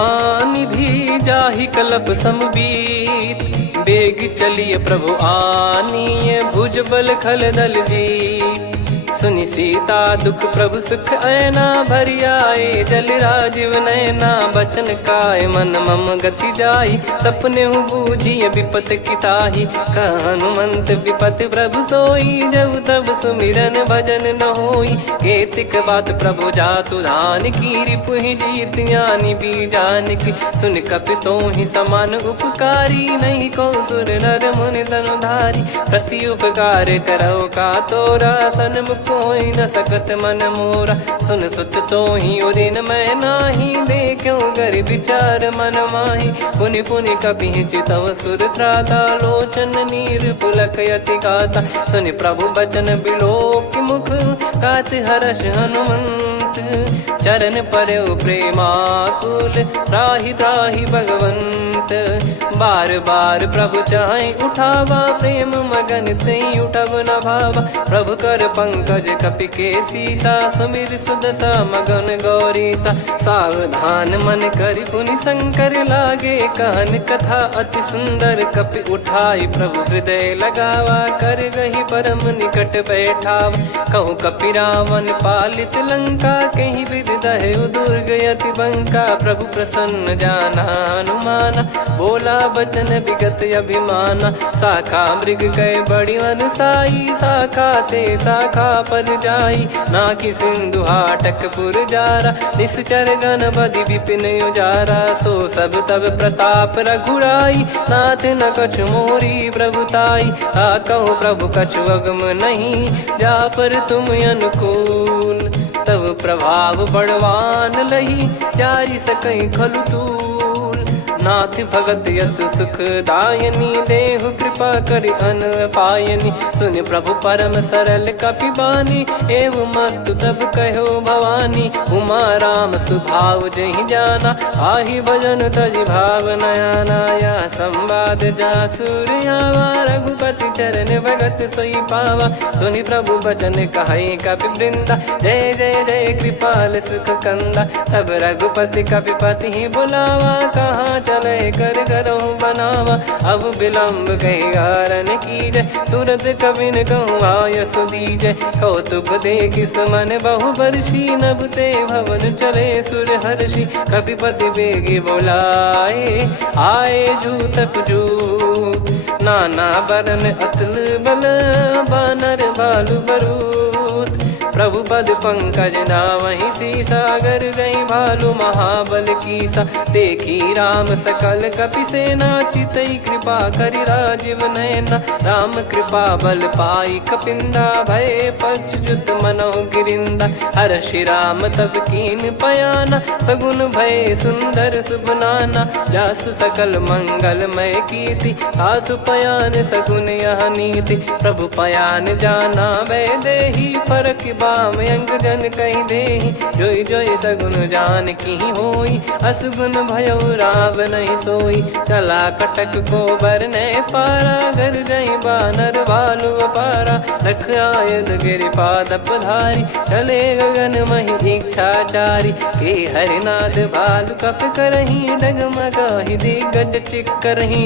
निधि जाहि कलप समबीत। बेग चलिए प्रभु आनीय भुज बल खल दल जी। सुनि सीता दुख प्रभु सुख ऐना भरि आए। जल राजीव नैना बचन काय मन मम गति जाई। सपने हूँ बूझिए विपत किताही हनुमंत विपत प्रभु सोई। जब तब सुमिरन भजन न होई। केतिक बात प्रभु जातु धान की रिपुहि जीत ज्ञानी बीजान की। सुन कपि तोहि समान उपकारी नहीं को सुर नर मुनि तनुधारी। प्रति उपकार करो का तोरा सन्मुख कोई न सकत मन मोरा। सुन सुत तो ही उदिन मैं नाही देखो गर विचार मन माही। पुनि पुनि कपि चितव सुर त्राता लोचन नीर पुलक यति गाता। सुनि प्रभु बचन बिलोक मुख गात हर्ष हनुमंत। चरण परउ प्रेमाकुल त्राहि त्राहि भगवंत। बार बार प्रभु चाहि उठावा प्रेम मगन तई उठब न भावा। प्रभु कर पंकज कपि के सीसा सुमिर सुदशा मगन गौरीसा। सावधान मन करि पुनि शंकर लागे कहन कथा अति सुंदर। कपि उठाई प्रभु हृदय लगावा कर गही परम निकट बैठावा। कहूँ कपि रावण पालित लंका कहीं विधि दहेउ दुर्ग यति बंका। प्रभु प्रसन्न जाना हनुमाना बोला बचन विगत अभिमाना। शाखा मृग गए बड़ी अनुसाई शाखा ते शाखा पर जाई। नाकि सिंधु हाटक पुर जारा निश्चर गण बदि विपिन उजारा। सो सब तब प्रताप रघुराई नाथ न कछु मोरी प्रभुताई। कहो प्रभु कछु अगम नहीं जा पर तुम अनुकूल। तब प्रभाव बड़वान लही जारी सकई खलु तूल। नाथ भगत यत सुख दायनी देहु कृपा करि अन पायनी। सुन प्रभु परम सरल कपि बानी एव मस्तु तब कहो भवानी। उमा राम सुभाव जहि जाना आहि भजन तजि भाव नयाना। या संवाद जासुर आवा रघुपति चरण भगत सोई पावा। सुनि प्रभु बचन कहै कपि वृंदा जय जय जय कृपाल सुख कंदा। तब रघुपति कपि पति ही बुलावा कहाँ चले कर करहु बनावा। अब विलम्ब कही कारण की जय तुरंत कबिन कहूँ आयस दीजय। कौतुक देखि सुमन बहु बरसी नभते भवन चले सुर हर्षि। कपिपति बेगी बोलाए आए जूतक जू। नाना बरन अतुल बल बानर बालु बरूथ। प्रभु पद पंकज नावहि सीसागर गई भालु महाबल कीसा। देखी राम सकल कपि सेना चितई कृपा करि राजीव नयना। राम कृपा बल पाई कपिंदा भय पक्षजुत मनो गिरिंदा। हर्षि राम तब कीन पयाना सगुन भय सुंदर शुभ नाना। जासु सकल मंगलमय कीर्ति आसु पयान सगुन यह नीति। प्रभु पयान जाना वै देहि फरक बाम अंग जन कहि देहि। जोई जोई सगुन जान की होई असगुन भयो राव नहीं सोई। चला कटक को बरने पारा घर गई बानर भालु अपारा। रख आयल गिरि पाद पधारी चले गगन महि इच्छाचारी। के हरिनाथ भालु कप करही डगमगाहि दिग्गज चिक्करही।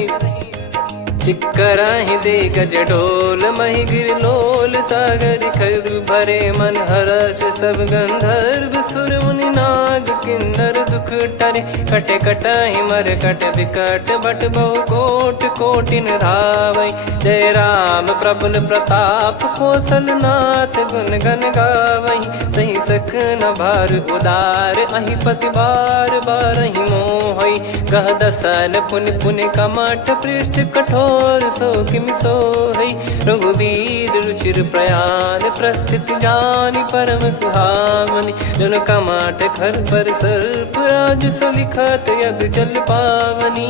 चिक्कराहि दिग्गज डोल महि गिर लोल सागर खरु भरे मन हर्ष सब गंधर्व सुर मुनि नाग किन्नर दुख टरे। कटे कटाहि मर कट विकट बट बहु कोट कोटिन धावै। जय राम प्रबल प्रताप कौशल नाथ गुण गण गावै। सही सकन भार उदार अहि पति बार बारहि मोहै। गह दसन पुनि पुनि कमठ पृष्ठ कठोर सो किमि सोहै। रघुवीर रुचिर प्रयाण प्रस्थित जानि परम सुहावनि। जन कमाट खर पर सर्प राज सलिखत यग जल पावनी।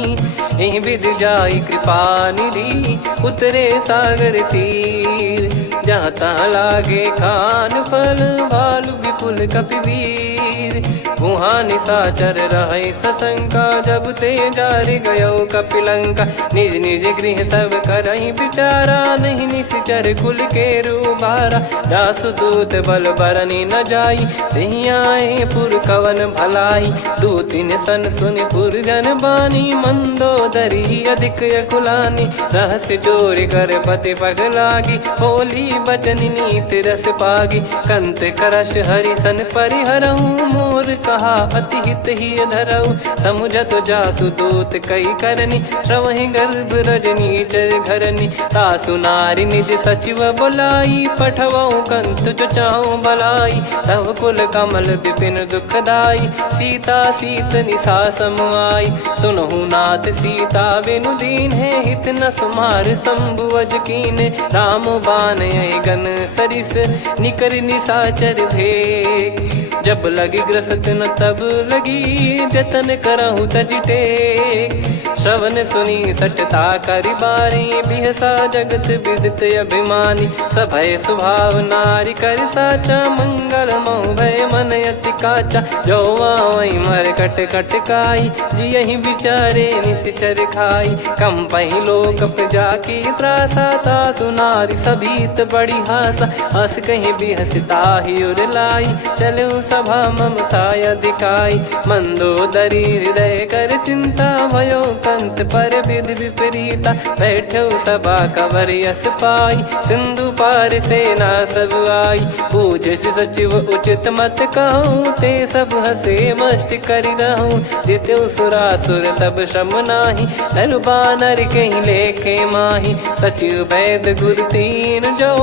एहि विध जाई कृपा निधि उतरे सागर तीर। जहाँ तहाँ लागे खान फल भालु विपुल कपिवीर। गुहा निशाचर रहै सशंका जब ते जारि गयो कपिलंका। निज निज गृह सब करहि विचारा नहीं निश्चर कुल के रूबारा। जासु दूत बल बरनी न जाई तेहि आए पुर कवन भलाई। दूतिन सन सुनि पुर जन बानी मंदोदरी अधिक अकुलानी। रहस्य चोरी कर पति पग लागी बोली बचन नीत रस पागी। कंत करश हरि सन परिहरहु मोर कहा अति हित ही धरऊ। समुझत जासु दूत कई करनी श्रवहि गर्भ रजनी चर घरनी। तासु नारी निज सचिव बुलाई पठवऊ कंत जो चाहूं भलाई। तव कुल कमल विपिन दुखदाई सीता सीत निशा समुआई। सुनहु नाथ सीता बिनु दीन है हित न सुमार शंभु अज कीने। राम बान यही गन सरिस निकर निशाचर भेग। जब लगी ग्रसत न तब लगी जतन करहु तज टेक। श्रवण सुनी सटता करि बारी बिहसा जगत विदित अभिमानी। सभय स्वभाव नारी कर साचा मंगल मोह भय मन अति काचा। जो आवई मर कट कट काई जियहि विचारे निश्चर खाई। कम पहि लोक प्रजा की त्रासा तासु नारी सभीत बड़ी हासा। हस कहीं बिहसता ही उर लाई चलो सभा ममता अधिकाई। मंदोदरी हृदय कर चिंता भयो कंत पर विध विपरीता। बैठो सभा कवर यस पाई सिंधु पार सेना सब आई। पूज सचिव उचित मत कहूँ ते सब हसे मस्त करि रहूं। जित्यु सुरासुर तब श्रम नाही धनु बानर कहीं लेखे माही। सचिव वैद गुरु तीन जो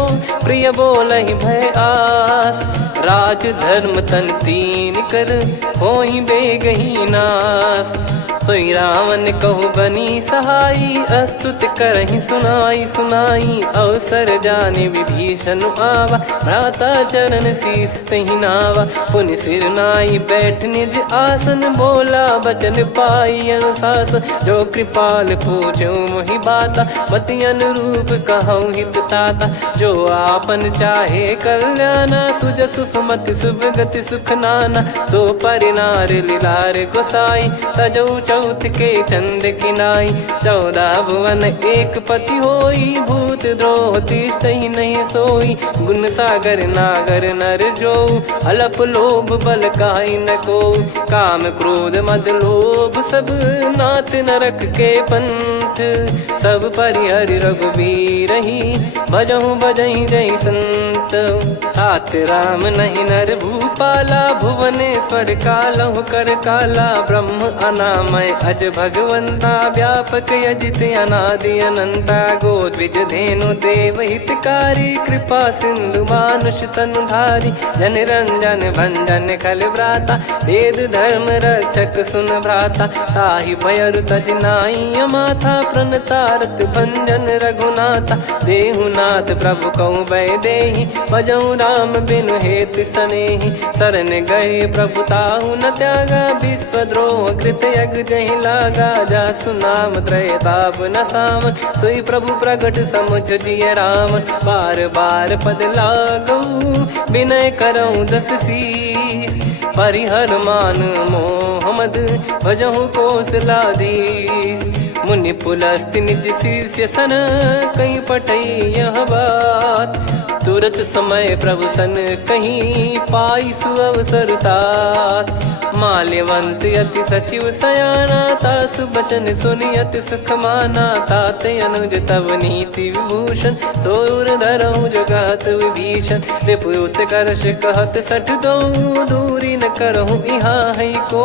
प्रिय बोलहि भय आस। राज धर्म तन तीन कर होहि बेगहि नाश। सोई रावण कहु बनी सहाई अस्तुत करहि सुनाई सुनाई। अवसर जाने विभीषण आवा भ्राता चरण शीस तहि नावा। पुनि सिर नाई बैठ निज आसन बोला बचन पाई अनुशासन। जो कृपाल पूछो मोहि बाता मति अनुरूप कहूँ हित ताता। जो आपन चाहे कल्याणा सुजसु सुमति शुभ गति सुख नाना। सो परिनार लीलार गोसाई तजौ चौथ के चंद किनाई 14 भुवन एक पति होई भूत द्रोह तीष्टहि नहीं सोई गुण सागर नागर नर जो अलप लोभ बल काई न को काम क्रोध मद लोभ सब नाथ नरक के पंथ सब परिहरि रघुबीर ही भजहु भजहि जय संत हाथ राम नहीं नर भूपाला भुवनेश्वर कालहु कर काला ब्रह्म अनामय अज भगवंता व्यापक यजित अनादि अनंता गोद्विज धेनु देव हितकारी कृपा सिंधु मानुष तनुधारी जन रंजन भंजन खल भ्राता वेद धर्म रक्षक सुन भ्राता ताहि भयरु तज नाई माथा प्रणतारत भंजन रघुनाथा देहुनाथ प्रभु कहु बै देहि भजहु राम बिनु हेत सनेहि शरण गए प्रभु ताहु न त्यागा विश्वद्रोह कृत यज्ञ जहि लागा जासु नाम त्रयताप न सामन सोई प्रभु प्रगट समुझ जिय रामन बार बार पद लागऊ विनय करऊँ दस शीस परिहर मान मोहम्मद भजहु कौशलाधीश मुनि पुलस्ति निज शीर्ष सन कहीं पटई यह बात तुरत समय प्रभु सन कहीं पाई सुअवसर तात माल्यवंत अति सचिव सयाना तासु बचन सुनियत सुख माना तात अनुज तव नीति विभूषण सोर धरहु जगत विभीषण विपुत करश कहत सठ दो दूरी न करहु यहाँ है को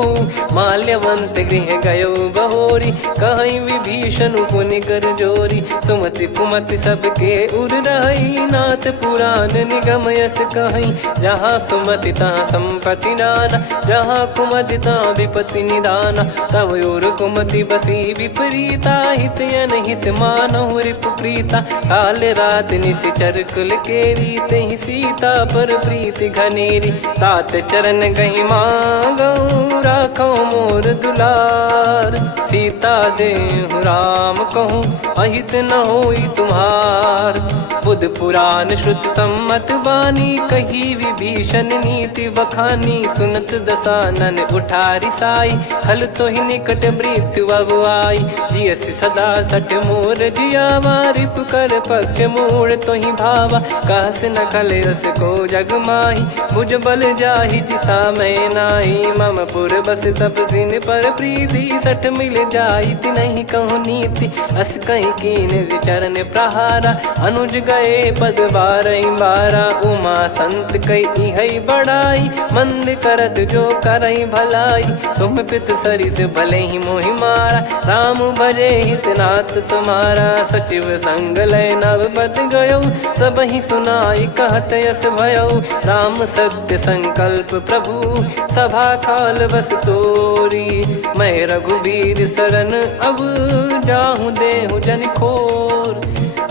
माल्यवंत गृह गयो बहोरी कहीं विभीषण पुनि कर जोरी सुमति कुमति सबके उर रही नाथ पुराण निगम यस कहीं जहाँ सुमति तहाँ संपत्ति नाना जहाँ कुमति तहाँ विपत्ति निदाना तव और कुमति बसी विपरीता हित अनहित मानहु रिपु प्रीता काल रात निशिचर कुल केरी तहि सीता पर प्रीति घनेरी तात चरण गही मांगऊ राखो मोर दुलार सीता देहु राम कहूँ अहित न होई तुम्हार बुध पुराण श्रुत सम्मत बानी कही विभीषण नीति बखानी सुनत दसानन उठारी साई खल तो ही निकट मृत्यु अब आई जियस सदा सठ मोर जियावा रिप कर पक्ष मूड़ तो ही भावा कहस न खल रस को जग माही भुज बल जाहि जिता मैं नाई मम पुर बस तप सिन पर प्रीति सठ मिल जाई नहीं कहूँ नीति अस कहीं कीन विचरण प्रहारा अनुज गए पद बारई बारा उमा संत कई है बड़ाई मंद करत जो करई भलाई तुम पित सरिस भले ही मोहि मारा राम भजे हितनाथ तुम्हारा सचिव संग लय नव बद गयो सब ही सुनाई कहत यस भयो राम सत्य संकल्प प्रभु सभा काल बस तोरी मैं रघुबीर शरण अब जाहू देहु जन खोर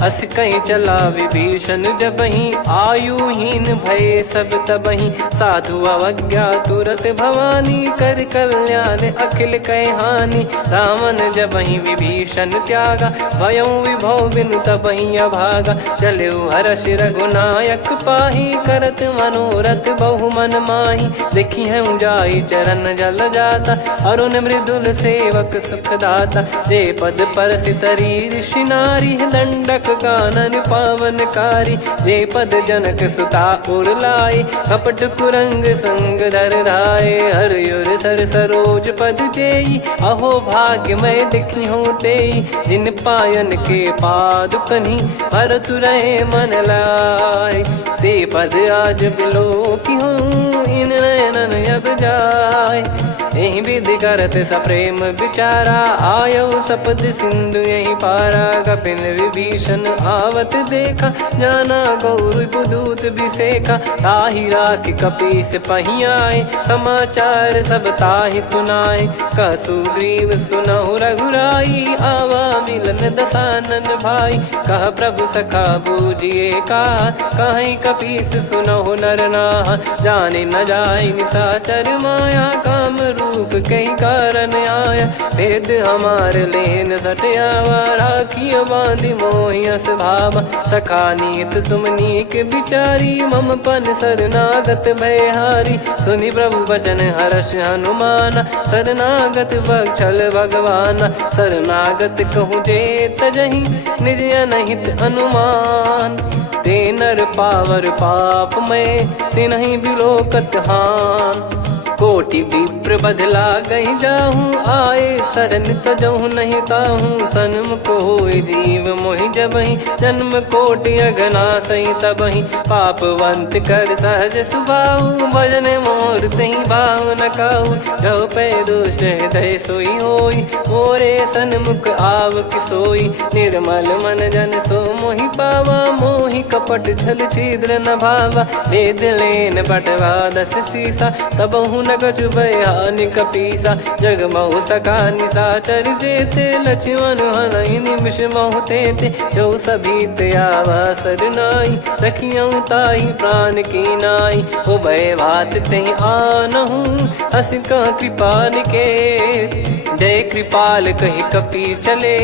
अस कहीं चला विभीषण जब ही आयुहीन भय सब तबही साधु अवज्ञा तुरत भवानी कर कल्याण अखिल कह हानि रावण जब ही विभीषण त्यागा भयउ विभव बिनु तबही अभागा चले हर्ष रघुनायक पाही करत मनोरथ बहु मन माही देखी है जाई चरण जल जाता अरुण मृदुल सेवक सुखदाता जे पद पर सितरी ऋषि नारी दंडक कानन पावनकारी जे पद जनक सुता उर लाए कपट कुरंग संग धर धाये हरियुर सर सरोज पद जेई अहो भाग्य मैं दिखी हूँ तेई जिन पायन के पादुकनी भरत रहे मन लाए ते पद आज बिलो की हूँ इन नयनन अब जाय यही विधि करत सप्रेम विचारा आयो सपद सिंधु यही पारा कपिन विभीषण आवत देखा जाना गौर बुदूत विसेखा ताहि राख कपीस पहियाए समाचार सब ताहि सुनाए कसु ग्रीव सुनहु रघुराई आवा मिलन दसानन भाई कह प्रभु सखा बूझिए का कहीं कपीस सुनहु नर नाहा जाने न जाय निशाचर माया काम रूप कई कारण आया, भेद हमार लेन सटयावा, राखिया बांधि मोहियस भावा, सखा नीत तुम नीक बिचारी, मम पन शरणागत भयहारी, सुनि प्रभु वचन हर्ष हनुमाना, शरणागत बक्षल भगवाना, शरणागत कहूँ जे तजहि निज अनहित अनुमान, ते नर पावर पाप में तिन्हि बिलोकत हान, कोटि विप्र बदला गई जाहूँ, आए शरण तजहु नहीं ताहूँ, सन्मुख होय जीव मोहि जबहि, जन्म कोटि अघना सही तबहि, पापवंत कर सहज सुभाऊ, भजन मोर तहि भाव न काहू, जो पै दुष्ट हृदय सोई होई, मोरे सन्मुख आव किसोई, निर्मल मन जन सो मोहि पावा, मोहि कपट छल छिद्र न भावा, भेद लेन बटवा दस सीसा, तबहु न कछु बयानि कपीसा, जग महु सका निशाचर जेते, लक्ष्मण हनहि निमिष महु तेते, जो सभी त्यावा सरनाई, रखियऊ ताहि प्राण की नाई, उभय भात तेहि आनहु, हस कह कृपाल के, जय कृपाल कहि कपी चले,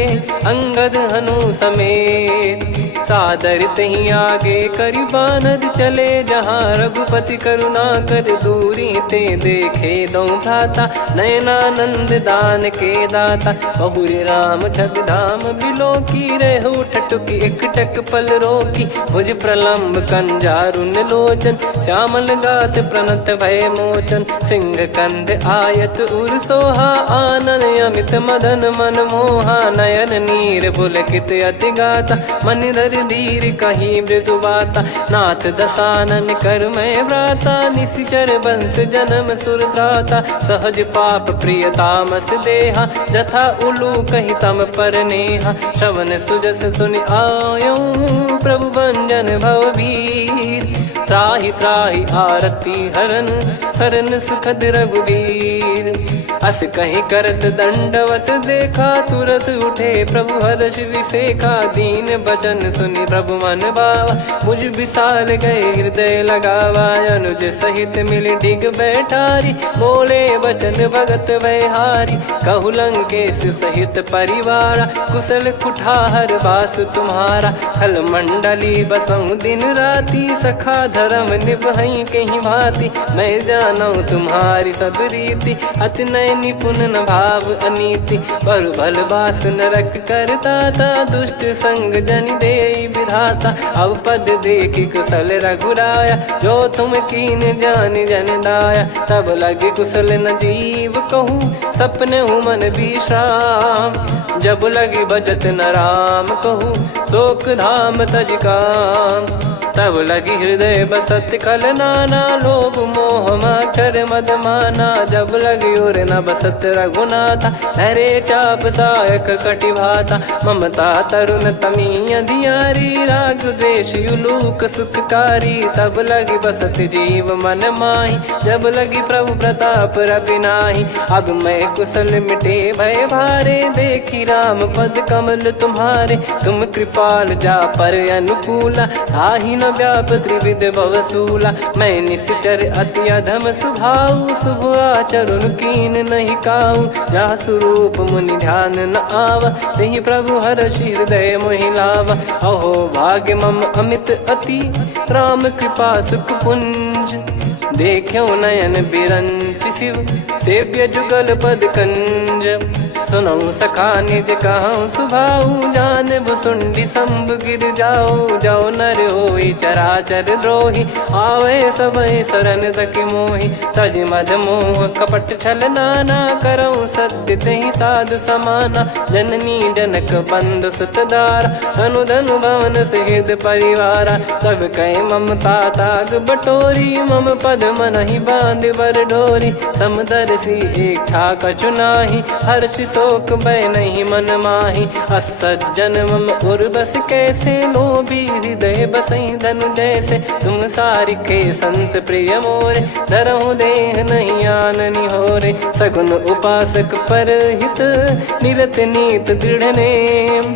अंगद हनु समेत, सादर तही आगे करि बानर चले, जहाँ रघुपति करुणा कर दूरी ते देखे दो भ्राता, नयनानंद दान के दाता, बहुरी राम छग धाम बिलो की, रेहु ठटुकी एकटक पल रोकी, भुज प्रलम्ब कंजारुन लोचन, श्यामल गात प्रणत भय मोचन, सिंह कंद आयत उर सोहा, आनन अमित मदन मन मोहा, नयन नीर पुलकित अति गाता, मन धर धीर कहीं मृदु बाता, नाथ दसानन कर मैं व्राता, निशिचर वंश जन्म सुरत्राता, सहज पाप प्रिय तामस देहा, जथा उलू कही तम पर नेहा, श्रवण सुजस सुनि आयो, प्रभु भंजन भवबीर, त्राहि त्राहि आरती हरन, शरण सुखद रघुबीर, अस कहीं करत दंडवत देखा, तुरत उठे प्रभु हर्ष विसेखा, दीन बचन सुनि प्रभु मन भावा, मुझ विसार गए हृदय लगावा, अनुज सहित मिल डिग बैठारी, बोले बचन भगत वैहारी, कहु लंकेश सहित परिवारा, कुशल कुठार बास तुम्हारा, खल मंडली बसऊं दिन राती, सखा धर्म निभई कहीं भांति, मैं जानू तुम्हारी सब रीति, अति नय निपुण न भाव अनीति, पर भल बास नरक करताता, दुष्ट संग जन दे विधाता, अब पद देखि कुशल रघुराया, जो तुम कीन जान जन दाया, तब लगे कुशल न जीव कहूँ, सपने मन विश्राम, जब लगे भजत न राम कहूँ, शोक धाम तज काम, तब लगी हृदय बसत कल नाना, लोभ मोह मच्छर मद माना, जब लगी उर न बसत रघुनाथा, धरे चाप सायक कटि भाता, ममता तरुण तमी अधियारी, राग द्वेष युलूक सुखकारी, तब लगी बसत जीव मन माही, जब लगी प्रभु प्रताप रवि नाही, अब मैं कुशल मिटे भय भारे, देखी राम पद कमल तुम्हारे, तुम कृपाल जा पर अनुकूला, ताहि न व्याप त्रिविध भवसूला, मैं निश्चर अति अधम सुभाऊ, शुभ आचरण कीन नहीं काऊ, जा स्वरूप मुनि ध्यान न आवा, तहि प्रभु हर्षि हृदय मोहि लावा, अहो भाग्य मम अमित अति, राम कृपा सुख पुंज, देख्यो नयन बिरंच शिव, सेव्य जुगल पद कंज, सुनऊ सखा निज कहूँ सुभाऊ, जान भुसुंडी शंभ गिर जाओ, जाओ नर होई चराचर द्रोही, आवे सबय शरण तक मोहि, तज मद मोह कपट छल नाना, करऊँ सत्य तहि साधु समाना, जननी जनक बंधु सुतदारा, धनु धनु भवन सहित परिवारा, सब कहे ममता ताग बटोरी, मम पद मनहि बांध बर डोरी, समदर्शी इच्छा कछु नाही, हर्षि शोक भय नहीं मन माही, असज्जन मम उर्वश कैसे, लोभी हृदय बसई धनु जैसे, तुम सारिखे संत प्रिय मोरे, धरहु देह नहीं आननि होरे, सगुन उपासक पर हित, निरत नीत दृढ़ नेम,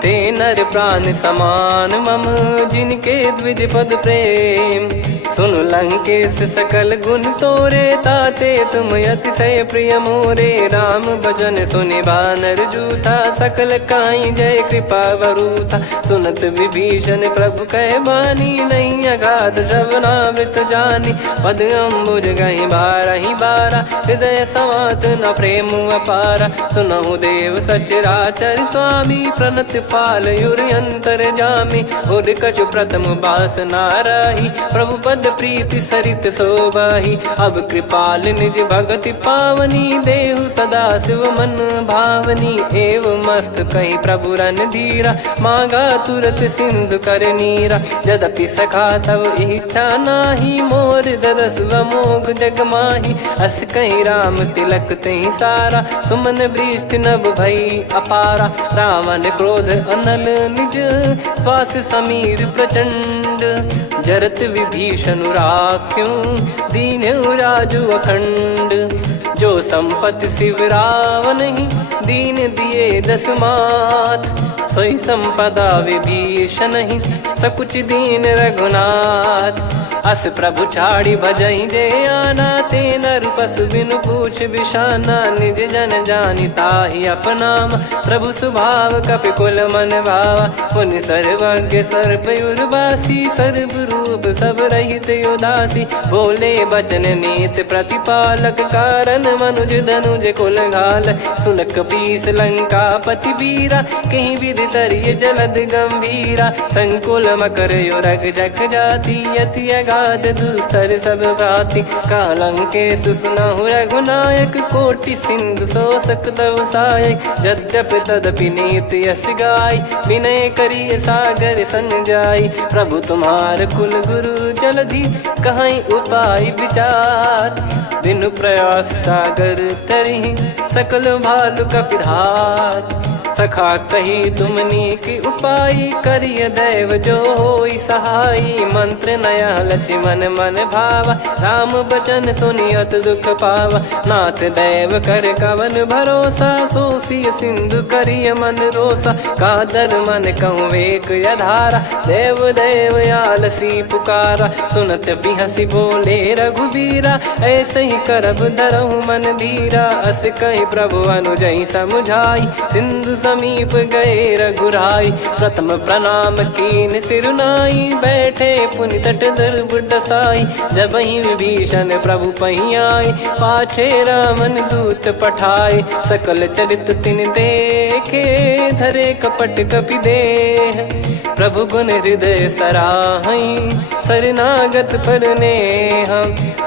ते नर प्राण समान मम, जिनके द्विज पद प्रेम, सुन लंकेश सकल गुण तोरे, ताते तुम अतिशय प्रिय मोरे। राम भजन सुनि बानर जूथा, सकल काई जय कृपा वरूथा। सुनत विभीषण प्रभु कह बानी, नहीं अगाध श्रवणामृत जानी। पद अम्बुज गहि बारहि बारा, हृदय समात न प्रेम अपारा। सुनहु देव सचराचर स्वामी, प्रणत पाल युरि अंतर जामी। उर कछु प्रथम बास नाराही, प्रभु पद प्रीति सरित शोभाही। अब कृपाल निज भगति पावनी, देहु सदा शिव मन भावनी। एव मस्त कही प्रभु रन धीरा, मांगा तुरत सिंधु कर नीरा। यद्यपि सखा तब इच्छा नाही, मोर दरस मोग जग माही। अस कही राम तिलक तही सारा, सुमन वृष्टि नभ भई अपारा। रावण क्रोध अनल निज, श्वास समीर प्रचंड। जरत विभीषण राख्यों, दीन्हु राजु अखंड। जो संपत्ति शिव रावण ही, दीन दिए दस मात। सोई संपदा विभीषण ही, सकुच दीन रघुनाथ। अस प्रभु छाड़ी भजहि जे आना, ते नर पशु बिनु पूछ बिशाना। निज जन जानि ताहि अपनाम, प्रभु स्वभाव कपि कुल मन भावा। मुनि सर्वज्ञ सर्वयुर्वासी, सर्व रूप सब रहित उदासी। बोले बचन नीत प्रतिपालक, कारण मनुज धनुज कुल घाल। सुन कपीस लंका पति बीरा, कहीं विधि तरिय जलद गंभीरा। संकुल मकर युरग जख जाति, यति अगाध दुस्तर सब भाति। कालंकेश सुनहु रघुनायक, कोटि सिंधु शोषक तव सहायक। यद्यपि तदपि नीति यस गाय, विनय करिय सागर सन जाई। प्रभु तुम्हार कुल गुरु जलधि, कहीं उपाय विचार। बिनु प्रयास सागर तरि, सकल भालु कपिधार। सखा कही तुमनी की उपाय, करिय दैव जो होई सहाई। मंत्र नया लक्ष्मण मन भावा, राम बचन सुनियत दुख पावा। नाथ दैव कर कवन भरोसा, सोसिय सिंधु करिय मन रोसा। कादर मन कहूँ एक यधारा, देव देव आलसी पुकारा। सुनत बिहसी बोले रघुबीरा, ऐसे ही करब धरहु मन धीरा। अस कही प्रभु अनुजई समुझाई, सिंधु समीप गए रघुराई। प्रथम प्रणाम कीन सिरुनाई, बैठे पुनि तट दर्भ डसाई। जब ही विभीषण प्रभु पही आए, पाछे रावण दूत पठाए। सकल चरित तिन देखे, धरे कपट कपि देह। प्रभु गुण हृदय सराहई, शरणागत पर नेह।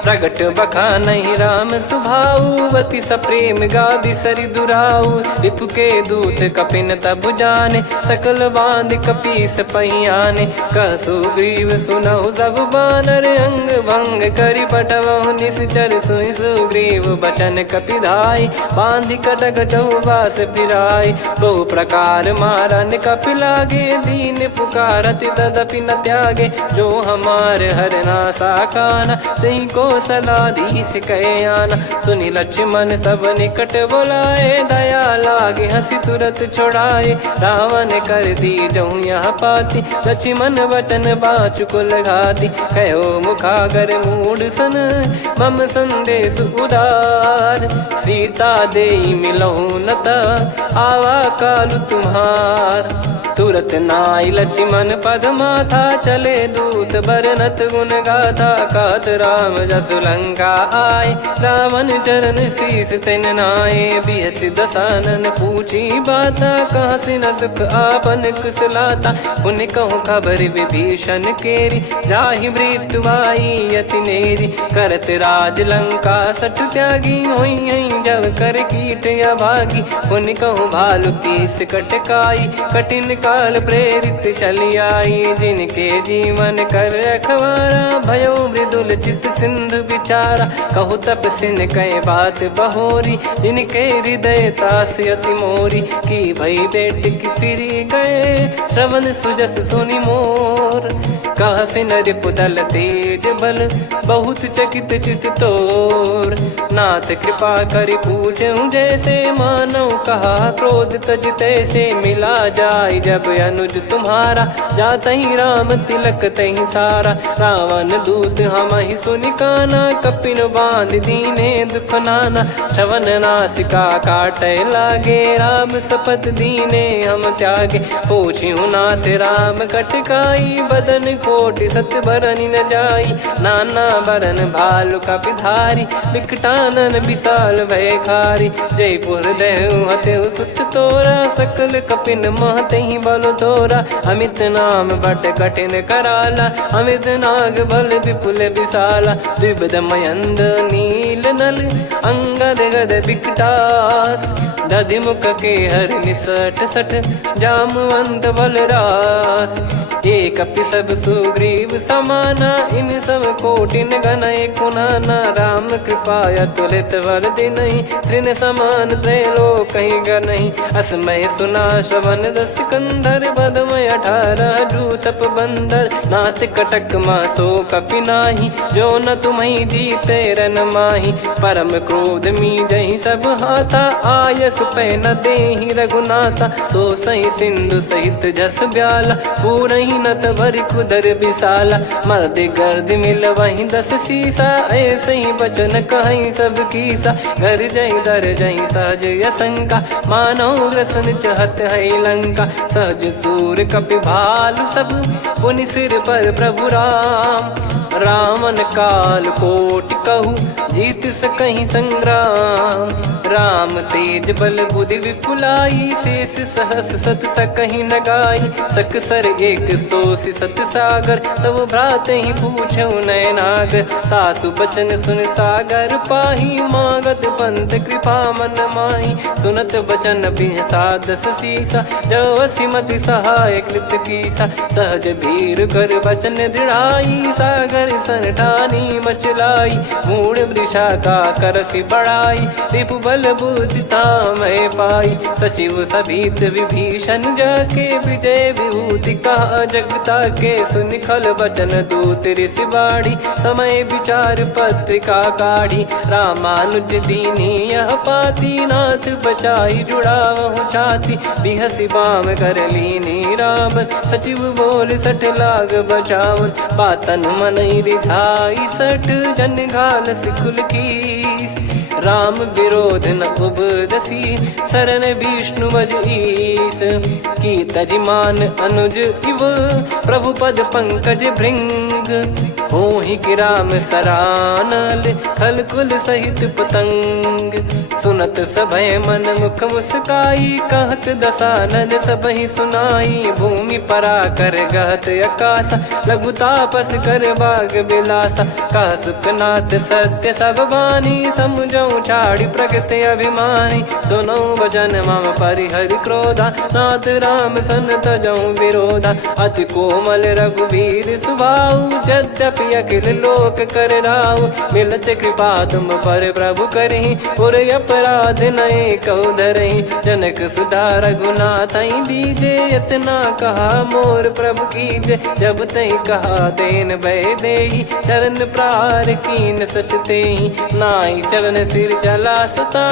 प्रगट बखानहि राम सुभाऊ, अति सप्रेम गादि सरि दुराऊ। रिपु के दूत कपिन तब जाने, सकल बांध कपीस पहियाने। कह सुग्रीव सुनहु सब बानर, अंग भंग करि पटवहु निश्चर। सुनि सुग्रीव बचन कपिधाई, बांधि कटक चौबास फिराई। बहु प्रकार मारन कपि लागे, दीन पुकारत तदपि न त्यागे। जो हमार हरना साकाना, तही को सलाधीश कहे आना। सुनि लक्ष्मण सब निकट बुलाए, दया लागे हंसी तुरत छुड़ाए। रावण कर दी जहु यह पाती, लक्ष्मण वचन बाचु कुल घाती। कहो मुखागर मूढ़ सन, मम संदेश उदार। सीता देई मिलहु नता, आवा कालु तुम्हार। तुरत नाई लक्ष्मण पद माथा, चले दूत बरनत गुण गाथा। कहत राम जसु लंका आए, रावण चरण शीस तिन नाये। बिहस दसानन पूछी बाता, कहाँ से न सुख आपन कुशलाता। पुन कहूँ खबर विभीषण केरी, जाहि मृत्यु आई यति नेरी। करत राज लंका सठ त्यागी, होई जब कर कीट अभागी। पुन कहूँ भालु कीस कटकाई, कठिन काल प्रेरित चली आई। जिनके जीवन कर रखवारा, भयो मृदुल चित सिंधु विचारा। कहु तपसिन कह बात बहोरी, जिनके हृदय तास अति मोरी। की भई बेट की फिरी गए, श्रवण सुजस सुनि मोर। कहसि नरिपुदल तेज बल बहुत चकित चित तोर। नाथ कृपा करि पूछऊं जैसे मानव कहा क्रोध तज तैसे। मिला जाय जब अनुज तुम्हारा जातहि राम तिलक तहि सारा। रावण दूत हमहि सुनि काना कपिन बांध दीने दुख नाना। श्रवण नासिका काटे लागे राम सपत दीने हम त्यागे। पूछिहु नाथ राम कटकाई बदन कोटि सत बरनि न जाई। नाना बरन भालु कपिधारी विकटानन विशाल भयखारी। जयपुर देहु हतेउ सुत तोरा सकल कपिन महतहि बल तोरा। अमित नाम बट कठिन कराला अमित नाग बल विपुल विशाला। द्विविध मयंद नील नल अंगद गद विकटास। दधिमुख के हर निसठ सठ जामवंत बलरास। एक कपि सब सुग्रीव समाना इन सब कोटिन गणय कुनाना। राम कृपा अतुलित बल दिनहि तृण समान त्रैलोक कहीं गनहि। असमय सुना श्रवण रस कंधर बदमय 18 जूतप बंदर। नाथ कटक मासो कपि नाही जो न तुम्हि जीते रन माही। परम क्रोध मी जहि सब हाथा आयस पै न देहि रघुनाथा। सो सही सिंधु सहित जस ब्याला पूरहि नत भरि कुदर विशाला। मर्द गर्द मिल वही 10 सीसा ऐसे ही बचन कहीं सब कीसा। घर जय दर जय सहज यसंका मानो ग्रसन चहत है लंका। सहज सूर कपि भालु सब पुनि सिर पर प्रभु राम। रावण काल कोटि कहु जीत सकहि संग्राम। राम तेज बल बुद्धि विपुलाई शेष सहस सत सकहि न गाई। सकसर एक सोसि सत सागर तब भ्रात ही पूछऊ नयनागर। तासु बचन सुन सागर पाही मागत पंथ कृपा मन माही। सुनत बचन बिहसा 10 सीसा जवसि मति सहाय कृत कीसा। सहज भीर कर बचन दृढ़ाई सागर सन ठानी मचलाई। मूढ़ वृषा का करसि बढ़ाई रिपु बल बुद्धि तामय पाई। सचिव सभीत विभीषण जाके विजय विभूति कहा जगता के। सुनि खल बचन दूत ऋषि बाड़ी समय विचार पत्रिका काढ़ी। रामानुज दीनी यह पाती नाथ बचाई जुड़ावहु छाती। बिहसि बाम कर लीनी रावण सचिव बोल सठ लाग बचावन। बातन मनहि रिझाई सठ जन घाल सिकुल कीस। राम विरोध न उपदसी शरण विष्णु मज ईस। की तजिमान अनुज इव प्रभु पद पंकज भृंग। होहि कि राम सरानल खल कुल सहित पतंग। सुनत सभय मन मुख मुस्काई कहत दसानन सबहि सुनाई। भूमि परा कर गहत आकाशा लघु तापस कर बाग बिलासा। कह सुखनाथ सत्य सब बानी समझौ छाड़ी प्रकृति अभिमानी। सुनो वचन मम परिहरि क्रोधा नाथ राम सन तजौ विरोधा। अति कोमल रघुवीर सुभाऊ यद्यपि अखिल लोक कर राव। मिलत कृपा तुम पर प्रभु करहि पुर अपराध नए कहु धरहि। जनक सुधा रघुनाथ दीजे इतना कहा मोर प्रभु कीजे। जब तई कहा देन भय देहि चरण प्रार कीन सटतेहि। नाई चरण सिर चला सता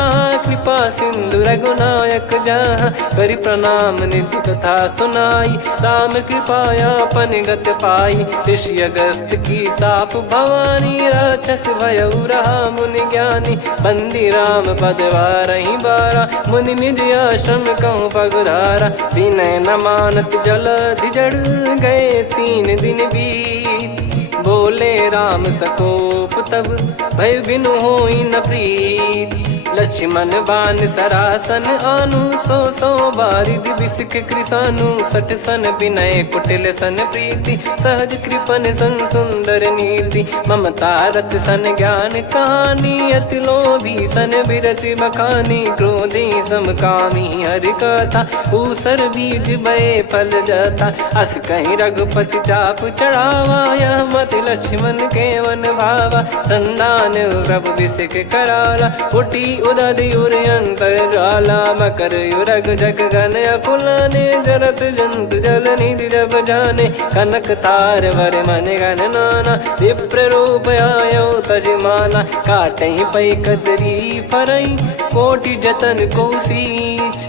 कृपा सिंधु रघुनायक जहाँ। करि प्रणाम निधि कथा सुनाई राम कृपाया पन गत पाई। ऋषि अगस्त की साप भवानी राक्षस भयउ रहा मुनि ज्ञानी। बंदी राम पदवारहि बारा मुनि निज आश्रम कहूँ पगुधारा। विनय न मानत जलधि जड़ गए 3 दिन बीत। बोले राम सकोप तब भय बिनु होई न प्रीत। लक्ष्मण बान सरासन आनु 100 बारिद बिसक कृसानु। 60 सन विनय कुटिल सन प्रीति सहज कृपन सन सुंदर नीति। ममता रत सन ज्ञान कहानी अति लोभी सन बिरति बखानी। क्रोधी समकामी हरि कथा ऊसर बीज भय फल जथा। अस कहीं रघुपति चाप चढ़ावा यह मति लक्ष्मण के वन भावा। संदान प्रभु बिसक कराला उठी उदधि उर अंतर ज्वाला मकर युरग जग गन अकुलाने जरत जंतु जल निधि जब जाने कनक तार वर मन गण नाना विप्र रूप आयो तजमाना काटे पै कदरी फरई कोटि जतन को सींच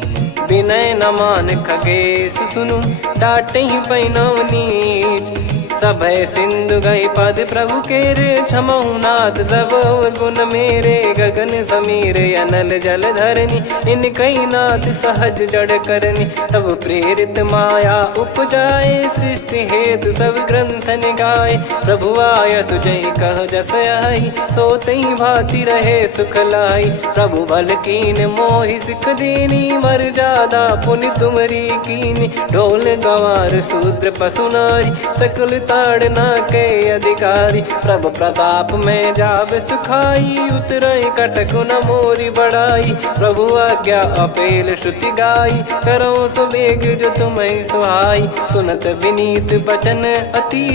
विनय न मान खगेश सुनु डाटे ही पैनव नीच सभय सिंधु गई पद प्रभु केरे क्षमहु नाथ सब गुण मेरे गगन समीर अनल जल धरनी इन कई नाथ सहज जड़ करनी तब प्रेरित माया उपजाए सृष्टि हेतु सब ग्रंथ निगाए प्रभु आय सुजय कह जस आई सो तई भांति रहे सुख लाई प्रभु बल कीन मोहि सिख दीनी मर जादा पुनि तुमरी कीनी ढोल गवार शूद्र पशु नारी सकल ताड़ना के अधिकारी प्रभु प्रताप में जाब सुखाई उतरई कटक न मोरी बढ़ाई प्रभु आज्ञा अपेल श्रुति गाई करो सुबेग जो तुम्हें सुहाई सुनत विनीत बचन अति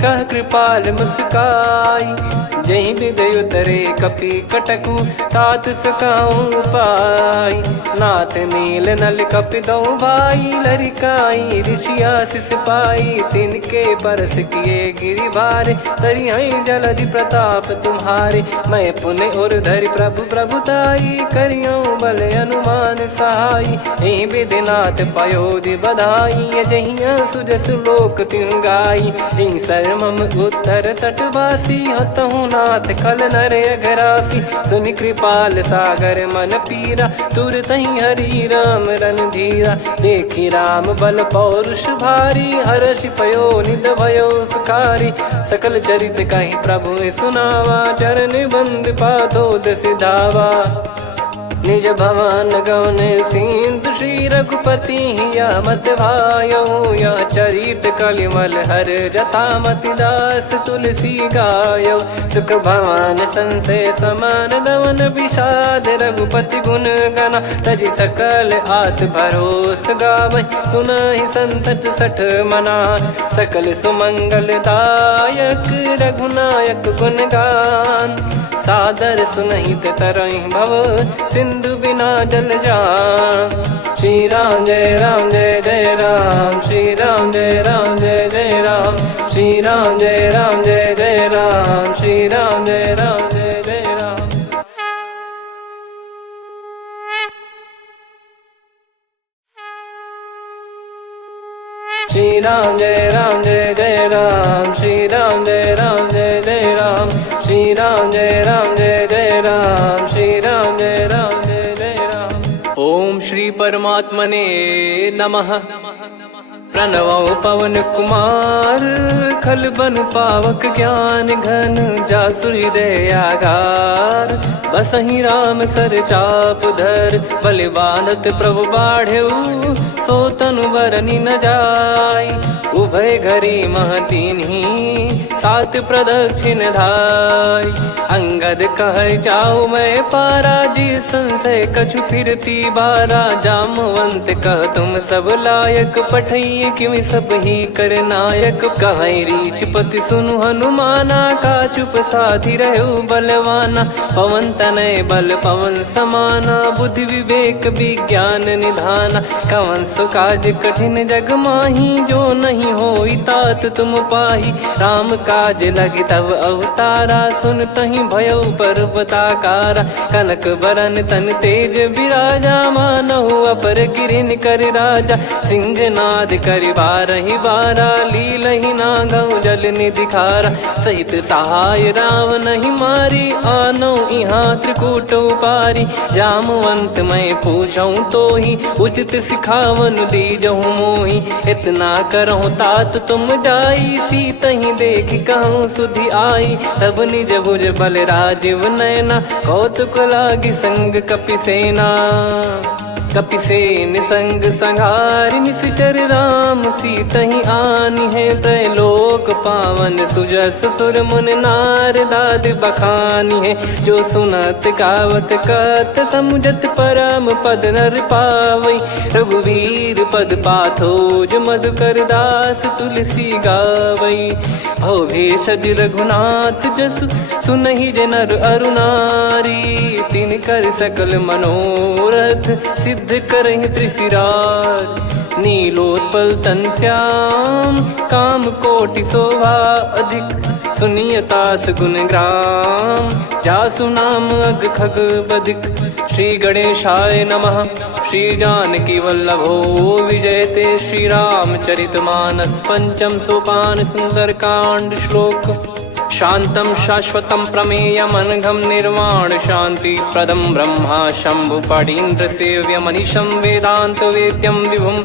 कह कृपाल मुस्काई जही विद उतरे कपि कटकु तात सकाऊं पाई नाथ नील नल कपि दो भाई लरिकाई ऋषि आशीष पाई तिनके परस किए गिरि भारे तरी हई जलधि प्रताप तुम्हारे मैं पुण्य और धरि प्रभु प्रभुताई करियो बल अनुमान सहाई यही विधिनाथ पयोधि बधाई जहिया सुजस लोक तिन गाई यही सरमम उत्तर तटवासी हतहु नाथ खल नर अघरासी सुनि कृपाल सागर मन पीरा तुरत ही हरि राम रन धीरा देखी राम बल पौरुष भारी हर्ष पयो निध भयो सुखारी सकल चरित कहीं प्रभु सुनावा चरण बंद पाथोद सिधावा निज भवन गौन सिंधु श्री रघुपति या मत भायो या चरित कलिमल हर जता मति दास तुलसी गायो सुख भवन संशय समान दवन विषाद रघुपति गुण गना तजि सकल आस भरोस गावै सुनहि संतत सठ मना सकल सुमंगल दायक रघुनायक गुण गान सादर सुनहित तरहि भव सिंधु बिना जल जान श्री राम जय राम श्री राम जय जय राम श्री राम जय जय राम श्री राम जय जय राम श्री राम जय जय राम श्री राम जय जय राम श्री राम जय जय राम श्री राम जय जय राम। ओम श्री परमात्मने नमः। प्रणवो पवन कुमार खल बन पावक ज्ञान घन जासु हृदय आगार बसहि राम सर चाप धर बलि बांधत प्रभु बाढ़ेऊ सो तनु बरनि न जाय उभय घरी महतीन्ही सात प्रदक्षिण धाय अंगद कह जाऊ मैं पारा जी संशय कछु फिरती बारा जामवंत कह तुम सब लायक पठई किमि सब ही कर नायक कह रीछ पति सुनु हनुमाना का चुप साधि रहु बलवाना पवन तनय बल पवन समाना बुद्धि विवेक विज्ञान निधाना कवन सो काज कठिन जग माही जो नहीं होई तात तुम पाही राम काज लगी तब अवतारा सुन तहि भयो पर्वताकारा कनक बरन तन तेज विराजा मानहु अपर गिरिन कर राजा सिंहनाद करि बारहि बारा लीलहि नागौ जल निधि खारा सहित सहाय राम नहीं मारी आनो इहाँ त्रिकूट उपारी जामवंत मैं पूछऊं तो ही उचित सिखावन दीजहु मोही इतना करहु तात तुम जाई सीतहि देख कहूँ सुधि आई तब निज भुज बल राजीव नैना कौतुक लागी संग कपि सेना कपि से निसंग संहारि निश्चर राम सीतहि आनी है। त्रैलोक पावन सुजस सुर मुन नार दाद बखानी है। जो सुनत गावत कथ समुझत परम पद नर पावई। रघुवीर पद पाथोज मधुकर दास तुलसी गावई। भव भेषज रघुनाथ जसु सुनहि जे नर अरु नारी। तिन कर सकल मनोरथ सिद्ध करहि त्रिशिरार। नीलोत्पल तन श्याम काम कोटि शोभा अधिक। सुनियतास गुण ग्राम जासु नाम अग खग बधिक। श्री गणेशाय नमः। श्री जानकी वल्लभो विजयते। श्री रामचरित मानस पंचम सोपान सुंदरकांड श्लोक। शांतं शाश्वतं प्रमेयमनघं निर्वाण शांति प्रदं ब्रह्मा शंभु फणीन्द्र सेव्य मनीषं वेदांत वेद्यं विभुं।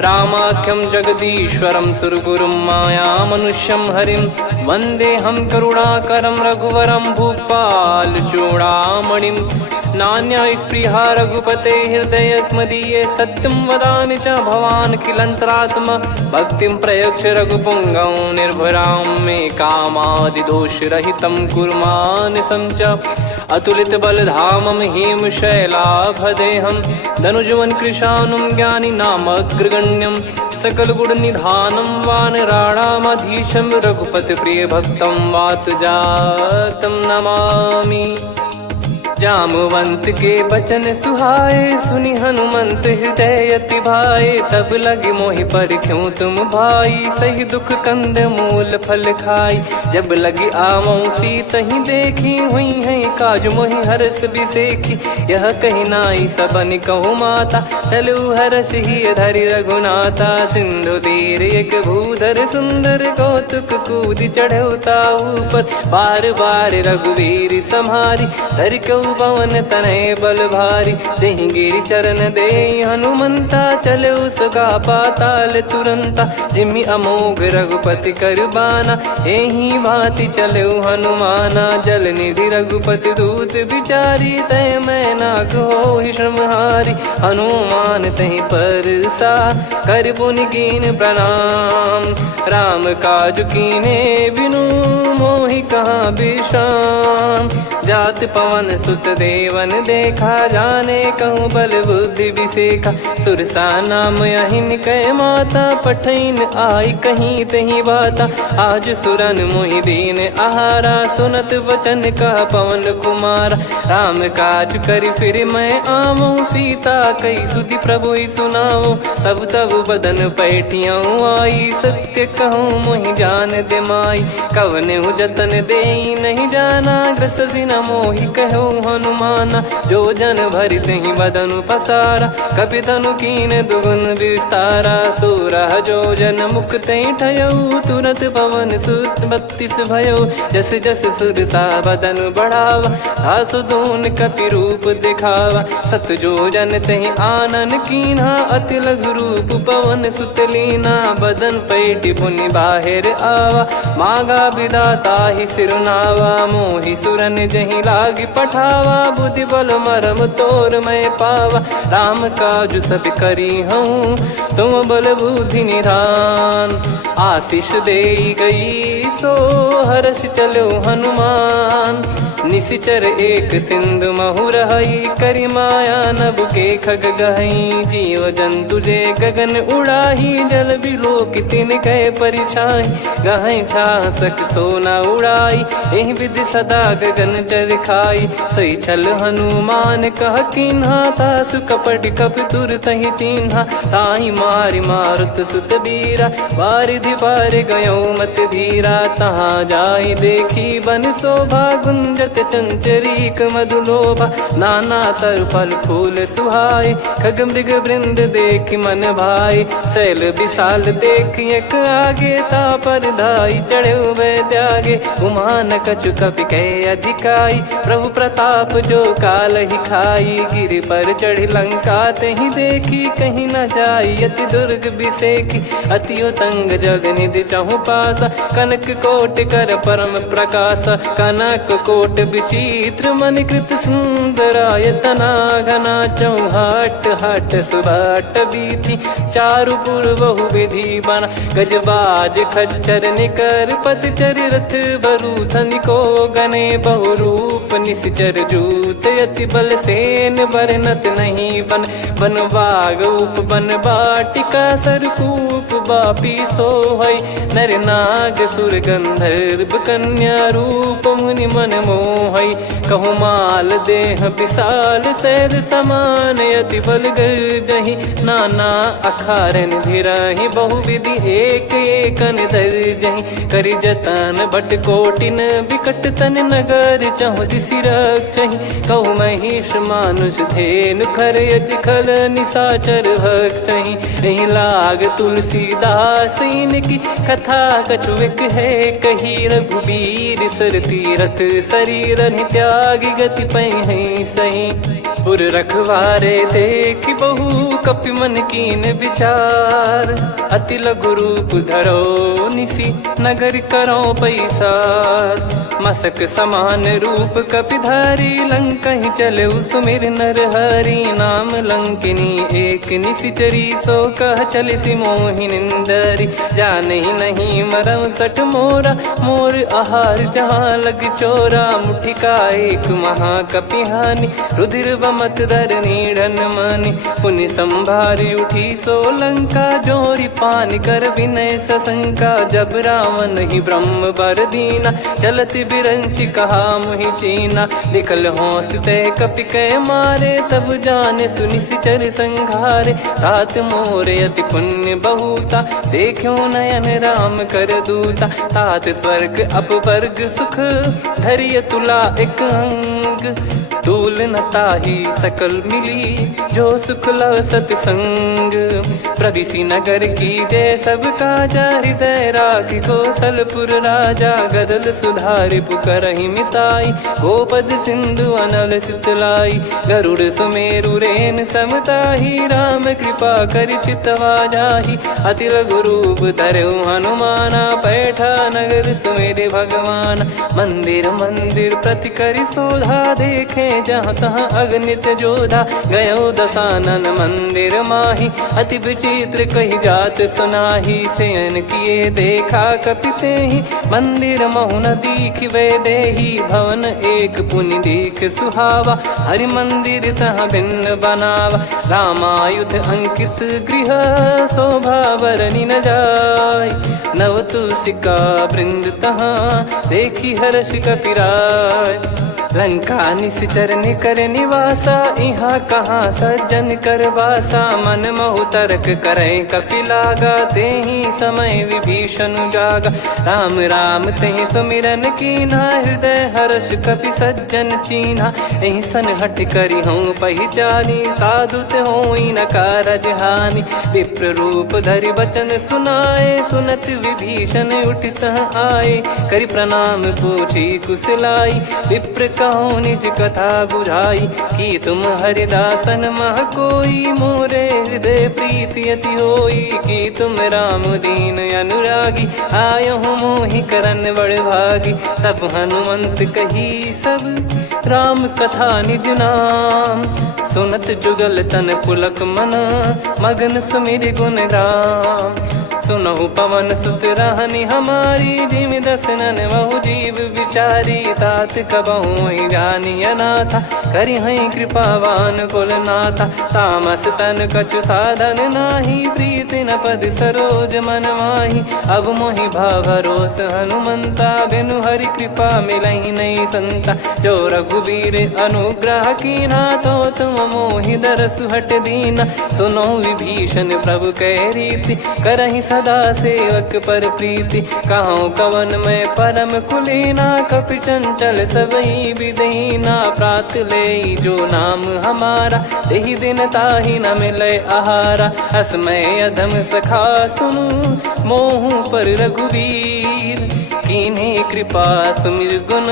रामाख्यं जगदीश्वरं सुरगुरुं माया मनुष्यं हरिं। वन्देऽहं करुणाकरं रघुवरं भूपाल चूडामणिं। नान्या स्पृहा रघुपते हृदय स्मदीये। सत्यं वदामि च भवान् खिलन्तरात्मा। भक्तिं प्रयच्छ रघुपुङ्गं निर्भरां मे कामादिदोषरहितं कुर्मानिसं च। अतुलित बलधामं हेमशैलाभदेहं। धनुजवन कृशानुं ज्ञानी नामग्रगण्यं। सकल गुण निधानं वानराणामधीशं। रघुपति प्रिय भक्तं वात जातं नमामि। जामवंत के बचन सुहाए सुनि हनुमंत हृदय अति भाए। तब लगे मोहि परख्यूं तुम भाई सही दुख कंद मूल फल खाई। जब लगे आवऊं सीतहि देखी हुई है काज मोहि हरस बिसेखी। यह कही नाई सबन कहु माता चलु हरष ही धरि रघुनाथा। सिंधु तीर एक भूधर सुंदर कौतुक कूद चढ़ौता ऊपर। बार बार रघुवीर सम्हारी धरि कऊ पवन तनय बल भारी। जहि गिरि चरण दे हनुमंता चले उसका पाताल तुरंता। जिमि अमोघ रघुपति कर बाना एहि भांति चले हनुमाना। जल निधि रघुपति दूत बिचारी तय मैं नाग होहि श्रमहारी। हनुमान तहि परसा कर पुनि कीन प्रणाम। राम काज कीने बिनु मोहि कहाँ विश्राम। जात पवन सुत देवन देखा जाने कहूँ बल बुद्धि विसेखा। सुरसा नाम अहिन कै माता पठैन आई कहीं तही बाता। आज सुरन मोहि दीन आहारा सुनत वचन कह पवन कुमारा। राम काज करि फिर मैं आवऊं सीता कई सुधि प्रभु सुनाओ। तब तब बदन पैठियाँ आई सत्य कहूँ मोहि जान दे माई। कवने जतन दे नहीं जाना ग्रसि न मोहि कहो हनुमाना। जो जन भरि तहि बदनु पसारा कपि तनु कीन दुगुन विस्तारा। सोरह जो जन मुख तहि ठयऊ तुरत पवन सुत 32 भयऊ। जस जस सुरसा बदनु बढ़ावा धासु दून कपि रूप दिखावा। सत जो जन तहि आनन कीन्हा अति लघु रूप पवन सुत लीना। बदन पैटि पुनि बाहिर आवा मागा विधाता ही सिरुनावा। मोहि सुरन जहि लागी पठावा बुद्धि बल मरम तोर मैं पावा। राम काजु सब करी हूँ तुम बल बुद्धि निधान। आशीष दे गई सो हर्ष चलो हनुमान। निशिचर एक सिंधु महु रहई करि माया नभ के खग गहई। जीव जंतु जे गगन उड़ाही जल बिलो तिन कह परिछाई। गहई छासक सोना उड़ाई एहि विधि सदा गगन चर खाई। सही छल हनुमान कह किन्हा तासु कपट कप तुर तहि चिन्हा। ताहि मारि मारुत सुत बीरा वारिधि पार गयो मत धीरा। तहाँ जाई देखी बन शोभा गुंजत चंचरीक मधुलोभा। नाना तर फल फूल सुहाए खग मृग वृंद देख मन भाई। शैल विशाल देख एक आगे ता पर धाई चढ़े वै त्यागे। उमान कछु कपि कह अधिकारी गाई, प्रभु प्रताप जो काल ही खाई। गिर पर चढ़ी लंका ते ही देखी, कहीं न जाई अति दुर्ग बिसेखी। अति उतंग जग निधि चहु पासा, कनक कोट कर परम प्रकाश। कनक कोट विचित्र मनि कृत सुंदरायतना घना। चौहाट हाट सुबाट बीथी, चारु पुर बहु विधि बना। गजबाज खच्चर निकर पतचर रथ बरु धनिको गने। बहु रूप निश्चर जूत अति बल सेन बरनत नहीं बन। बन बाग उप बन बाटिका सरकूप बापी सोहई। नर नाग सुर गंधर्व कन्या रूप मुनि मन मोहई। कहु माल देह विशाल शैल समान, अति बल गर्जहि नाना अखारन भिरहि। बहु विधि एक एकन दर्जहि, करि जतन भट कोटिन विकट तन नगर। चहु दिसि रक्षहि, कहु महिष मानुष धेनु खर यज खल निशाचर भक्षहि। एहि लाग तुलसीदास इनकी कथा कछुक है कही। रघुबीर सर तीरथ शरीर त्यागी, गति पै सही। पुर रखवारे देखि बहु कपि मन कीन विचार। अति लघु रूप धरो निसि नगर करो पैसार। मसक समान रूप कपिधारी, लंकहि चले सुमिर नर हरि। नाम लंकिनी एक निशिचरी, सो कह चलिसि मोहि निंदरी। जानहि नहीं मरम सठ मोरा, मोर आहार जहाँ लग चोरा। मुठिका एक महाकपिहानि, रुधिर बमत धरनी ढन मानि। पुनि संभारी उठी सो लंका, जोरी पान कर विनय सशंका। जब रावण ही ब्रह्म बर दीना, चलति बिरंचि कहा मुहि चीना। निकल होंस तय कपि कै मारे, तब जाने सुनिश्चर संघारे। तात मोर अति पुण्य बहुता, देखो नयन राम कर दूता। तात स्वर्ग अपवर्ग सुख, धैर्य तुला एक अंग। तूल न ताहि सकल मिली, जो सुख लव सतसंग। प्रविशि नगर की जय सब काजा, हृदय राखि कौशलपुर राजा। गदल सुधारि पुकारहि मिताई, गोपद सिंधु अनल सितलाई। गरुड़ सुमेरु रेन समताहि, राम कृपा करि चितवा जाहि। अति लघु रूप धरऊ हनुमाना, पैठा नगर सुमेरे भगवान। मंदिर मंदिर प्रति करि शोधा, देखे जहाँ तहाँ अगणित जोधा। गयो दशानन मंदिर माही, अति विचित्र कही जात सुनाही। शयन किए देखा कपिते ही, मंदिर महु न दीख वे देही। भवन एक पुनि दीख सुहावा, हरि मंदिर तहाँ भिन्न बनावा। रामायुध अंकित गृह, शोभा बरनि न जाय। नव तुलसिका वृंद तहाँ, देखी हर्ष कपिराय। लंका निश्चर निकर निवासा, यहाँ कहाँ सज्जन कर वासा। मन महु तर्क करें कपिलागा, तेहि समय विभीषण जागा। राम राम तेहि सुमिरन कीन्हा, हृदय हर्ष कपि सज्जन चीन्हा। एहि सन हट करि हूँ पहिचानी, साधु ते होई न कारज हानि। विप्र रूप धरि बचन सुनाए, सुनत विभीषण उठित आए। करि प्रणाम पूछी कुशलाई, विप्र कहो निज कथा बुझाई। कि तुम हरिदासन मह कोई, मोरे हृदय प्रीति अति होई। कि तुम राम दीन अनुरागी, आयहु मोहि करन बड़ भागी। तब हनुमंत कही सब राम कथा निज नाम। सुनत जुगल तन पुलक मना, मगन सुमिर गुण राम। सुनहु पवन सुत रहनि हमारी, जिमि दसनन बहु जीव विचारी। तात कबहुँ जानिय नाथा, करिहै कृपावान कुल नाथा। तामस तन कछु साधन नाही, प्रीति न पद सरोज मन माही। अब मोहि भाव भरोस हनुमंता, बिनु हरि कृपा मिलहि नहीं संता। जो रघुबीर अनुग्रह कीन्हा, तो तुम मोहि दरसु हट दीना। सुनो विभीषण प्रभु कै रीति, करहि सदा सेवक पर प्रीति, कहूँ कवन में परम कुलीना, कपि चंचल सबई विदहीना, प्रात ले जो नाम हमारा, यही दिन ताहि न मिले आहारा, असमय अधम सखा सुनु, मोहु पर रघुवीर, कीन्हे कृपा सुमिर गुण,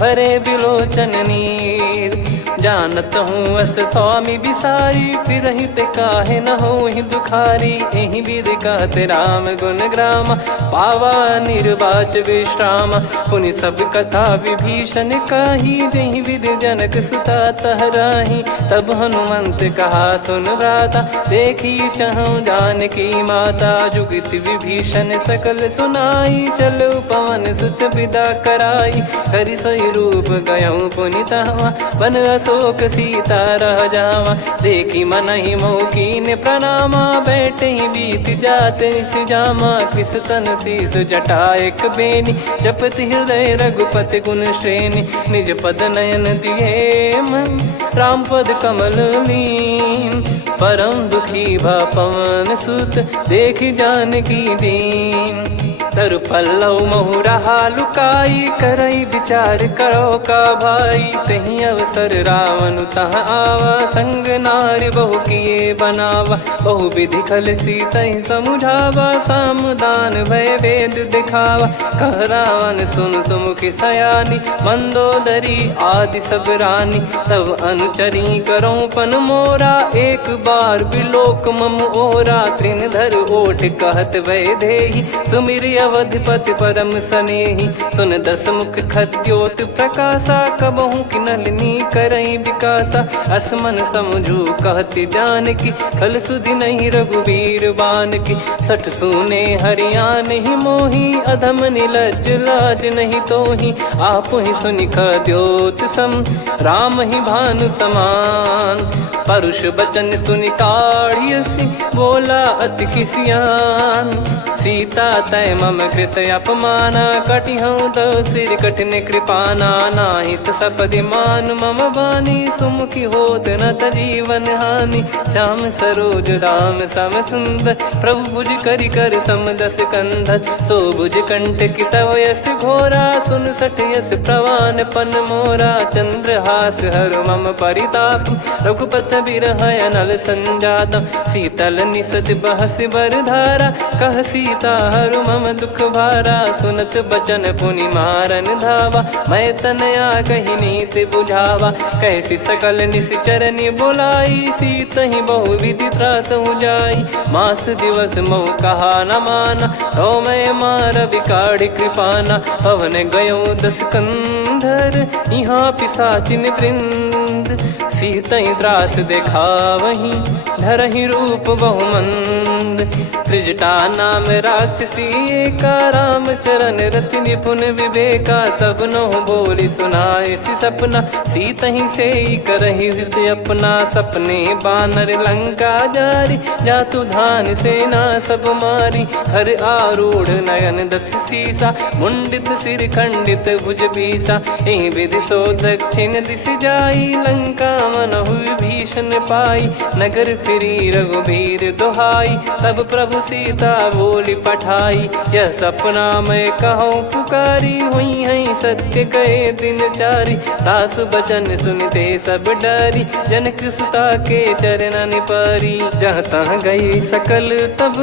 भरे बिलोचन नीर, जानत हूँ अस स्वामी बिसारी, फिरहित काहे न होहि दुखारी, एहि विधि कहते राम गुण ग्राम, पावा निर्वाच विश्राम, पुनि सब कथा विभीषण काही, जहि विधि जनक सुता तहराही, तब हनुमंत कहा सुन भ्राता, देखी चहु जानकी माता, जुगित विभीषण सकल सुनाई, चलो पवन सुत विदा कराई, हरि सोई रूप गयऊँ पुनि तहवा, बन अशोक सीता रह जावा, देखी मनहि मौकीन प्रणामा, बैठे ही बीत जात निस जामा, किस तन शीस जटा एक बेनी, जपति हृदय रघुपति गुण श्रेणी, निज पद नयन दिए मन, राम पद कमल लीन, परम दुखी भा पवन सुत, देखि जानकी दीन, तरु पल्लव महु रहा लुकाई, करई विचार करो का भाई, तही अवसर रावण तह आवा, संग नारी बहु किए बनावा, बहु विधि खल सीतहि समुझावा, सामदान भय वेद दिखावा, कह रावण सुन सुमुखि सयानी, मंदोदरी आदि सब रानी, तब अनुचरी करो पन मोरा, एक बार बिलोक मम ओरा, त्रिन धर ओठ कहत भय देहि, सुमिर अवधिपति परम सनेहि, सुन दस मुख खद्योत प्रकाशा, कबहु कि नलिनी करई विकासा, असमन समझू कहति जानकी, कल सुधि नहीं रघुबीर बान की, सठ सुने हरियान ही मोही, अधम निलज लाज नहीं तोही, आप ही सुनि खद्योत सम, राम ही भानु समान, परुष बचन सुनि काढ़ियसि, बोला अति किसियान, सीता तय मम कृत अपमाना, कटिहऊँ तो सिर कठिन कृपाना, नाहित सपदि मान मम बानी, सुमुखी होत न जीवन हानि, श्याम सरोज राम सम सुंदर, प्रभु भुज करि कर समदस कंधर, सो भुज कंठ की तव यस घोरा, सुन सठ यस प्रवान पन मोरा, चंद्रहास हर मम परिताप, रघुपत बिरह अनल संजातम, शीतल निसत बहस बर धारा, कह सीता हरु मम दुख भारा, सुनत बचन पुनि मारन धावा, मैं तनया कही नीति बुझावा, कैसी सकल निश्चरनि बुलाई, सीतहि बहु विधि त्रास जाई, मास दिवस मोह कहा न माना, तो मैं मार बिकाढ़ कृपाना, पवन गयो दस कंधर, यहाँ पिशाचिन वृंद, सीतहि त्रास देखावहीं, धरहि रूप बहुमंद, त्रिजटा नाम राक्षसी एका, राम चरण रति निपुण विवेका, सबनो बोली सुनाए सि सपना, सीतहि से करहि हृदय अपना, सपने बानर लंका जारी, जातु धान सेना सब मारी, हर आरूढ़ नयन दस सीसा, मुंडित सिर खंडित भुज बीसा, एहि विधि सो दक्षिण दिश जाई, लंका मनहु विभीषण पाई, नगर फिरी रघुबीर दुहाई, तब प्रभु सीता बोली पठाई, यह सपना मैं कहूँ पुकारी, हुई है सत्य कहे दिन चारी, दास बचन सुनते सब डरी, जनक सुता के चरण पारी, जहाँ तहाँ गई सकल तब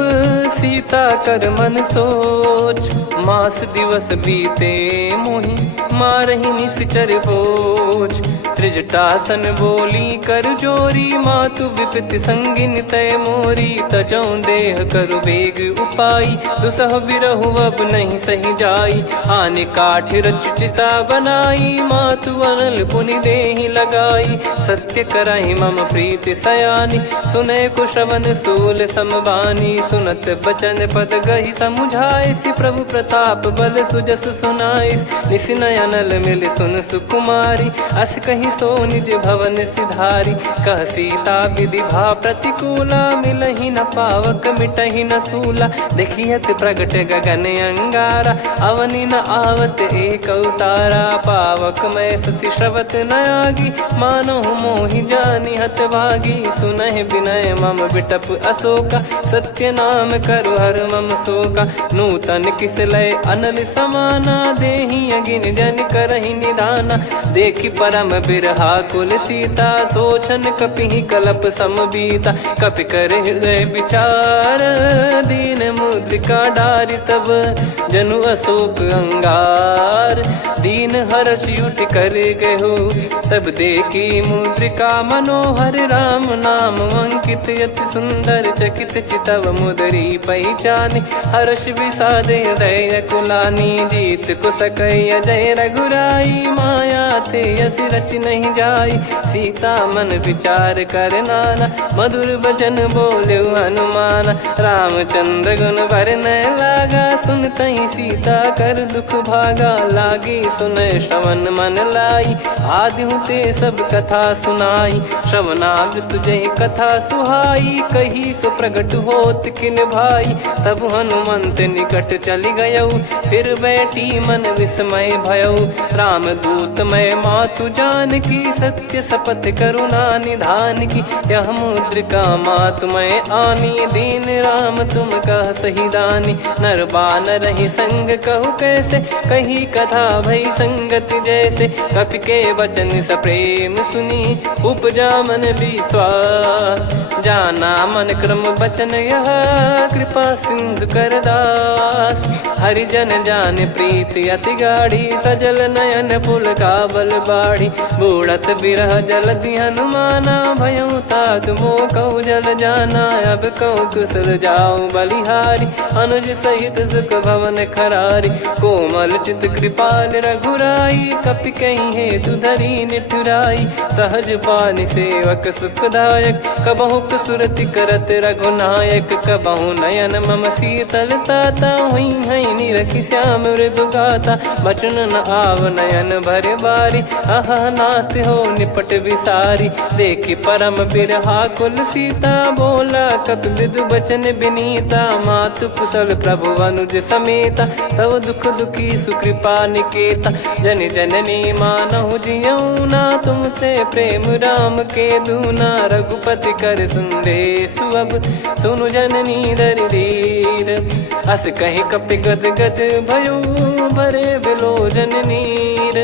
सीता कर मन सोच, मास दिवस बीते मोहि मारहि निश्चर बोझ, त्रिजटासन बोली कर जोरी, मातु विपति संगिन तय मोरी, तजौ देह करु बेग उपाई, दुसह बिरहु अब नहीं सही जाई, आने काठ रचिता बनाई, मातु अनल पुनि देहि लगाई, सत्य कराई मम प्रीति सयानी, सुने को श्रवण सूल समबानी, सुनत बचन पद गहि समुझाए, सि प्रभु प्रताप बल सुजस सुनाइस, निस नयनल मिल सुन सुकुमारी, अस कहि नहीं सो निज भवन सिधारी। कह सीता विधि भा प्रतिकूला, मिलहि न पावक मिटहि न सूला। देखियत प्रगट गगन अंगारा, अवनि न आवत एक अवतारा। पावक मैं शशि श्रवत न आगी, मानो मोहि जानि हत भागी। सुनहि विनय मम बिटप अशोका, सत्य नाम करु हर मम शोका। नूतन किस लय अनल समाना, देहि अगिन जन करहि निधाना। देखि परम बिरहा कुल सीता, सोचन कपिहि कलप समबीता। कपि कर हृदय विचार, दीन मुद्रिका डारि तब। जनु अशोक अंगार, दीन हर्ष उठ कर गहु। तब देखी मुद्रिका मनोहर, राम नाम अंकित अति सुंदर। चकित चितव मुदरी पहचानी, हर्ष विषाद हृदय कुलानी। जीत को सकय जय रघुराई, माया थे यस रच नहीं जाई। सीता मन विचार कर नाना, मधुर बचन बोले हनुमान। रामचंद्र गुण बरनय लागा, सुनतहि सीता कर दुख भागा। लागी सुनय श्रवण मन लाई, आदिहु ते सब कथा सुनाई। श्रवणामृत जय कथा सुहाई, कही सो प्रगट होत किन भाई। तब हनुमंत निकट चली गयौ, फिर बैठी मन विस्मय भयौ। राम दूत मैं मातु जान की, सत्य शपथ करुणा निधान की। यह मुद्रिका मातु मैं आनी, दीन राम तुम कह सही दानी। नर बानर ही संग कहु कैसे, कही कथा भई संगति जैसे। कपि के वचन सप्रेम सुनी, उपजा मन विश्वास। जाना मन क्रम बचन यह, कृपा सिंधु कर दास। हरिजन जान प्रीति अति गाढ़ी, सजल नयन पुलकावल बाढ़ी। बूढ़त बिरह जलधि हनुमाना, भयउ तात मोह कहु जल जाना। अब कहु कुशल जाऊं बलिहारी, अनुज सहित सुख भवन खरारी। कोमल चित कृपाल रघुराई, कपि कहीं हेतु धरी निठुराई। सहज पानि सेवक सुखदायक, कबहु सुरति करत रघुनायक। कबहु नयन मम शीतल ताता, हुई है निरखि श्याम मृदु गाता। बचन न आव नयन भर बारी, अह नाथ हो निपट विसारी। देखि परम बिरहा कुल सीता, बोला कपि मृदु बचन विनीता। मातु कुशल प्रभु अनुज समेता, तव दुख दुखी सुकृपा निकेता। जन जननी मानहु जियऊ ना, तुम ते प्रेम राम के दूना। रघुपति कर संदेश अब, सुनु जननी दर धीर। अस कहि कपि गद गद भयो, भरे बिलोचन नीर।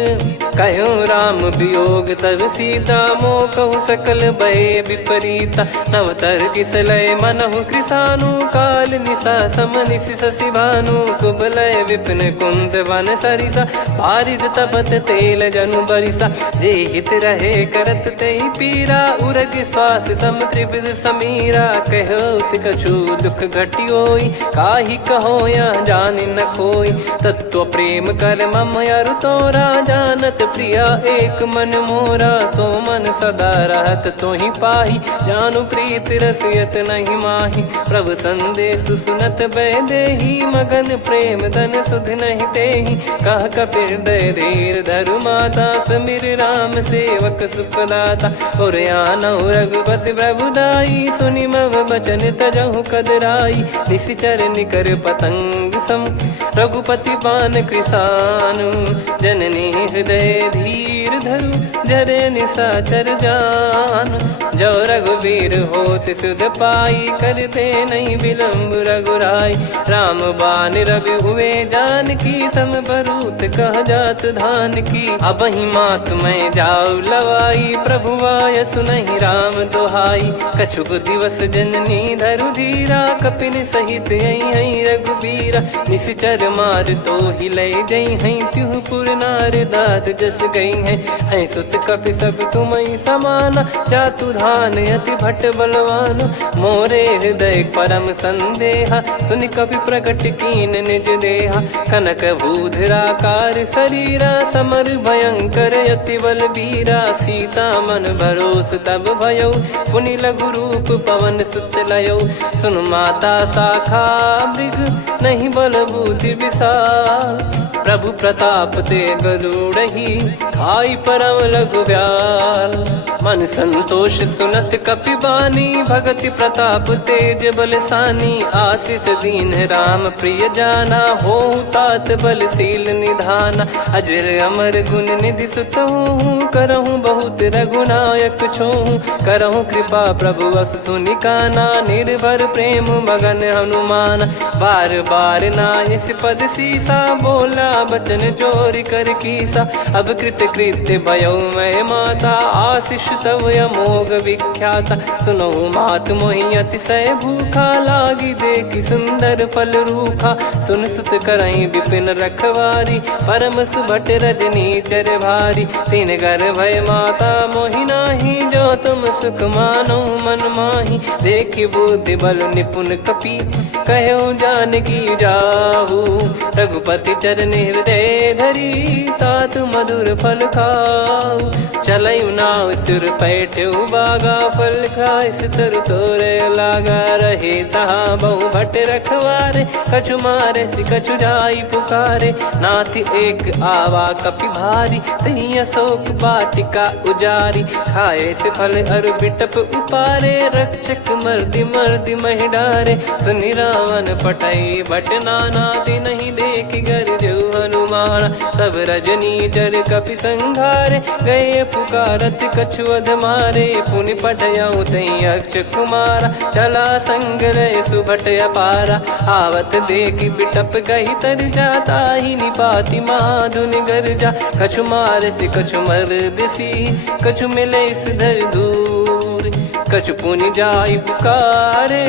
कहो राम वियोग तब सीता, मोह कहु सकल भय विपरीता। नवतर किसलय मनहु कृसानु, काल निशा समनिश शशि भानु। कुबलय विपिन कुंद वन सरिसा, पारिद तपत तेल जनु बरिसा। जे हित रहे करत तेहि पीरा, उरग श्वास सम त्रिविध समीरा। कहो कछु दुख घटियोई, काहि कहो या जानि न कोई। तत्व प्रेम कर मम अरु तोरा, जानत प्रिया एक मन मोरा। सो मन सदा रहत तोहि पाही, जानु प्रीत रसियत नहीं माही। प्रभु संदेश सुनत बैदेही, मगन प्रेम धन सुध नहीं तेहि। कह कपि हृदय धीर धरु माता, समिर राम सेवक सुखदाता। और आनहु रघुपति प्रभुदाई, सुनि मम बचन तजहु कदराई। निशिचर निकर पतंग सम, रघुपति पान कृसानु। जननी हृदय धीर धरु, जरे निशाचर जान। जो रघुवीर होत सुध पाई, करते नहीं विलंब रघुराई। राम बान रवि हुए जान की, तम बरूत कह जात धान की। अब ही मात मैं जाऊ लवाई, प्रभु आय सुनहि राम दोहाई। कछुक दिवस जननी धरु धीरा, कपिन सहित यही रघुबीरा। निश्चर मार तो ही ले जई हैं, त्युह पुर नार दाद जस गई हैं। सुत कपि सब तुमहि समाना, जातु धान अति भट बलवान। मोरे हृदय परम संदेहा, सुनि कपि प्रकट कीन निज देहा। कनक भूधराकार शरीरा, समर भयंकर अति बल बीरा। सीता मन भरोस तब भयौ, पुनि लघु रूप पवन सुत लयौ। सुन माता शाखा मृग, नहीं बल बुद्धि विशाल। प्रभु प्रताप ते गरुड़ ही खाई परम लघु ब्याल। मन संतोष सुनत कपिबानी, भगति प्रताप तेज बलसानी। आशीष दीन राम प्रिय जाना, हो तात बलशील निधाना। अजर अमर गुण निधि सुत हूँ, करहूँ बहुत रघुनायक छोहूँ। करहूँ कृपा प्रभु अस सुनि काना, निर्भर प्रेम मगन हनुमान। बार बार नायस पद सीसा, बोला बचन जोर कर कीसा। अब कृत कृत्य भयो मैं माता, आशीष तव अमोघ विख्याता। सुनो मात मोहि अतिशय भूखा, लागी देखी सुंदर फल रूखा। सुन सुत करई विपिन रखवारी, परम सुभट रजनी चर भारी। तीन घर भय माता मोहि नाही, जो तुम सुख मानो मन माही। देखी बुद्धि बल निपुण कपि, कहो जानकी जाहू। रघुपति चरण हृदय धरी, तात मधुर फल खाऊ। चलऊ नाव सिर पैठ्यु बागा, फल खाय सितर तोरे लागा। रहे तहाँ बहु भट रखवारे, कछु मारे सि कछु जाई पुकारे। नाथ एक आवा कपि भारी, तही अशोक वाटिका उजारी। खाए से फल अरु बिटप उपारे, रक्षक मर्दि मर्दि महि डारे। सुनि रावण पटई भट नाना, तिनहि देख गर जो हनुमान। तब रजनी चर कपि संघारे, गए पुकारत कछु अध मारे। पुनि पटयऊ तई अक्ष कुमारा, चला संग रहे सुभट अपारा। आवत देखी बिटप गही तर जाता, ही निपाति माधुनि गर्जा। कछु मार से कछु मर्दिसी, कछु मिले इस धर दूर। कछु पुनि जाई पुकारे,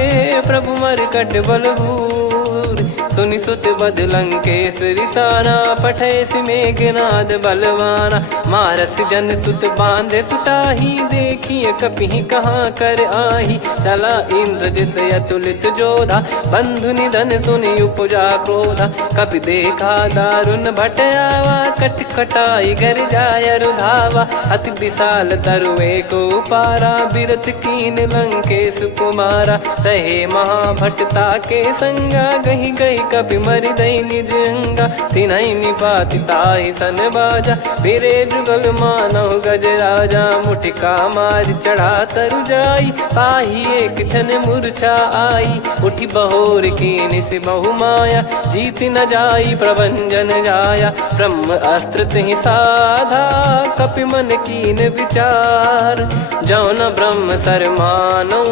प्रभु मरकट बलभूर। सुनि सुत बद लंकेश्वरी साना, पठैसि मेघनाद बलवाना। मारस जन सुत बांधे सुताही, देखिए कपिहि कहाँ कर आही। चला इंद्रजित अतुलित जोधा, बंधु निधन सुनि उपजा क्रोधा। कपि देखा दारुण भट आवा, कट कटाई घर जाय रुधावा। अति विशाल तरुए को पारा, बिरत कीन लंकेश कुमारा। रहे महाभटता के संगा, गही गही कपि मरि दई निज अंगा। तिन्हि निपाति ताहि सन बाजा, फिरे जुगल मानव गज राजा। मुटिका मार चढ़ा तरु जाई, पाही एक क्षण मूर्छा आई। उठी बहोर कीन से बहु माया, जीत न जाई प्रभंजन जाया। ब्रह्म अस्त्र तिहि साधा, कपि मन कीन विचार। जौ न ब्रह्म सर मानौ,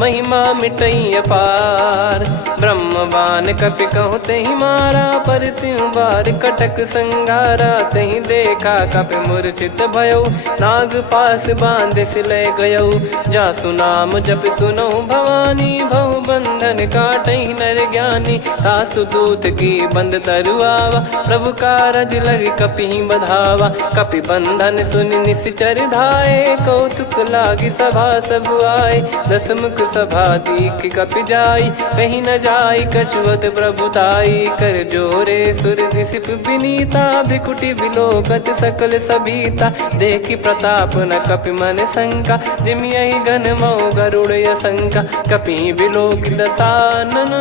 महिमा मिटई अपार। ब्रह्म बान कपि कहु तहि मारा, पर त्यों बार कटक संगारा। तहि देखा कपि मूर्छित भयो, नाग पास बांध सिले गयो। जासु नाम जप सुनहु भवानी, भव बंधन काटहि नर ज्ञानी। तासु दूत की बंद तरुआवा, प्रभु कारज लग कपि बधावा। कपि बंधन सुनि निश्चर धाये, कौतुक लागी सभा सब आए। दसमुख सभा दीख कपि जाई, कहीं न जाई कछुअत प्रभुताई। कर जोरे सुर दिसिप विनीता, भिकुटी बिलोकत सकल सबीता। देखी प्रताप न कपि मन शंका, जिमियहि गन मऊ गरुड़ असंका। कपि बिलोक दसानन,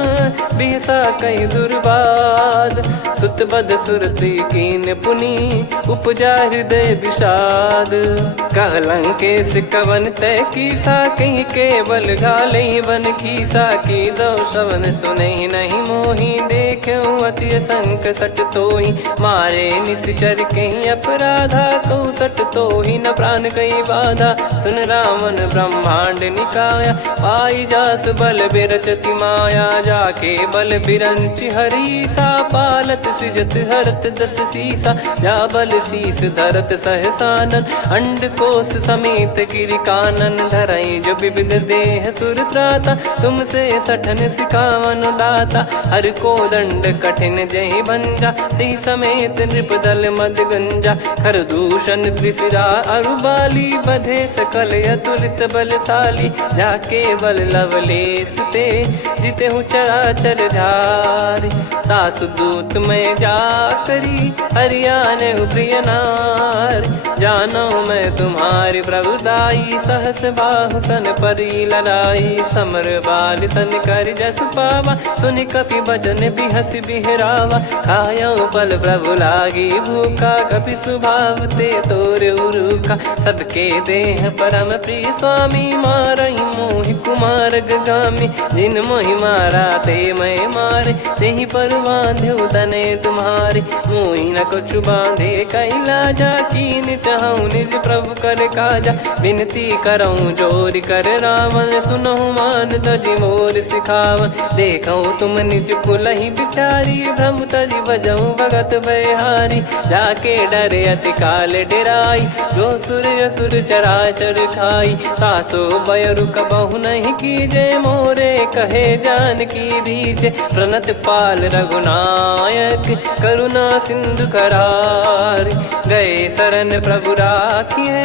बिहसा कहि दुर्बाद। सुत बद सुरति कीन पुनि, उपजा हृदय विषाद। कह लंकेश कवन तय कीसा, कहीं केवल घाले बन खीसा। की दो श्रवण सुनहि नहीं मोहि, देखऊँ अति संक सट तोहि। मारे निश्चर कहीं अपराधा, कहूँ सट तोहि न प्राण कहीं बाधा। सुन रावण ब्रह्मांड निकाया, पाई जास बल बिरचति माया। जाके बल बिरंचि हरीसा, पालत सृजत हरत दस सीसा। जा बल शीस धरत सहसानन, अंड कोश समेत गिरि कानन। धरई जो विविध देह सुर त्राता, तुमसे सठन सिखावन दाता। हर को दंड कठिन जहि भंजा, ती समेत नृप दल मद गंजा। खर दूषण त्रिशिरा अरु बाली, बधे सकल अतुलित बलशाली। जाके बल लवलेस ते, जिते हूँ चराचर झारी। तासु दूत में जा करी, हरियाने प्रिय नार। जानो मैं तुम्हारी प्रभुताई। सहस बाहु सन परी ललाई, समर बाल सन कर जस पावा। सुन कपि बचन बिहस बिहरावा, खायो पल प्रभु लागी भूखा। कपि स्वभाव ते तोरे उरुखा, सबके देह परम प्रिय स्वामी। मारई मोहि कुमार गगामी, जिन मोहि मारा ते मैं मारे। तेहि पर बांध्यो तने तुम्हारे, मोहि न कुछ बांधे कैला जा। कीन चाहूं निज प्रभु कर काजा, विनती करऊं जोर कर रावण। सुनहु मान तजि मोर सिखावन, देखऊं तुम निज कुलहि बिचारी। भ्रम तजि बजऊं भगत बहारी, जाके डरे अति काल डेराई। जो सुर असुर चराचर खाई, तासो बयरु कबहु नहीं कीजे। मोरे कहे जान की दीजे, प्रणत पाल रघुनायक करुणा सिंधु करार। गए शरण प्रभु राखिए,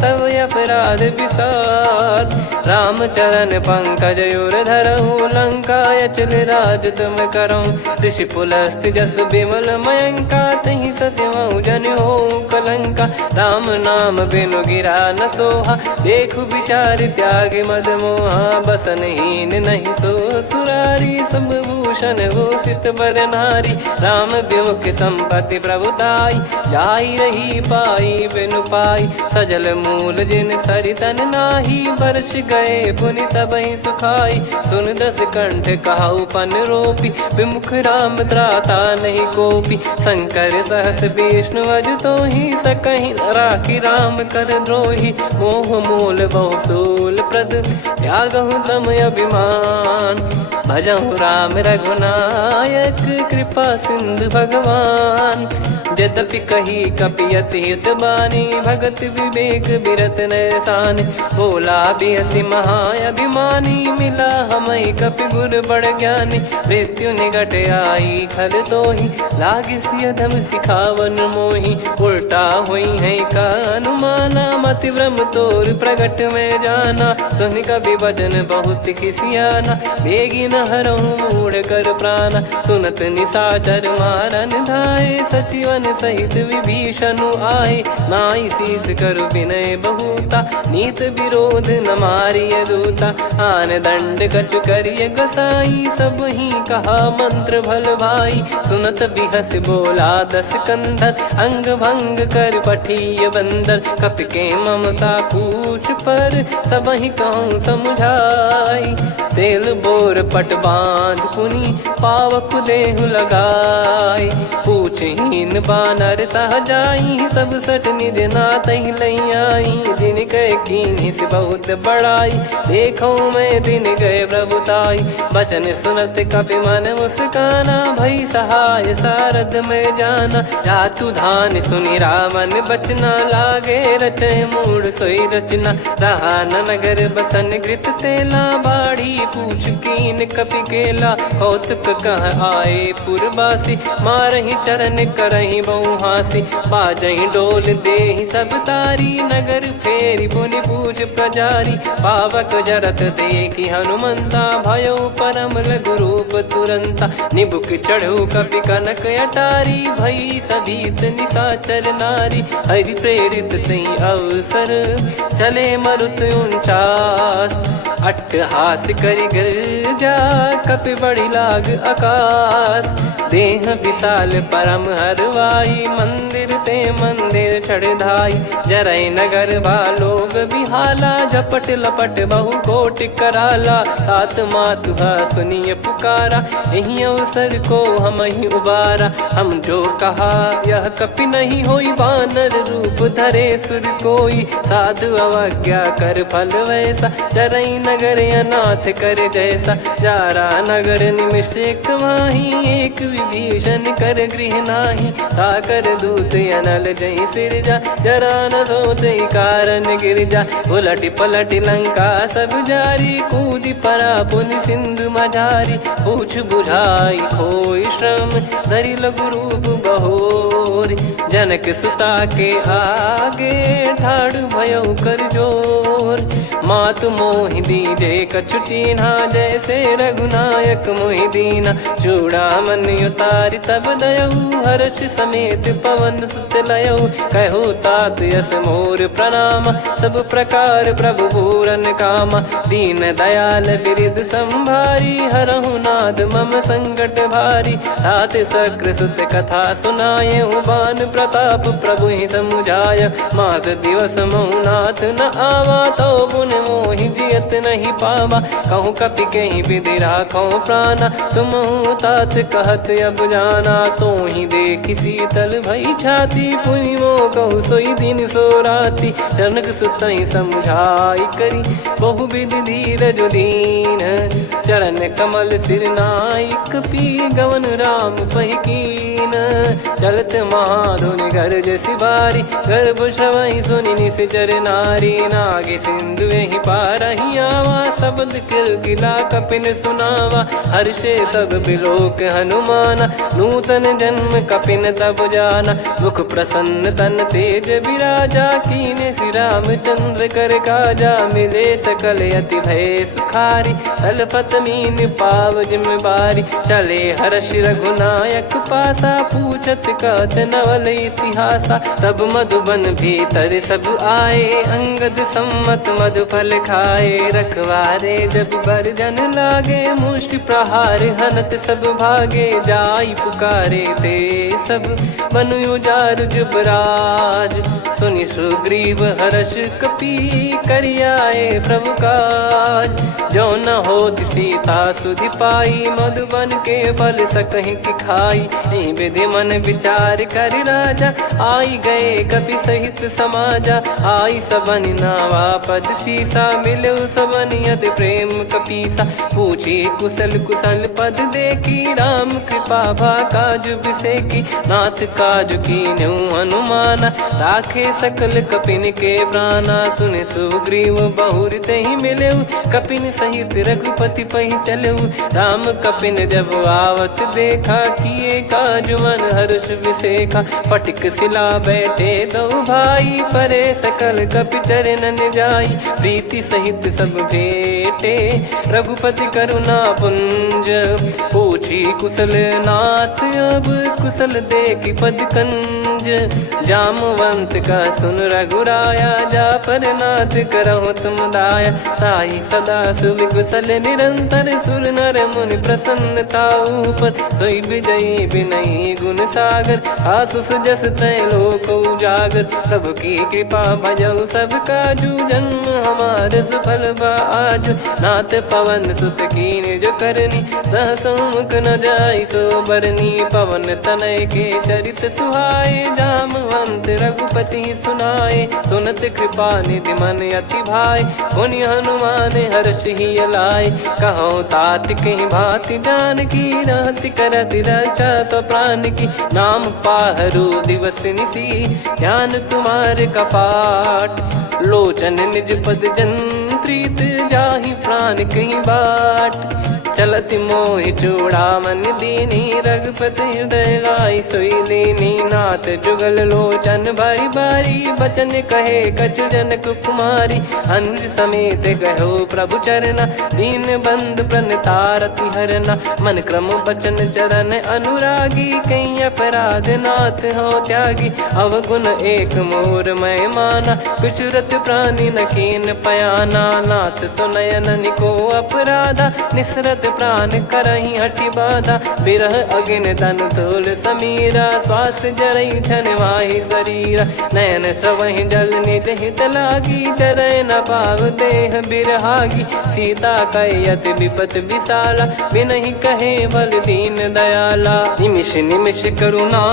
तब अपराध विसार। राम चरण पंकज उर धरऊ, लंका अचल राज तुम करऊं। ऋषि पुलस्त्य जस विमल मयंका, तहि सत्यमऊ जन हो कलंका। राम नाम बिनु गिरा न सोहा, देखु विचार त्याग मद मोहा। बसनहीन नहीं सो सुरारी, सब भूषण भूषित बर नारी। राम विमुख संपत्ति प्रभुताई, जाई रही पाई बिनु पाई। सजल मूल जिन सरितन नाही, वर्ष गए पुनि तबहि सुखाई। सुन दस कंठ कहाऊ पन रोपी, विमुख राम त्राता नहीं कोपी। शंकर सहस विष्णु अज तोहि, सकहि न राखी राम कर द्रोही। मोह मोल बहु सूल प्रद, त्यागहु तम अभिमान। भजहु राम रघुनायक, कृपा सिंधु भगवान। यद्यपि कही कपियत हित बानी, भगत विवेक बिरत नैसानी। बोला बिहसी महाअभिमानी, मिला हमई कपि गुर बड़ ज्ञानी। मृत्यु निकट आई खल तोहि, लागे सियधम सिखावन मोहि। उल्टा हुई है का अनुमाना, मति भ्रम तोर प्रगट में जाना। सुन कपि वचन बहुत खिसियाना, बेगी न हरहु मूढ़ कर प्राणा। सुनत निशाचर मारन धाये, सचिवन सहित विभीषणु आए। नाई शीस करु विनय बहुता, नीत विरोध न मारिय दूता। आन दंड कछु करिय गसाई, सब ही कहा मंत्र भल भाई। सुनत बिहस बोला दस कंधर, अंग भंग कर पठिय बंदर। कपि के ममता पूछ पर, सब ही कहूँ समझाई। तेल बोर पट बांध पुनि, पावक देहु लगाई। पूछहीन बानर तह जाई, सब सट निज नातहि लई आई। दिन गए कीन्हि से बहुत बड़ाई, देखो मैं दिन गए प्रभुताई। बचन सुनत कपि मन मुस्काना, भई सहाय सारद में जाना। जातु धान सुनि रावण बचना, लागे रचय मूढ़ सोई रचना। रहा न नगर बसन कृत तेला, बाढ़ी पूछ कीन कपि केला। कौतुक कह आए पुरबासी, मारहि चरण करहि बहु हासी। बाजहि डोल देहि सब तारी, नगर फेरी पुनि पूज प्रजारी। पावक जरत देखि हनुमंता, भयो परम लघु रूप तुरंता। निबुक चढ़ऊ कपि कनक अटारी, भई सभीत निशाचर नारी। हरि प्रेरित तई अवसर, चले मरुत 49। अट्टहास करि गिरजा, कपि बड़ी लाग आकाश। देह विशाल परम हरवाई, मंदिर ते मंदिर चढ़धाई। जरई नगर भालोग बिहाला, झपट लपट बहु कोटि कराला। सात मातुहा सुनिय पुकारा, यही अवसर को हम ही उबारा। हम जो कहा यह कपि नहीं होई, वानर रूप धरे सुर कोई। साधु अवज्ञा कर फल वैसा, जरई नगर अनाथ कर जैसा। जारा नगर निमिष एक माही, एक विभीषण कर गृह नाही। ताकर दूत अनल जई सिरजा, जरा न सोते कारण गिरजा। उलट पलट लंका सब जारी, कूदी परा पुनि सिंधु मझारी। पूछ बुझाई खोई श्रम, धरि लघु रूप बहोरी। जनक सुता के आगे, ठाड़ भयो कर जोर। मातु मोहि दीजे कछु चीन्हा, जैसे रघुनायक मोहि दीना। चूड़ामन उतारि तब दयऊ, हर्ष समेत पवन सुत लयऊ। कहु तात यस मोर प्रणाम, सब प्रकार प्रभु पूरन कामा। दीन दयाल बिरिद संभारी, हरहु नाद मम संकट भारी। तात सक्र सुत कथा सुनाए, बान प्रताप प्रभु ही समुझाय। मास दिवस महु नाथ न आवा, तो पुन मोहि जियत नहीं पावा। कहूँ कपि कहीं विधि राखो प्राणा, तुम तात कहत अब जाना। तो ही देखी शीतल भई छाती, पुनि मो कहु सोई दिन सो राती। जनक सुत ही समझाई करी, बहु विधि धीरज दीन। चरण कमल सिर नाई, कपि गवन राम पहिकीन। चलत महाधुनि गरज सिबारी, गर्भ श्रवहि सुनि निश्चर नारी। नागे सिंधु ही पारहि आवा, शब्द किलकिला कपिन सुनावा। हर्षे सब बिलोक हनुमाना, नूतन जन्म कपिन तब जाना। मुख प्रसन्न तन तेज विराजा, कीने श्री रामचंद्र कर काजा। मिले सकल अति भय सुखारी, तलपत मीन पाव जिम्मेवारी। चले हर्ष रघुनायक पासा, पूछत कहत नवल इतिहासा। तब मधुबन भीतर सब आए, अंगद सम्मत मधुफल खाए। रखवारे जब बरजन लागे, मुष्टि प्रहार हनत सब भागे। जाई पुकारे ते सब बन उजार जुबराज। सुनि सुग्रीव हर्ष कपि, करियाए प्रभु काज। जो न होत सीता सुधि पाई, मधुबन के फल सकहि की खाई। विधि मन विचार कर राजा, आई गए कपि सहित समाजा। आई सबन नावा पद सीसा, मिलो सबन यत प्रेम कपीसा। पूछी कुशल कुशल पद देखी, राम कृपा भा काजु बिसेकी। नाथ काजु कीन्हु हनुमाना, राखे सकल कपिन के प्राणा। सुन सुग्रीव बहुर तहि मिलेऊ, कपिन सहित रघुपति पहि चलेऊ। राम कपिन जब आवत देखा, किए काजु मन हर्ष विसेखा। फटिक सिला बैठे दो भाई, परे सकल कपि चरणन जाई। प्रीति सहित सब भेटे, रघुपति करुणा पुंज। पूछी कुशल नाथ अब, कुशल देखि पद कंज। जामवंत का सुन रघुराया, जा पर नाथ करहु तुम दाया। ताई सदा सुविकुशल निरंतर, सुर नर मुनि प्रसन्नता ऊपर। सोई विजयी विनयी गुण सागर, आसुस जस तय लोक उजागर। प्रभु की कृपा भजऊ सब काजू, जन्म हमार सफल बा आजु। नाथ पवन सुत कीन जो करनी, सहसो मुख न जाई सो बरनी। पवन तनय के चरित सुहाए, जामवंत रघुपति सुनाए। सुनत कृपा निधि मन अति भाई, पुनि हनुमान हर्ष ही अलाय। कहो तात कहीं भांति जान की, रहति करति रक्षा सो प्राण की। नाम पाहरु दिवस निसी, ध्यान तुम्हारे कपाट। लोचन निज पद जंत्रित, जाहि प्राण कहीं बाट। चलति मोहि चूड़ामन दीनी, रघुपति हृदय लाई सोई लीनी। नाथ जुगल लोचन बारी बारी, बचन कहे कछु जनक कुमारी। अनुज समेत कहो प्रभु चरना, दीन बंद प्रणतारति हरना। मन क्रम बचन चरण अनुरागी, कहीं अपराध नाथ हो त्यागी। अवगुण एक मोर मैं माना, विचुरत प्राणी न कीन पयाना। नाथ सुनयन निको अपराधा, निसरत प्राण करहि हटि बाधा। बिरह अगिन तन तोल समीरा, श्वास जरई छन वाहि शरीरा। नयन श्रवहि जल निज हित लागी, चरय न पाव देह बिरहागी। सीता कयत विपत विशाला, बिनहि कहे बल दीन दयाला। निमिष निमिष करुणा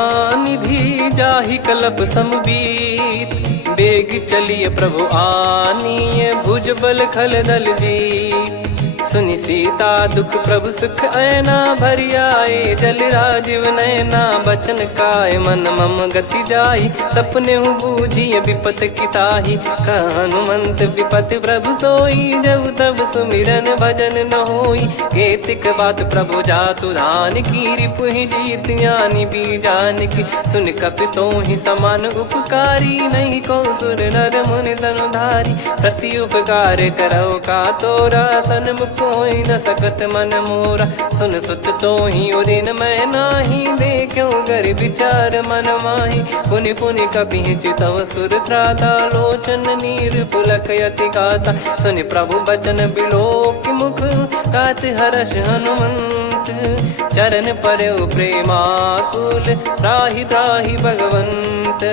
निधि, जाहि कलप समबीत। बेग चलिय प्रभु आनीय, भुज बल खल दल जीत। सुनि सीता दुख प्रभु सुख ऐना, भरि आए जल राजीव नैना। बचन काय मन मम गति जाई, सपने हूँ बूझिय विपत किताही। हनुमंत विपत प्रभु सोई, जब तब सुमिरन भजन न होई। केतिक बात प्रभु जातु धान की, रिपुहि जीत यानी बीजान की। सुन कपि तो ही समान उपकारी, नहीं को सुर नर मुनि तनुधारी। प्रति उपकार करौ का तोरा, सन्मुख होई न सकत मन मोरा। सुन सुत तो ही उदिन मैं नाही, देखो गर विचार मन माही। पुनि पुनि कपि चितव सुर त्राता, लोचन नीर पुलक यति गाता। सुनि प्रभु बचन बिलोक मुख, गात हर्ष हनुमंत। चरण परौ प्रेमाकुल, त्राहि त्राहि भगवंत।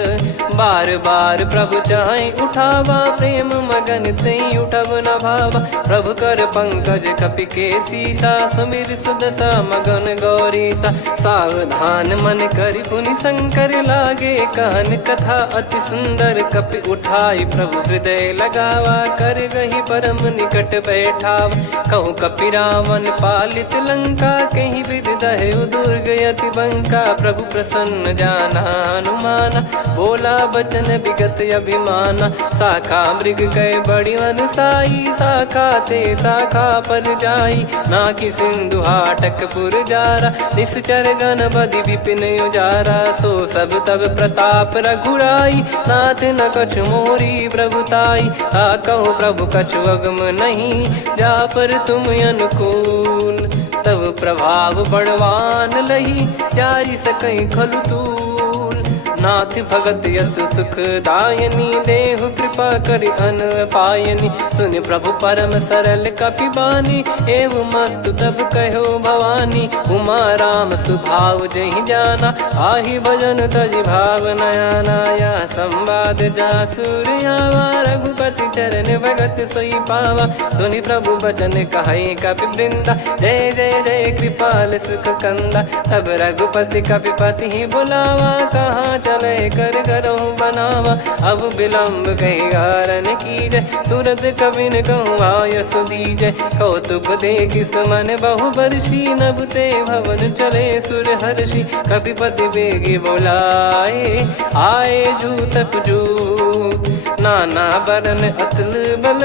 बार बार प्रभु चाहि उठावा, प्रेम मगन तई उठब न भावा। प्रभु कर पंकज कपि के सीसा, सुमिर सुदशा मगन गौरीसा। सावधान मन करि पुनि शंकर लागे, कहन कथा अति सुंदर। कपि उठाई प्रभु हृदय लगावा, कर गही परम निकट बैठावा। कहूँ कपि रावण पालित लंका, कहीं विधि दहु दुर्ग यति बंका। प्रभु प्रसन्न जाना हनुमाना, बोला बचन विगत अभिमाना। शाखा मृग कह बड़ी अनुसाई, शाखा ते शाखा पर जाई। नाकि सिंधु हाटक पुर जारा, निश्चर गण बदि विपिन उजारा। सो सब तब प्रताप रघुराई, नाथ न कछु मोरी प्रभुताई। कहो प्रभु कछु अगम नहीं, जा पर तुम अनुकूल। तब प्रभाव बड़वान लही, जारी सकई खलु तूल। नाथ भगत यत सुख दायनी, देहु कृपा करि अन पायनी। सुनि प्रभु परम सरल कपि बानी, एव मस्तु तब कहो भवानी। उमा राम सुभाव जहि जाना, आहि भजन तजि भाव नयाना। या संवाद जासुर आवा, रघुपति चरण भगत सोई पावा। सुनि प्रभु बचन कहै कपि वृंदा, जय जय जय कृपाल सुख कंदा। तब रघुपति कपि पति ही बुलावा, कहाँ चले कर करहु बनावा। अब विलम्ब कही कारण कीजय, तुरत कबिन कहूँ आयस दीजय। कौतुक देखि सुमन बहु बरसी, नभ ते भवन चले सुर हर्षि। कपिपति बेगी बोलाए, आए जूतक जूत। नाना बरन अतुल बल,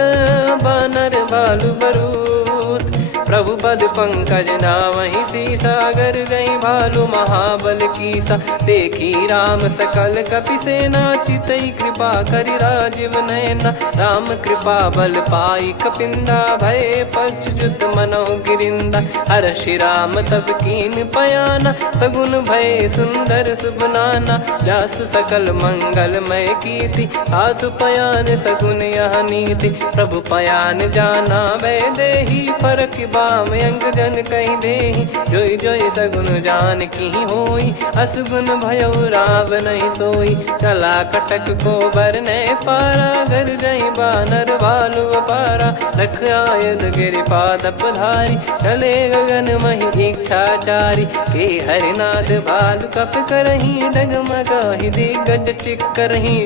बानर बालु बरूत। प्रभु पद पंकज नावहि सीसा, गर गई भालु महाबल कीसा। देखी राम सकल कपि सेना, चितई कृपा करि राजीव नयना। राम कृपा बल पाई कपिंदा, भय पक्षजुत मनोह गिरिंदा। हर्षि राम तब कीन पयाना, सगुन भय सुंदर सुगुनाना। जासु सकल मंगलमय कीर्ति, आसु पयान सगुन यह नीति। प्रभु पयान जाना वै देहि, परख बाम अंग जन कहि देहि। जोई जोई सगुन जान की होई, असगुन भयो राव नहीं सोई। चला कटक को बरने पारा, घर जई बानर भालु अपारा। लख आयल गिरि पाद पधारी, चले गगन महि इच्छाचारी। के हरिनाथ भालु कप करही, डगमगाहि दिग्गज चिक्करही।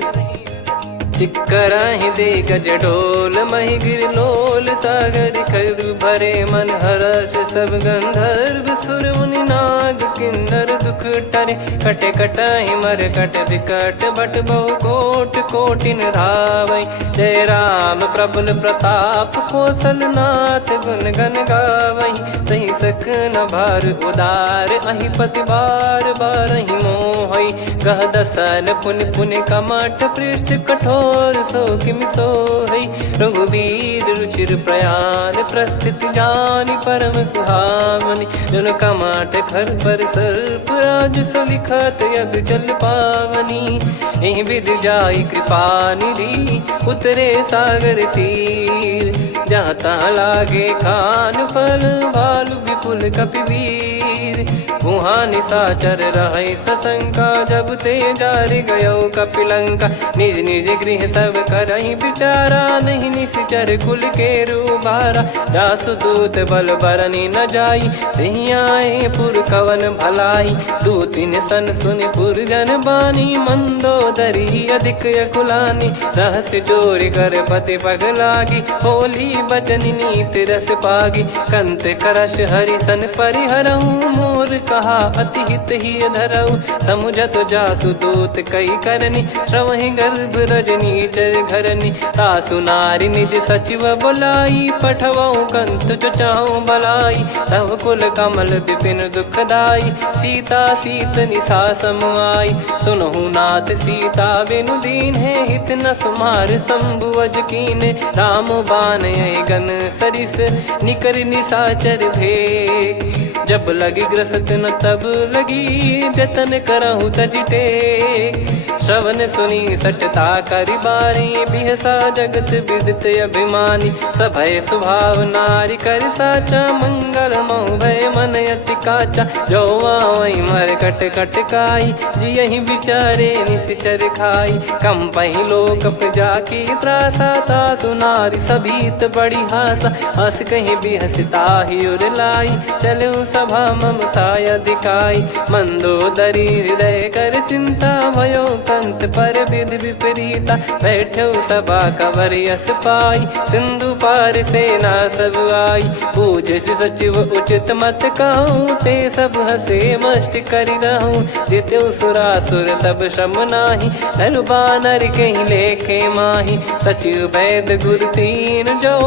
चिक्कराहि दिग्गज डोल, महि गिर लोल। सागर करु भरे मन हर्ष, सब गंधर्व सुर मुनि नाग किन्नर दुख टरे। कटे कटाहि मर कट विकट, बट बहु कोट कोटिन धावै। जय राम प्रबल प्रताप, कौशल नाथ गुण गन गावै। सही सकन भार उदार, अहि पति बार बारहि मोहै। गह दसन पुनि पुनि कमठ, पृष्ठ कठोर सो किम सोहै। रघुवीर रुचिर प्रयाण, प्रस्थित जानि परम सुहावनी। जन कमाट खर पर सर्प, राज सलिखत यग चल पावनी। एहि विधि जाई कृपा निधि, उतरे सागर तीर। जहाँ तहाँ लागे खान फल, भालु विपुल कपि वीर। वहाँ निशाचर रहै सशंका, जब ते जारि गयो कपिलंका। निज निज गृह सब करहि विचारा, नहीं निश्चर कुल के रूबारा। जासु दूत बल बरनि न जाई, तेहि आए पुर कवन भलाई। दूतिन सन सुनि पुर जन बानी, मंदोदरी अधिक अकुलानी। रहस्य चोरी कर पति पग लागी, होली बचन नीत रस पागी। कंत करश हरि सन परिहरऊ मोर कहा अति हित ही धरऊ। समुझत जासु दूत कई करनी श्रवहि गर्भ रजनी चर घरनी। तासु नारी निज सचिव बुलाई पठवऊ कंत जो चाहूं बलाई। तव कुल कमल विपिन दुखदाई सीता सीत निशा समाई। सुनहु नाथ सीता बिनु दीन है हित न सुमार शंभु अज कीने। राम बान गन सरिस निकर निशाचर भेग। जब लगी ग्रसत न तब लगी जतन करहु तज टेक। श्रवण सुनी सटता करि बारी बिहसा जगत विदित अभिमानी। सभय स्वभाव नारी कर साचा मंगल मऊ भय मन अति काचा। जो आवई मर कट कट काई जियहि विचारे निश्चर खाई। कम पही लोक जाकी त्रासा तासु नारी सभीत बड़ी हासा। हस कहीं बिहसता ही उर लाई चलऊ सभा ममता अधिकाई। मंदोदरी हृदय कर चिंता भयो कंत पर विधि विपरीता। बैठो सभा कवर यस पाई सिंधु पार सेना सब आई। पूज सचिव उचित मत कहूँ ते सब हसे मस्त करि रहूं। जित्यु सुरासुर तब श्रम नाही धनु बानर कहीं लेखे माही। सचिव वैद गुरु तीन जो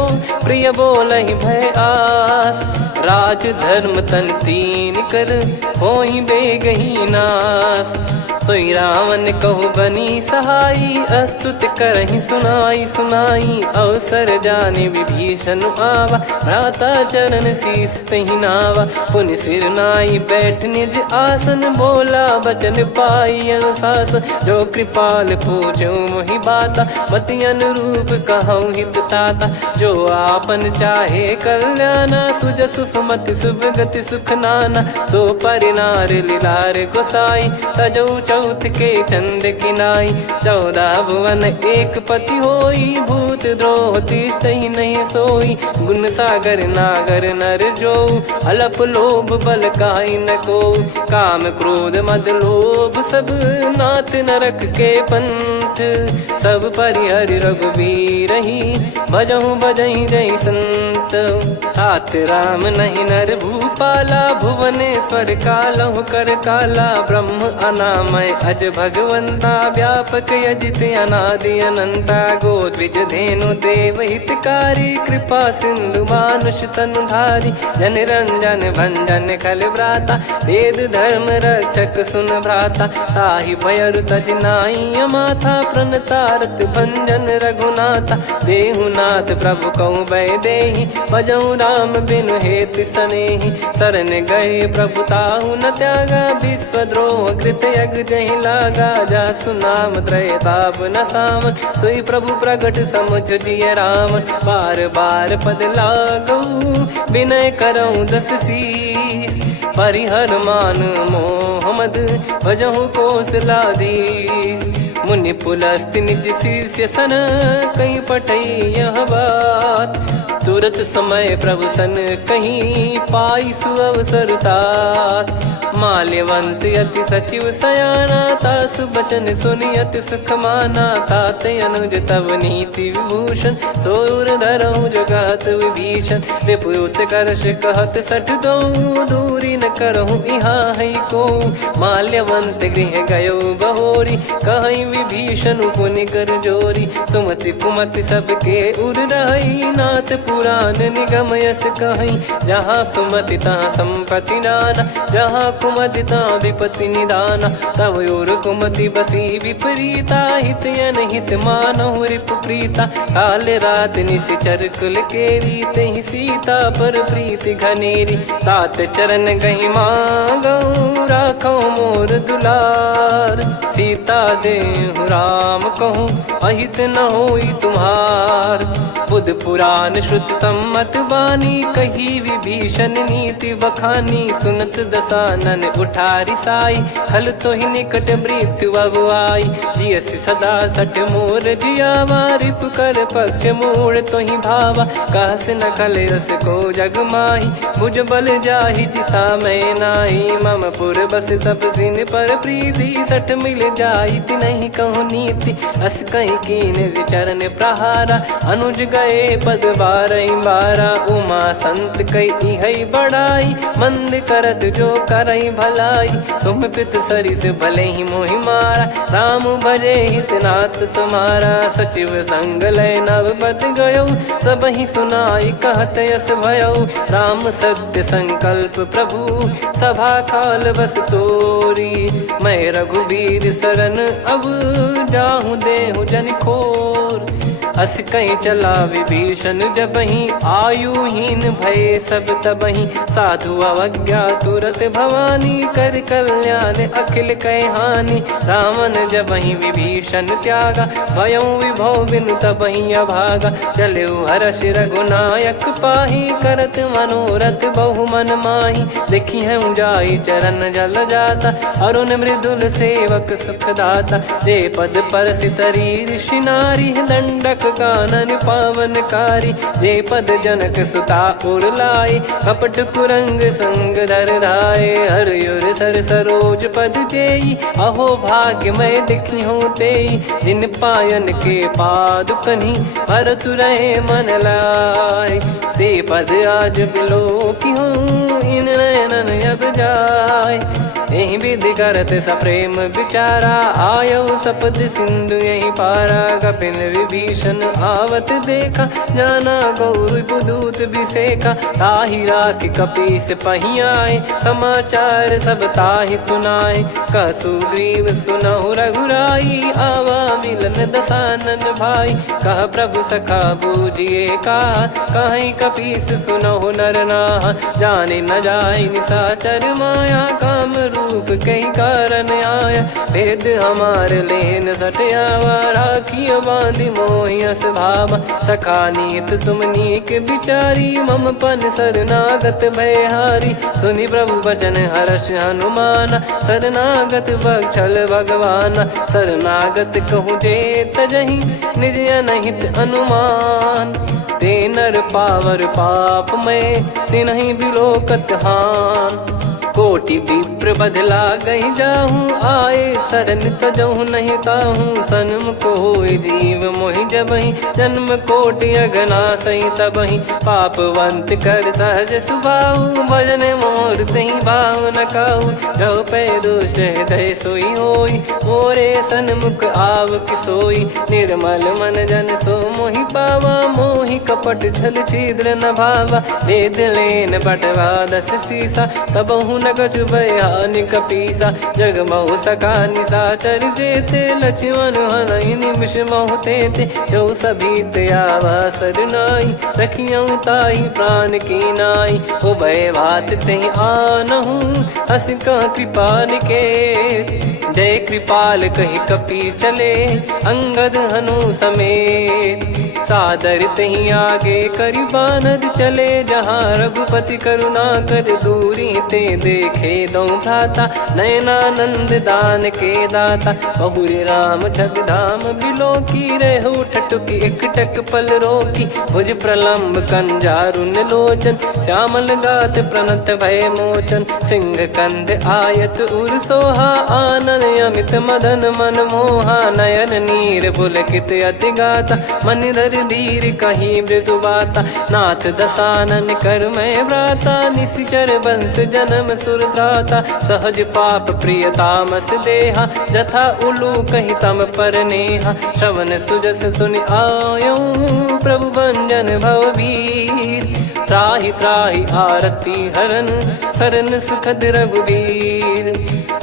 प्रिय बोलहि भय आस। राज धर्म तन तीन कर होई बेगही नास। सोई रावण कहु बनी सहाई अस्तुत करहि सुनाई सुनाई। अवसर जाने विभीषण आवा भ्राता चरण शीस तहि नावा। पुनि सिर नाई बैठ निज आसन बोला बचन पाई अनुशासन। जो कृपाल पूछो मोहि बाता मति अनुरूप कहूँ हित ताता। जो आपन चाहे कल्याणा सुजसु सुमति शुभ गति सुख नाना। सो परिनार लीलार गोसाई तजौ चौथ के चंद किनाई। 14 भुवन एक पति होई भूत द्रोह तिष्ठहि नहीं सोई। गुण सागर नागर नर जो अलप लोभ बल काई न को। काम क्रोध मद लोभ सब नाथ नरक के पंथ। सब परिहरि रघुबीर ही भजहु भजहि जय संत। तात राम नहीं नर भूपाला भुवनेश्वर कालहु कर काला। ब्रह्म अनामय अज भगवंता व्यापक यजित अनादि अनंता। गोद्विज धेनु देव हितकारी कृपा सिंधु मानुष तनुधारी। जन रंजन भंजन खल भ्राता वेद धर्म रक्षक सुन भ्राता। ताहि भयरु तज नाई माथा प्रणतारत भंजन रघुनाथा। देहुनाथ प्रभु कहु भय देहि भजहु राम बिनु हेति सनेहि। शरण गए प्रभु ताहु न त्यागा विश्वद्रोह कृत यज्ञ जहि लागा। जासु नाम त्रयताप न सावन सोई प्रभु प्रगट समुझ जिय रामन। बार बार पद लागऊ विनय करऊँ 10 शीस। परिहर मान मोह मद भजहु कौशलाधीश। मुनि पुलस्त्य निज शीर्ष सन कहीं पटई यह बात। तुरत समय प्रभु सन कहीं पाई सुअवसर तात। माल्यवंत अति सचिव सयाना तासु बचन सुनि अति सुख माना। तात अनुज तव नीति विभूषण सोर धरहु जगत विभीषण। विपुत करश कहत सठ दो दूरी न करहु यहाँ है को। माल्यवंत गृह गयो बहोरी कहीं विभीषण पुनि कर जोरी। सुमति कुमति सबके उर रही नाथ पुराण निगम यस कहीं। जहाँ सुमति तहाँ संपत्ति नाना जहाँ कुमति तहाँ विपत्ति निदाना। तव और कुमति बसी विपरीता हित अनहित मानहु रिपु प्रीता। काल रात निशिचर कुल केरी तहि सीता पर प्रीति घनेरी। तात चरण गहि मांगऊ राखो मोर दुलार। सीता देहु राम कहूँ अहित न होई तुम्हार। बुध पुराण श्रुत सम्मत बानी कही विभीषण नीति बखानी। सुनत दसानन उठारी साई खल तो ही निकट मृत्यु अब आई। जियसि सदा सठ मोर जियावा रिप कर पक्ष मूड़ तो ही भावा। कहस न खल रस को जग माही भुज बल जाहि जिता मैं नाई। मम पुर बस तप सिन पर प्रीति सठ मिल जाई ति नहीं कहूँ नीति। अस कहीं कही कीन चरण प्रहारा। अनुज गए पद बारई बारा, उमा संत कई हई बड़ाई। मंद करत जो करई भलाई, तुम पित सरिस भले ही मोहि मारा। राम भजे हितनाथ तुम्हारा, सचिव संग लय नव बद गयो। सब ही सुनाई कहत यस भयो, राम सत्य संकल्प प्रभु। सभा काल बस तोरी, मैं रघुबीर शरण अब जाहूँ देहु जन खोर। अस कहीं चला विभीषण जबहि, आयुहीन भय सब तबहि। साधु अवज्ञा तुरत भवानी, कर कल्याण अखिल कह हानि। रावण जबहि विभीषण त्यागा, भयउ विभव बिनु तबहि अभागा। चलऊ हर्ष रघुनायक पाहि, करत मनोरथ बहु मन माहि। देखी हूँ जाई चरण जल जाता, अरुण मृदुल सेवक सुखदाता। जे पद परसि तरी ऋषि नारी, दंडक कानन पावनकारी। जे पद जनक सुता उर लाए, कपट कुरंग संग धर धाये। हरियुर सर सरोज पद जेई, अहो भाग्य मैं दिखी हूँ तेई। जिन पायन के पादुकनि, भरत रहे मन लाय। ते पद आज बिलो की हूँ, इन नयनन अब जाय। यही विधि करत सप्रेम विचारा, आयऊ सपद सिंधु यही पारा। कपिन विभीषण आवत देखा, जाना गौर बुदूत बिसेखा। ताहि राखि कपीस पही आए, समाचार सब ताहि सुनाए। कह सुग्रीव सुनहु रघुराई, आवा मिलन दसानन भाई। कह प्रभु सखा बूझिए का, कहीं कपीस सुनहु नर नाहा। जाने न जाय निशाचर माया, काम रूप कई कारण आया। भेद हमार लेन सटयावा, राखिय बांधि मोहियस भावा। सखा नीत तुम नीक बिचारी, मम पन शरणागत भयहारी। सुनि प्रभु वचन हर्ष हनुमाना, शरणागत बक्षल भगवाना। शरणागत कहूँ जे तजहि, निज अनहित अनुमान। ते नर पावर पाप में, तिन्हि बिलोकत हान। कोटि विप्र बदला गई जाहूँ, आए शरण तजहु नहीं ताहूँ। सन्मुख होय जीव मोहि जबहि, जन्म कोटि अगना सही तबहि। पापवंत कर सहज सुभाऊ, भजन मोर तहि भाव न काऊ। जो पै दुष्ट हृदय सोई होई, मोरे सन्मुख आव किसोई। निर्मल मन जन सो मोहि पावा, मोहि कपट छल छिद्र न भावा। वेद लेन बटवा दस सीसा, तबहु न कछु भयानि कपीसा। जग महु सका निशाचर जेते, लक्ष्मण हनहि निमिष महु तेते। जो सभी ते आवा सरनाई, रखियऊ ताहि प्राण की नाई। उभय भात तेहि आनहु, हस कह कृपाल के। जय कृपाल कहि कपी चले, अंगद हनु समेत। सादर तही आगे करि बानर चले, जहाँ रघुपति करुणा कर दूरी ते देखे दो भ्राता। नयनानंद दान के दाता, बहुरी राम छवि धाम बिलो की। रहु ठटुकी एकटक पल रोकी, भुज प्रलम्ब कंजारुन लोचन। श्यामल गात प्रणत भय मोचन, सिंह कंद आयत उर सोहा। आनन अमित मदन मन मोहा, नयन नीर पुलकित अति गाता। मन धर धीर कहीं मृदु बाता, नाथ दसानन कर मैं व्राता। निश्चर वंश जन्म सुरत्राता, सहज पाप प्रिय तामस देहा। जथा उलू कही तम पर नेहा, श्रवण सुजस सुनि आयो। प्रभु भंजन भववीर, त्राहि त्राहि आरती हरन। शरण सुखद रघुबीर,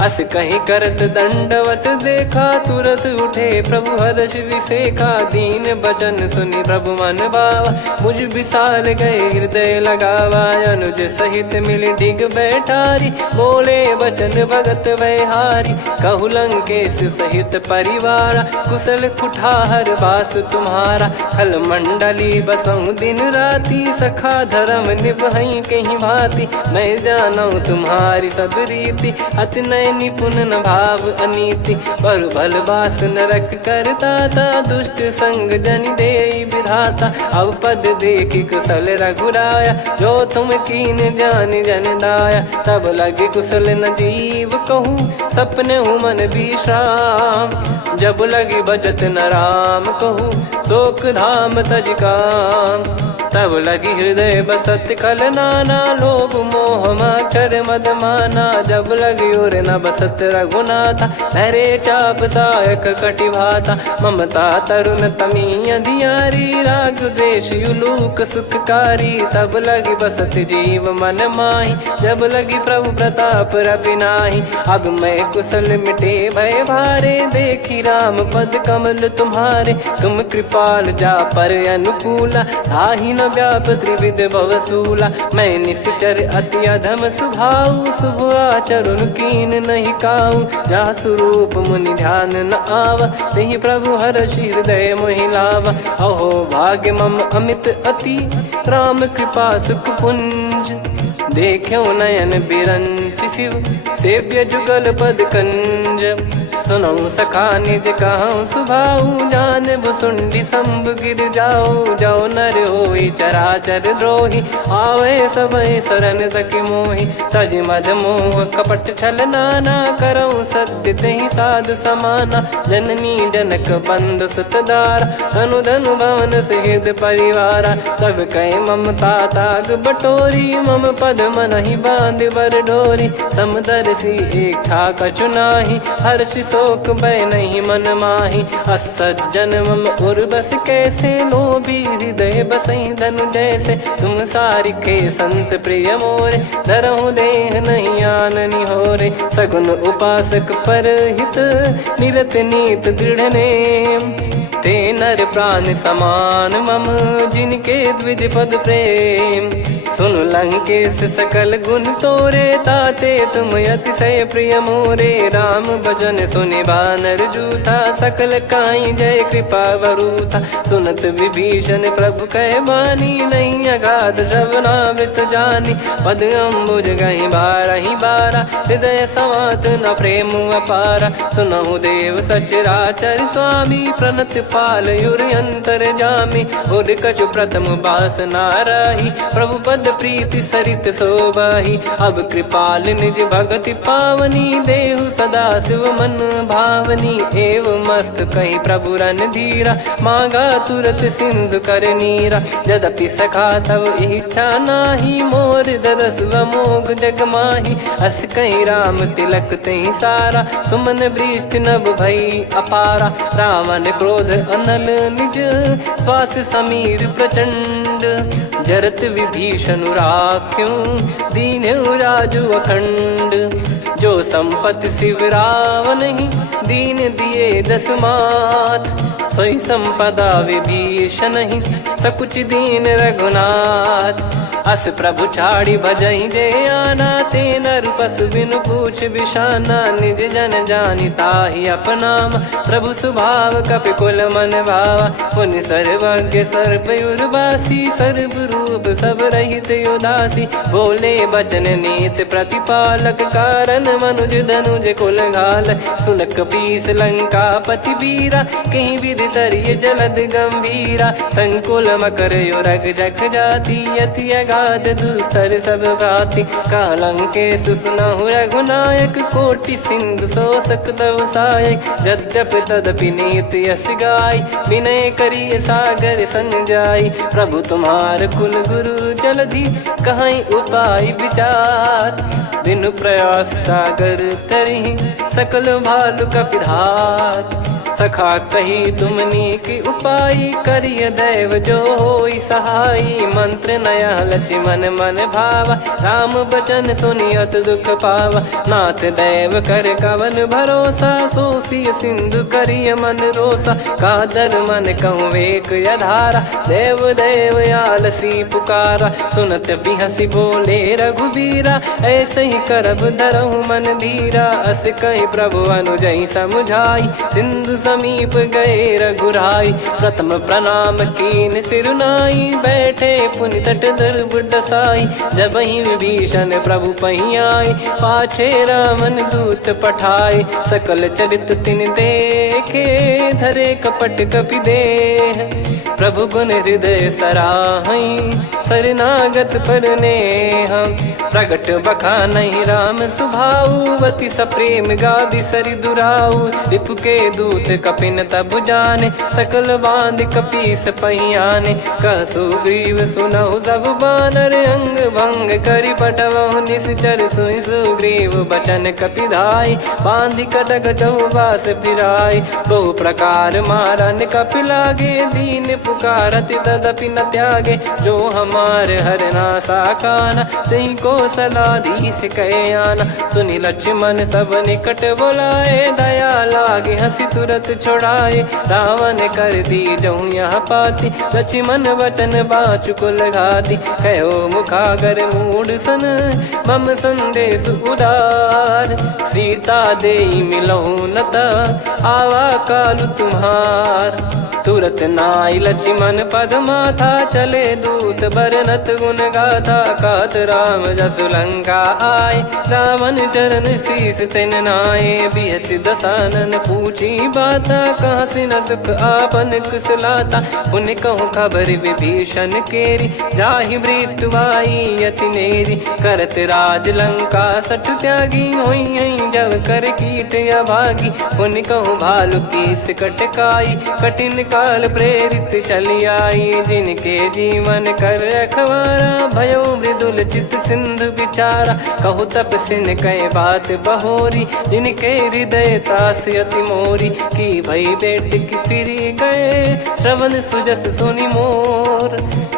अस कहीं करत दंडवत देखा। तुरत उठे प्रभु हर्ष विसेखा, दीन बचन सुनि प्रभु मन भावा। मुझ विशाल गए हृदय लगावा, अनुज सहित मिल डिग बैठारी। बोले बचन भगत वैहारी, कहु लंकेश सहित परिवारा। कुशल कुठार बास तुम्हारा, खल मंडली बसऊं दिन राती। सखा धर्म निभई कहीं भांति, मैं जानऊ तुम्हारी सब रीति। अति नय हृदय निपुण न भाव अनीति, पर भल बास नरक करता था, दुष्ट संग जनि देई विधाता। अब पद देखी कुशल रघुराया, जो तुम कीन जान जन दाया। तब लगे कुशल न जीव कहूँ, सपने हूँ मन विश्राम। जब लगी बजत न राम कहूँ, शोक धाम तज काम। तब लगी हृदय बसत खल नाना, लोभ मोह मकर मद माना। जब लगी उर न बसत रघुनाथा, धरे चाप सायक कटि भाता। ममता तरुण तमी अधियारी, राग द्वेष युलूक सुखकारी। तब लगी बसत जीव मन माही, जब लगी प्रभु प्रताप रवि नाही। अब मैं कुशल मिटे भय भारे, देखी राम पद कमल तुम्हारे। तुम कृपाल जा पर अनुकूला, ताहि न व्याप त्रिविध भवसूला। मैं निश्चर अति अधम सुभाऊ, शुभ आचरण कीन नहीं काऊ। जा स्वरूप मुनि ध्यान न आवा, तेहि प्रभु हर्षि हृदय मोहि लावा। अहो भाग्य मम अमित अति, राम कृपा सुख पुंज। देख्यो नयन बिरंच शिव, सेव्य जुगल पद कंज। सुनऊ सखा निज कहूँ सुभाऊ, जान भुसुंडी संभ गिर जाओ। जाओ नर होई चराचर द्रोही, आवे सबय शरण तक मोहि। तज मद मोह कपट छल नाना, करऊँ सत्य तहि साधु समाना। जननी जनक बंधु सुतदारा, धनु धनु भवन सहित परिवारा। सब कहे ममता ताग बटोरी, मम पद मनहि बांध बर डोरी। समदर्शी इच्छा कछु नाही, हर्षि शोक भय नहीं मन माही। असज्जन मम उर्वश कैसे, लोभी हृदय बसई धनु जैसे। तुम सारिखे संत प्रिय मोरे, धरहु देह नहीं आननि होरे। सगुन उपासक पर हित, निरत नीत दृढ़ नेम। ते नर प्राण समान मम, जिनके द्विज पद प्रेम। सुन लंकेश सकल गुण तोरे, ताते तुम अतिशय प्रिय मोरे। राम भजन सुनि बानर जूथा, सकल काई जय कृपा वरूथा। सुनत विभीषण प्रभु कह बानी, नहीं अगाध श्रवणामृत जानी। पद अम्बुज गहि बारहि बारा, हृदय समात न प्रेम अपारा। सुनहु देव सचराचर स्वामी, प्रणत पाल युर अंतर जामी। उर कछु प्रथम बास नाराही, प्रभु पद प्रीति सरित शोभाही। अब कृपाल निज भगति पावनी, देहु सदा शिव मन भावनी। एव मस्त कही प्रभु रन धीरा, मांगा तुरत सिंधु कर नीरा। यद्यपि सखा तब इच्छा नाही, मोर दरस मोग जग माही। अस कही राम तिलक तहि सारा, सुमन वृष्टि नभ भई अपारा। रावण क्रोध अनल निज, श्वास समीर प्रचंड। जरत विभीषण राख्यों, दीन्हु राजु अखंड। जो संपत्ति शिव रावण ही, दीन दिए दस मात। सोई संपदा विभीषण ही, सकुच दीन रघुनाथ। अस प्रभु छाड़ी भजई जे आना, ते नर पशु बिनु पूछ बिशाना। निज जन जानि ताहि अपनामा, प्रभु स्वभाव कपि कुल मन भावा। पुनि सर्वज्ञ सर्वयुर्वासी, सर्व रूप सब रहित उदासी। बोले बचन नीत प्रतिपालक, कारण मनुज धनुज कुल घाल। सुन कपीस लंका पति वीरा, कहीं विधि तरिय जलद गंभीरा। संकुल मकर युरग जग जाति, यति अगाध दुस्तर सब भाति। कालंकेश सुनहु रघुनायक, कोटि सिंधु शोषक तव सहायक। यद्यपि तदपि नीति यस गाय, विनय करिय सागर संग जाई। प्रभु तुम्हार कुल गुरु जलधि, कहीं उपाय विचार। बिनु प्रयास सागर तरि, सकल भालु कपिधार। सखा कही तुमनी की उपाय, करिय दैव जो होई सहाई। मंत्र नया लक्ष्मण मन भावा, राम बचन सुनियत दुख पावा। नाथ दैव कर कवन भरोसा, सोसिय सिंधु करिय मन रोसा। कादर मन कहूँ एक यधारा, देव देव आलसी पुकारा। सुनत बिहसी बोले रघुबीरा, ऐसे ही करब धरहु मन धीरा। अस कही प्रभु अनुजई समुझाई, सिंधु समीप गए रघुराई। प्रथम प्रणाम कीन सिरुनाई, बैठे पुनि तट दुर्ब डसाई। जब ही विभीषण प्रभु पही आए, पाछे रावण दूत पठाए। सकल चरित तिन देखे, धरे कपट कपि देह। प्रभु गुण हृदय सराहई, शरणागत पर नेह। प्रगट बखानहि राम सुभाऊ, अति सप्रेम गाबि सरि दुराऊ। रिपु के दूत कपिन तब जाने, सकल बांध कपीस पहियाने। कह सुग्रीव सुनहु सब बानर, अंग भंग करि पठवहु निश्चर। सुनि सुग्रीव बचन कपिधाई, बांधि कटक चौबास फिराई। बहु प्रकार मारन कपि लागे, दीन पुकारत तदपि न त्यागे। जो हमार हरना साखाना, तही को सलाधीश कहे आना। सुनि लक्ष्मण सब निकट बोलाए, दया लागे हंसी तुरत छोड़ाए। रावण कर दी जहु यहाँ पाती, लक्ष्मण वचन बाचु कुल घाती। कहो मुखागर मूढ़ सन, मम संदेश उदार। सीता देई मिलहु नत, आवा कालु तुम्हार। तुरत नाई लक्ष्मण पद माथा, चले दूत बरनत गुण गाथा। कहत राम जसु लंका आए, रावण चरण शीस तिन नाये। बिहस दसानन पूछी बाता, कहाँ से न सुख आपन कुशलाता। पुन कहूँ खबर विभीषण केरी, जाहि मृत्यु आई अति नेरी। करत राज लंका सठ त्यागी, होई जब कर कीट अभागी। पुन कहूँ भालु कीस कटकाई, कठिन काल प्रेरित चली आई। जिनके जीवन कर रखवारा, भयो मृदुल चित सिंधु विचारा। कहु तप सिन कह बात बहोरी, जिनके हृदय तास अति मोरी। की भई बेट की फिरी गए, श्रवण सुजस सुनि मोर।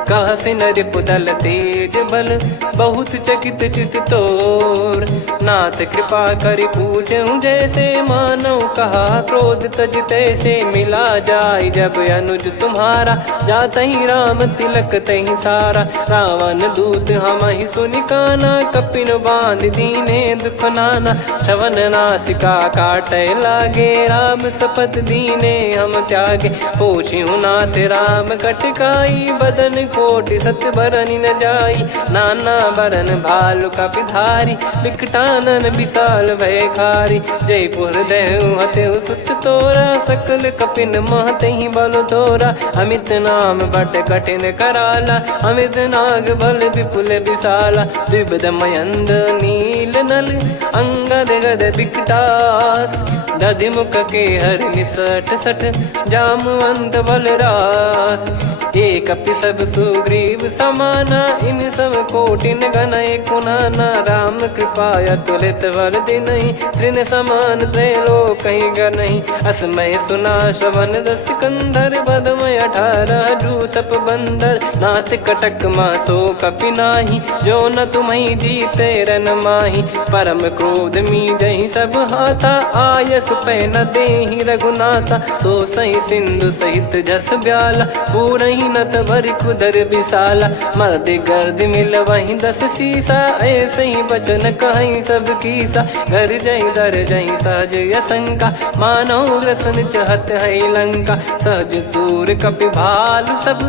कह सिन रिपुदल तेज बल, बहुत चकित चित तोर। नाथ कृपा करि पूजहु जैसे, मानव कहा क्रोध तज तैसे। मिला जाय जब अनुज तुम्हारा, जातहि राम तिलक तहि सारा। रावण दूत हमहि सुनि काना, कपिन बांध दीने दुख नाना। श्रवण नासिका काटै लागे, राम शपथ दीने हम त्यागे। पूछिहु नाथ राम कटकाई, बदन कोटि सत बरनि न जाई। नाना बरन भालु कपिधारी, विकटानन विशाल भयकारी। जयपुर देहु हतेउ सुत तोरा, सकल कपिन महतहि बल तोरा। अमित नाम बट कठिन कराला, अमित नाग बल विपुल विशाला। द्विविध मयंद नील नल, अंगद गद विकटास। दधिमुख के हर निसठ सठ, जामवंत बलरास। एक कपि सब सुग्रीव समाना, इन सब कोटिन गणय कुनाना। राम कृपा अतुलित बल दिनहि, तृण समान त्रैलोकहि गणहि। असमय सुना श्रवण दस कंधर, बदमय 18 जूतप बंदर। नाथ कटक मां सो कपि नाही, जो न तुम्हि जीते रन माही। परम क्रोध मीजहि सब हाथा, आयस पै न देहि रघुनाथा। सो सही सिंधु सहित जस ब्याला, पूरहि नत भरि कुदर विशाला। मर्द गर्द मिल वही 10 सीसा, ऐसे ही बचन कहीं सब कीसा। घर जय दर जय सहज यसंका, मानव ग्रसन चहत है लंका। सहज सूर कपि भालु सब,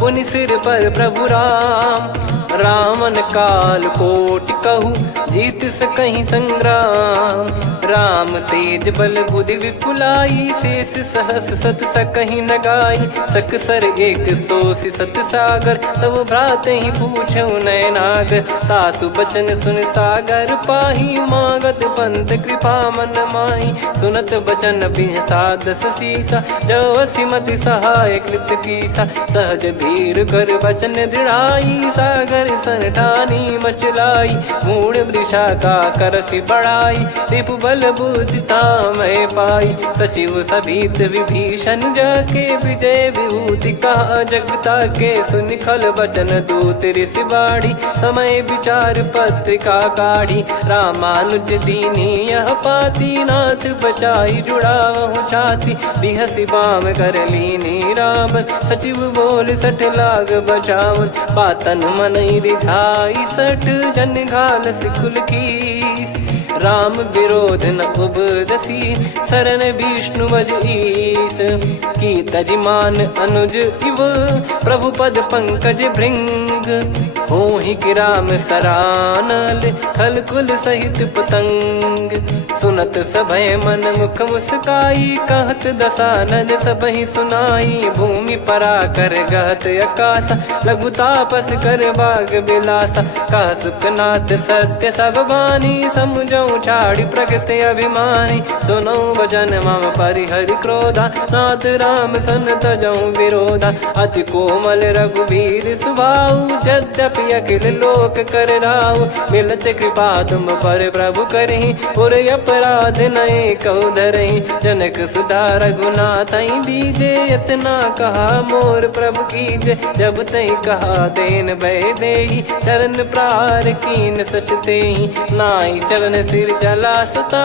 पुनि सिर पर प्रभु राम। रावण काल कोटि कहूँ, जीत सकहि संग्राम। राम तेज बल बुद्धि विपुलाई, शेष सहस सत सकहि न गाई। सकसर एक सोसि सत सागर, तब भ्रात ही पूछऊ नयनागर। तासु बचन सुन सागर पाही, मागत पंथ कृपा मन माही। सुनत बचन बिहसा 10 सीसा, जो सिमति सहाय कृत कीसा। सहज भीर कर बचन दृढ़ाई, सागर सन ठानी मचलाई। मूढ़ वृषा का करसि बढ़ाई, रिपु बल बुद्धि तामय पाई। सचिव सभीत विभीषण जाके, विजय विभूति कहा जगता के। सुनि खल बचन दूत ऋषि बाड़ी, समय विचार पत्रिका काढ़ी। रामानुज दीनी यह पाती, नाथ बचाई जुड़ावहु छाती। बिहसि बाम कर लीनी राम, सचिव बोल सठ लाग बचावन। बातन मनहि रिझाई सठ, जन घाल सिकुल कीस। राम विरोध न उपदसी, शरण विष्णु मज ईस। की तजिमान अनुज इव, प्रभु पद पंकज भृंग। होहि कि राम सरानल, खल कुल सहित पतंग। सुनत सभय मन मुख मुस्काई, कहत दसानन सबहि सुनाई। भूमि पराकर गहत आकाशा, लघु तापस कर बाग बिलासा। कह सुखनाथ सत्य सब बानी, समझऊ छाड़ी प्रकृति अभिमानी। सुनऊ भजन मम परिहरि क्रोधा, नाथ राम सन तजऊ विरोधा। अति कोमल रघुवीर सुभाऊ, यद्यपि अखिल लोक कर राऊ। मिलत कृपा तुम पर प्रभु करहि, पुर अपराध नए कहु धरहि। जनक सुता रघुनाथ दीजे, इतना कहा मोर प्रभु कीजे। जब तई कहा देन भय देहि, चरण प्रार कीन सटतेहि। नाई चरण सिर चला सता,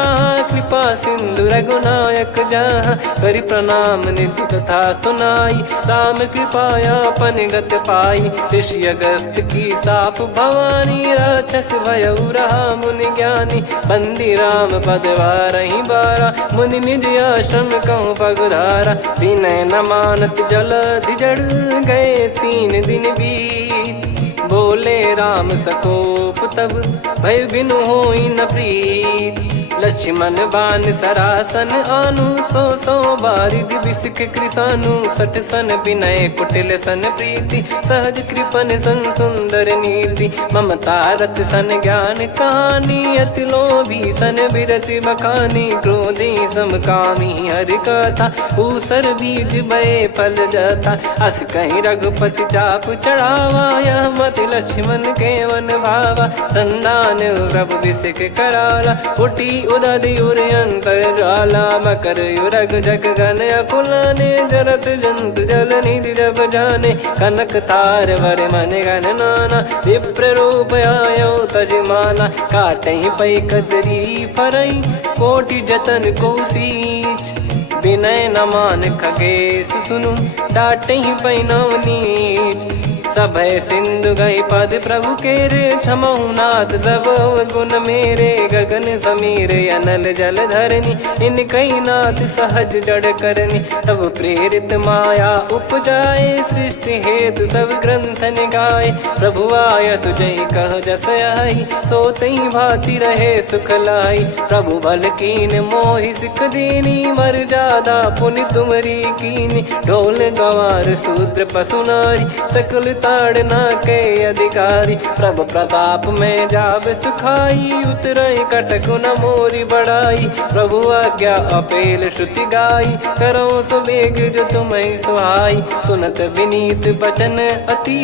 कृपा सिंधु रघुनायक जहाँ। करि प्रणाम निधि कथा सुनाई, राम कृपाया अपन गत पाई। ऋषि अगस्त की साप भवानी, राक्षस भयउ रहा मुनि ज्ञानी। बंदी राम पद वारहि बारा, मुनि निज आश्रम कहूँ पगुधारा। विनय न मानत जलधि जड़, गए 3 दिन बीत। बोले राम सकोप तब, भय बिनु होई न प्रीत। लक्ष्मण बान सरासन आनु, 100 बारिधि बिसक कृसानु। 60 सन विनय कुटिल सन प्रीति, सहज कृपन सन सुंदर नीति। ममता रत सन ज्ञान कहानी, अति लोभी सन बिरति बखानी। क्रोधी समकामी हरि कथा, ऊसर बीज भय फल जथा। अस कहीं रघुपति चाप चढ़ावा, यह मति लक्ष्मण के वन भावा। संदान प्रभु बिसक कराला, उठी उदधि उर अंतर ज्वाला। मकर युरग जग गण अकुलाने, जरत जंतु जल निधि जब जाने। कनक तार वर मन गण नाना, विप्र रूप आयो तजमाना। काटहि पै कदरी फरई, कोटि जतन को सींच। विनय न मान खगेश सुनु, डांटहि पै नव नीच। सभय सिंधु गई पद प्रभु केरे, क्षमहु नाथ सब गुण मेरे। गगन समीर अनल जल धरनी, इनकई नाथ सहज जड़ करनी। तब प्रेरित माया उपजाए, सृष्टि हेतु सब ग्रंथ निगाए। प्रभु आय सुजय कह जस आई, सोतई भांति रहे सुख लाई। प्रभु बल कीन मोहि सिख दीनी, मर्यादा पुनि तुमरी कीनी। ढोल गवार शूद्र पशु नारी, सकल ताड़ना के अधिकारी। प्रभु प्रताप में जाब सुखाई, उतरई कटक न मोरी बढ़ाई। प्रभु आज्ञा अपेल श्रुति गाई, करो सुबेग जो तुम्हें सुहाई। सुनत विनीत बचन अति,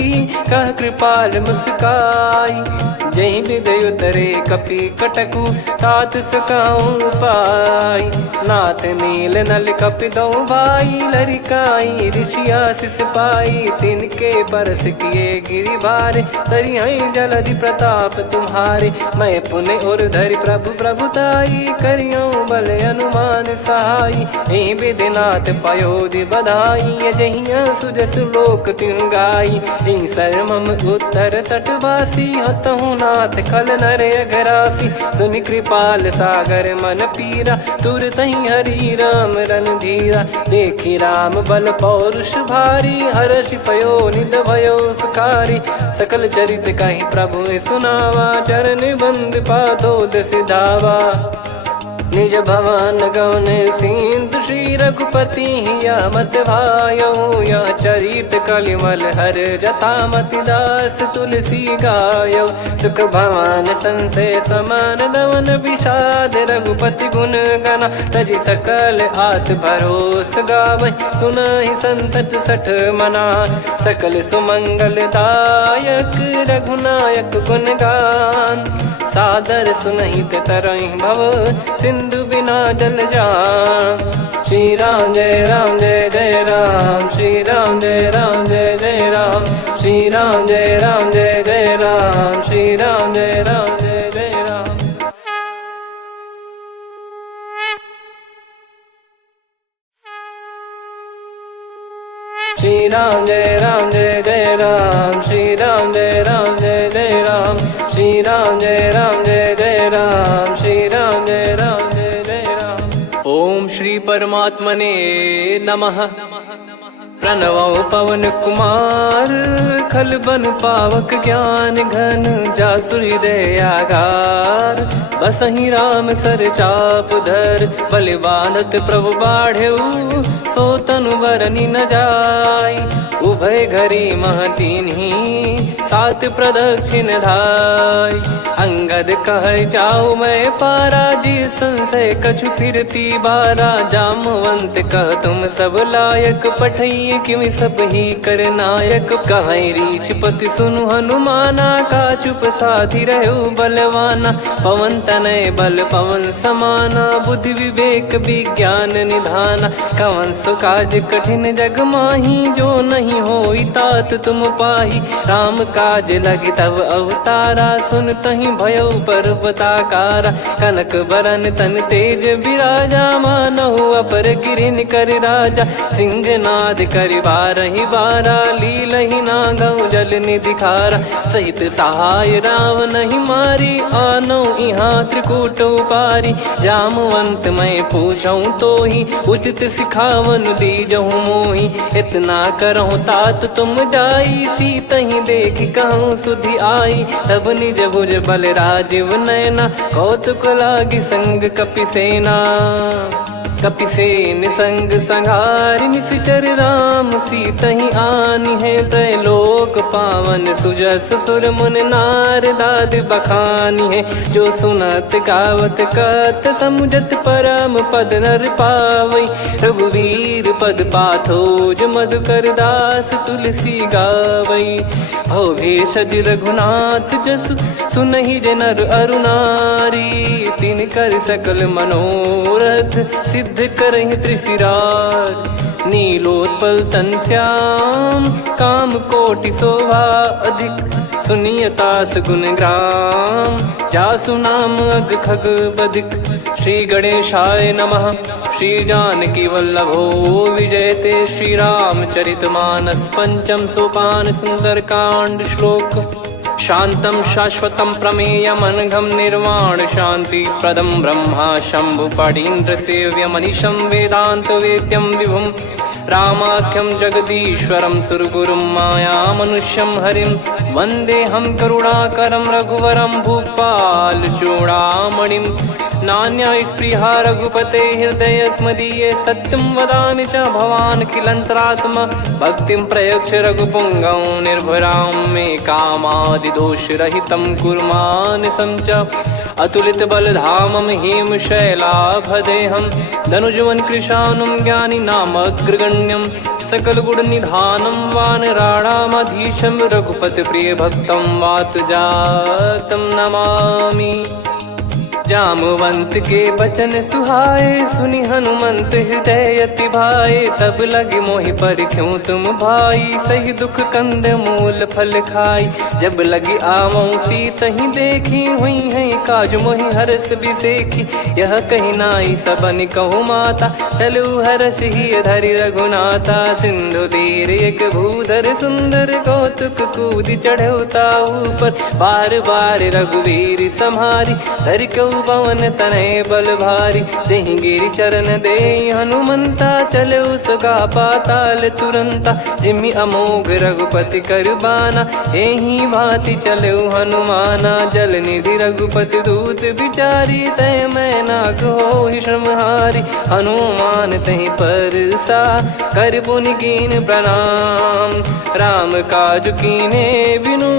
कह कृपाल मुस्काई। जही विद उतरे कपि कटकु, तात सकाऊं पाई। नाथ नील नल कपि दो भाई, लरिकाई ऋषि आशीष पाई। तिनके परस किए गिरि भारे, तरी हई जलधि प्रताप तुम्हारे। मैं पुण्य और धरि प्रभु प्रभुताई, करियो बल अनुमान सहाई। एहि विधिनाथ पयोधि बधाई, जहिया सुजस लोक तिहुँ गाई। एहि सरमम उत्तर तटवासी, हतहु नाथ खल नर अघरासी। सुनि कृपाल सागर मन पीरा, तुरत ही हरि राम रन धीरा। देखी राम बल पौरुष भारी, हर्ष पयो निध भयो सुखारी। सकल चरित कहि प्रभु सुनावा, चरण बंद पाथोद सिधावा। निज भवन गवन सिंधु, श्री रघुपति हिया मत भायो। यह चरित कलिमल हर जथा, मति दास तुलसी गायो। सुख भवन संशय समान दवन, विषाद रघुपति गुण गना। तजि सकल आस भरोस गावै, सुनहि संतत सठ मना। सकल सुमंगल दायक, रघुनायक गुण गान। सादर सुनहित तरहि भव, सिंधु बिना जल जान। श्री राम जय राम जय जय राम, श्री राम जय राम जय जय राम। श्री राम जय राम जय जय राम, श्री राम जय राम जय जय राम। श्री राम जय राम जय जय राम, श्री राम जय राम जय जय राम। श्री राम जय राम जय जय राम, श्री राम परमात्मने नमः। प्रणवो पवन कुमार खल बन पावक ज्ञान घन जासु हृदय आगार। बसहि राम सर चाप धर बलि बांधत प्रभु बाढ़ेऊ सो तनु बरनि न जाय। उभय घरी महतीन्ही सात प्रदक्षिण धाय। अंगद कह जाऊ मैं पारा जी संशय कछु फिरती बारा। जामवंत कह तुम सब लायक पठई किमि सब ही कर नायक। कहीं रीछ पति सुनु हनुमाना का चुप साधि रहु बलवाना। पवन तनय बल पवन समाना बुद्धि विवेक विज्ञान निधाना। कवन सो काज कठिन जग माही जो नहीं होई तात तुम पाही। राम काज लगी तब अवतारा सुन तहीं भयो पर्वताकारा। कनक बरन तन तेज विराजा मानहु अपर गिरिन कर राजा। सिंहनाद करि बारहि बारा लीलहि नागौ जल निधि खारा। सहित सहाय राव नहीं मारी आनो इहाँ त्रिकूट उपारी। जामवंत मैं पूछऊँ तो ही उचित सिखावन दीजहु मोही। इतना करहु तात तुम जाई सीतहि देख कहूँ सुधि आई। तब निज भुज बल राजीव नयना कौतुक लागी संग कपिसेना। कपिसेन संग संघारि निशिचर राम सीतहि आनी है। त्रैलोक पावन सुजस सुर मुन नार दाद बखानी है। जो सुनत गावत कथ समुझत परम पद नर पावई। रघुवीर पद पाथोज मधुकर दास तुलसी गावई। भव भेषज रघुनाथ जसु सुनहि जे नर अरु नारी। तिन कर सकल मनोरथ सिद्ध करहि त्रिशिरार। नीलोत्पल तन श्याम काम कोटि शोभा अधिक। सुनियतास गुण ग्राम जासु नाम अग खग बदिक। श्री गणेशाय नमः। श्री जानकी वल्लभो विजयते। श्री रामचरित मानस पंचम सोपान सुंदरकांड श्लोक। शांतं शाश्वतं प्रमेयमनघं निर्वाण शांति प्रदं ब्रह्मा शंभु फणीन्द्र सेव्यमनिशं वेदांत वेद्यं विभुं। रामाख्यं जगदीश्वरं सुरगुरुं मायामनुष्यं हरिं। वन्देऽहं करुणाकरं रघुवरं भूपाल चूडामणिं। नान्या स्पृहा रघुपते हृदय स्मदीये। सत्यं वदामि च भवान् खिलन्तरात्मा। भक्तिं प्रयच्छ रघुपुङ्गं निर्भरां मे कामादिदोषरहितं कुर्मानिसं च। अतुलित बलधामं हेमशैलाभदेहं धनुजवन कृशानुं ज्ञानी नामग्रगण्यं। सकल गुण निधानं वानराणामधीशं। रघुपति प्रिय भक्तं वात जातं नमामि। जामवंत के बचन सुहाए सुनि हनुमंत हृदय अति भाए। तब लगे मोहि पर क्यों तुम भाई सही दुख कंद मूल फल खाई। जब लगी आवऊं सीतहि देखी हुई है काज मोहि हरस बिसेखी। यह कही नाई सबन कहु माता चलु हरष ही धरि रघुनाथा। सिंधु तीर एक भूधर सुंदर कौतुक कूद चढ़ौता ऊपर। बार बार रघुवीर सम्हारी धरि कऊ पवन तनय बल भारी। जहि गिरि चरण दे हनुमंता चले उसका पाताल तुरंता। जिमि अमोघ रघुपति कर बाना एहि भांति चले हनुमाना। जल निधि रघुपति दूत बिचारी तय मैं नाग होहि श्रमहारी। हनुमान तहि परसा कर पुनि कीन प्रणाम। राम काज कीने बिनु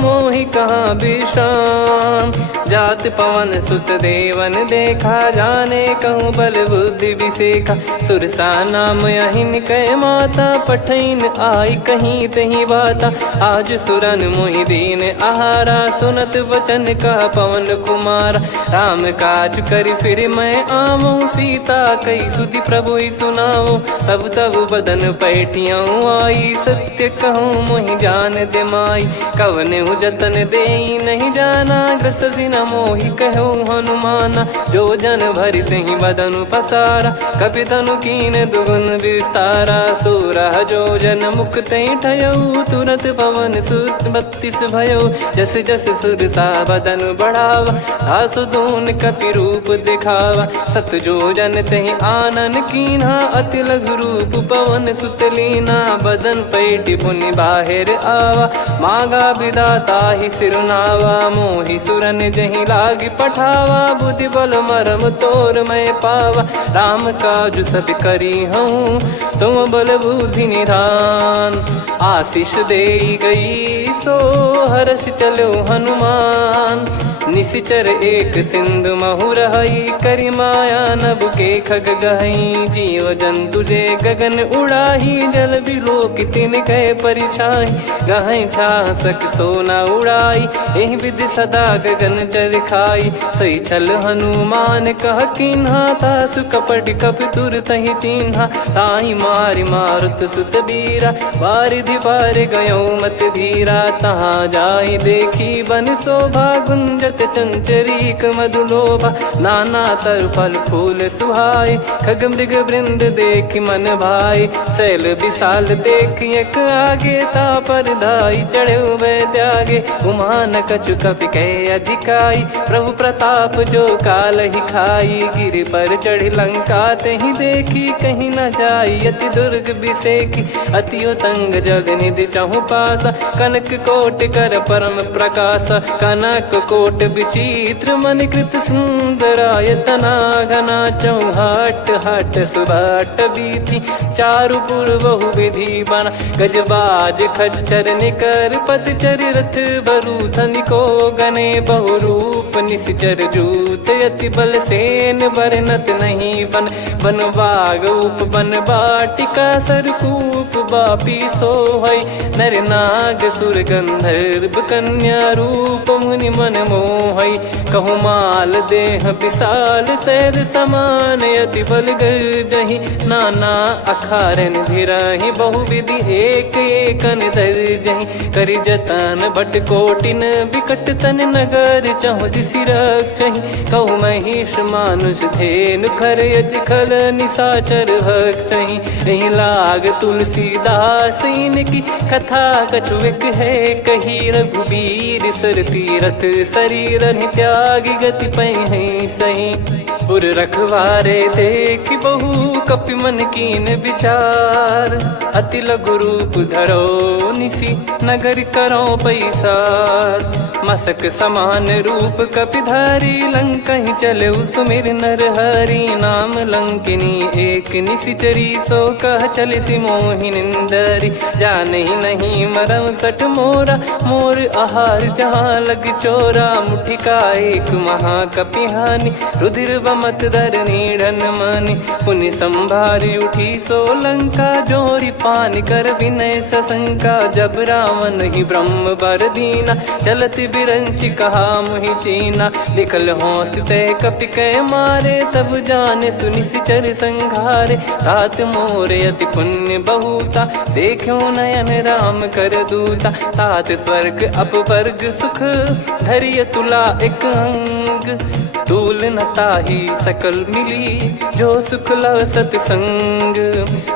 मोहि कहाँ विश्राम। जात पवन सुत देवन देखा जाने कहूँ बल बुद्धि विसेखा। सुरसा नाम अहिन कै माता पठैन आई कहीं तहीं बाता। आज सुरन मोहि दीन आहारा सुनत वचन कह पवन कुमारा। राम काज करि फिर मैं आवऊं सीता कई सुधि प्रभु ही सुनाऊं। तब तब बदन पैठियाँ आई सत्य कहूँ मोहि जान दे माई। कवने जतन दे नहीं जाना ग्रस न मोहि कहो हनुमाना। जो जन भरि तहि बदनु पसारा, कपि तनु कीन दुगुन विस्तारा। 16 जो जन मुख तहि ठयऊ, तुरत पवन सुत 32 भयऊ। जस जस सुरसा बदन बढ़ावा, दासु दून कपि रूप दिखावा। 7 जो जन तहि आनन कीन्हा, अति लघु रूप पवन सुत लीना। बदन पैटि पुनि बाहिर आवा, मांगा विधाता ही सिरनावा। मोहि सुरन जहि लागी पठावा, बुद्धि बल मरम तोर मैं पावा। राम काजु सब करी हूँ, तुम बल बुद्धि निधान। आशीष देई गई सो हर्ष चलो हनुमान। निशिचर एक सिंधु महु रहई, करि माया नभ के खग गहई। जीव जंतु जे गगन उड़ाही, जल बिलो कि तिन कह परिछाई। गहई छासक सोना उड़ाई, एहि विधि सदा गगन चर खाई। सही छल हनुमान कह कीन्हा, तासु कपट कप तुर तहि चिन्हा। ताहि मारि मारुत सुत बीरा, बारिधि पार गयो मत धीरा। तहाँ जाई देखी बन शोभा, गुंजत चंचरीक मधुलोभा। नाना तर फल फूल सुहाई, खग मृग वृंद देख मन भाई। शैल विशाल देख एक आगे, तापर धाई चढ़े वै त्यागे। उमान कछु कपि कह अधिकाई, प्रभु प्रताप जो काल ही खाई। गिर पर चढ़ी लंका तहि देखी, कहीं न जाई अति दुर्ग बिसेकी। अति उतंग जग निधि चहु पासा, कनक कोट कर परम प्रकाश। कनक कोट विचित्र मन कृत सुंदरायतना। घना चौहाट हाट सुबाट बीती, चारु पुर बहु विधि बना। गजबाज खच्चर निकर पतचर, रथ बरु धनिको गने। बहु रूप निशिचर जूत, अति बल सेन बरनत नहीं बन। बन बाग उप बन बाटिका, सरकूप बापी सोहई। नर नाग सुर गंधर्व कन्या, रूप मुनि मन मोहई। कहु माल देह विशाल, सैल समान अति बल गर्जहि। नाना अखारन भिरहि, बहु विधि एक एकन दर्जहि। करि जतन भट कोटिन, विकट तन नगर चहु दिसि रक्षहि। कहु महिष मानुष धेनु, खर यज खल निशाचर भक्षहि। एहि लाग तुलसीदास इनकी, कथा कछु एक है कही। रघुबीर सर तीरथ शरीर त्यागी, गति पै सही। पुर रखवारे देख बहु, कपि मन कीन विचार। अति लघु रूप धरो निसी, नगर करो पैसार। मसक समान रूप कपिधारी, लंकहि चले सुमिर नर हरि। नाम लंकिनी एक निशिचरी, सो कह चलिसि मोहि निंदरी। जानहि नहीं मरम सठ मोरा, मोर आहार जहाँ लग चोरा। मुठिका एक महाकपिहानि, रुधिर बमत धरनी ढन मानि। पुनि संभारी उठी सो लंका, जोरी पान कर विनय सशंका। जब रावण ही ब्रह्म बर दीना, चलत बिरंचि कहा मुहि चीना। निकल होंस तय कपि कै मारे, तब जाने सुनिशिचर संघारे। तात मोर अति पुण्य बहुता, देखो नयन राम कर दूता। तात स्वर्ग अपवर्ग सुख, धैर्य तुला एक अंग। तूल न ताहि सकल मिली, जो सुख लव सतसंग।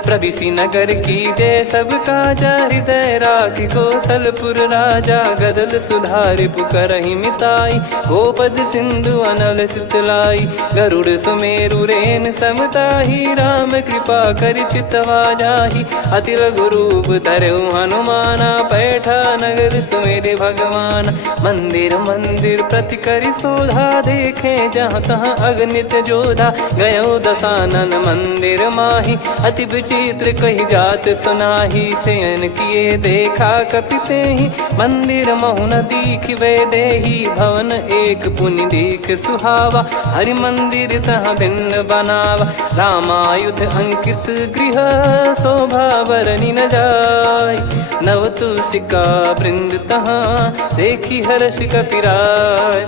प्रविशि नगर की जय सब काजा, हृदय राखि कौशलपुर राजा। गदल सुधारि पुकारहि मिताई, गोपद सिंधु अनल सितलाई। गरुड़ सुमेरु रेन समताहि, राम कृपा करि चितवा जाहि। अति लघु रूप धरऊ हनुमाना, पैठा नगर सुमेरे भगवान। मंदिर मंदिर प्रति करि शोधा, देखे जहाँ तहाँ अगणित जोधा। गयो दशानन मंदिर माही, अति विचित्र कही जात सुनाही। शयन किए देखा कपि तेहि, मंदिर महु न दीख वे देहि। भवन एक पुनि दीख सुहावा, हरि मंदिर तहाँ भिन्न बनावा। रामायुध अंकित गृह, शोभा बरनि न जाय। नव तुलसिका वृंद तहाँ, देखी हर्ष कपिराय।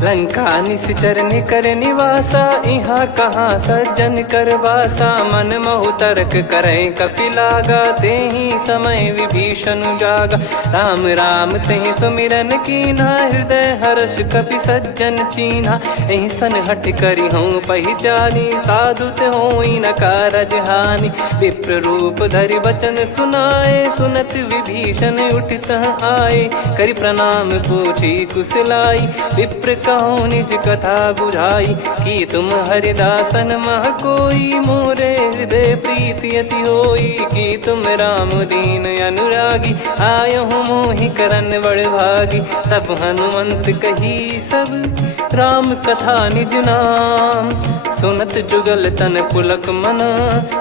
लंका निश्चर निकर निवासा, यहाँ कहाँ सज्जन कर वासा। मन महु तर्क करें कपिलागा, ते ही समय विभीषण जागा। राम राम तेहि सुमिरन कीन्हा, हृदय हर्ष कपि सज्जन चीन्हा। एहि सन हट करि हूँ पहिचानी, साधु ते होई न कारज हानि। विप्र रूप धरि बचन सुनाए, सुनत विभीषण उठित आए। करि प्रणाम पूछी कुशलाई, विप्र कहो निज कथा बुझाई। कि तुम हरिदासन मह कोई, मोरे हृदय प्रीति अति होई। कि तुम राम दीन अनुरागी, आयहु मोहि करन बड़ भागी। तब हनुमंत कही सब राम कथा निज नाम, सुनत जुगल तन पुलक मना,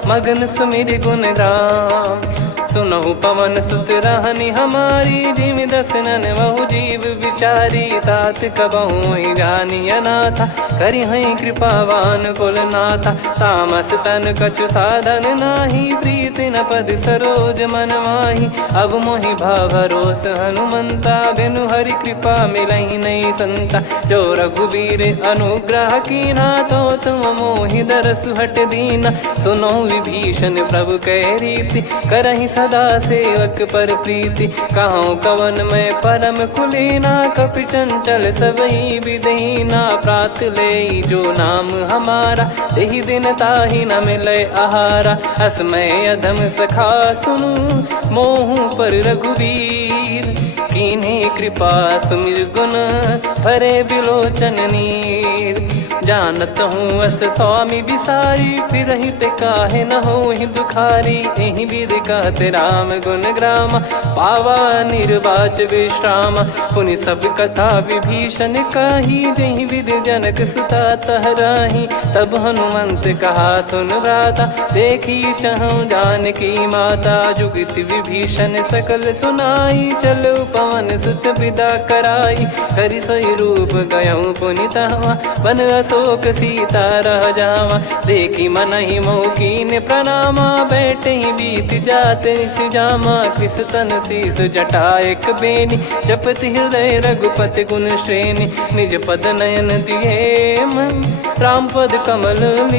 मगन सुमिर गुण राम। सुनहु पवन सुत रहनी हमारी, जिम दसनन बहु जीव विचारी। तात कबहु जानी अनाथा, करि हई कृपावान कुल नाथा। तामस तन कछु साधन नाही, प्रीति न पद सरोज मन माही। अब मोहि भावरोस हनुमंता, बिनु हरि कृपा मिलहि नहीं संता। जो रघुबीर अनुग्रह कीन्हा, तो तुम मोहि दरसु हट दीना। सुनो विभीषण प्रभु कह रीति, करहि सदा सेवक पर प्रीति। कहूँ कवन में परम कुलीना, कपि चंचल सबही विदहीना। प्रात ले जो नाम हमारा, तेहि दिन ताहि न मिले आहारा। असमय अधम सखा सुनु, मोहु पर रघुवीर। कीन्हे कृपा सुमिर गुण, भरे बिलोचन नीर। जानत हूँ अस स्वामी बिसारी, फिरहित काहे न होहि दुखारी। एहि विधि कहत राम गुण ग्राम, पावा निर्वाच विश्राम। पुनि सब कथा विभीषण कही, जहि विधि जनक सुता तहराही। तब हनुमंत कहा सुन भ्राता, देखी चहु जानकी माता। जुगति विभीषण सकल सुनाई, चलो पवन सुत विदा कराई। हरि सोई रूप गयऊँ पुनि तहवा, बन अशोक सीता रह जावा। देखी मनहि मोह कीन्ह प्रणामा, बैठे ही बीत जात निस जामा। कृस तन शीस जटा एक बेनी, जपति हृदय रघुपति गुण श्रेणी। निज पद नयन दिए मन, राम पद कमल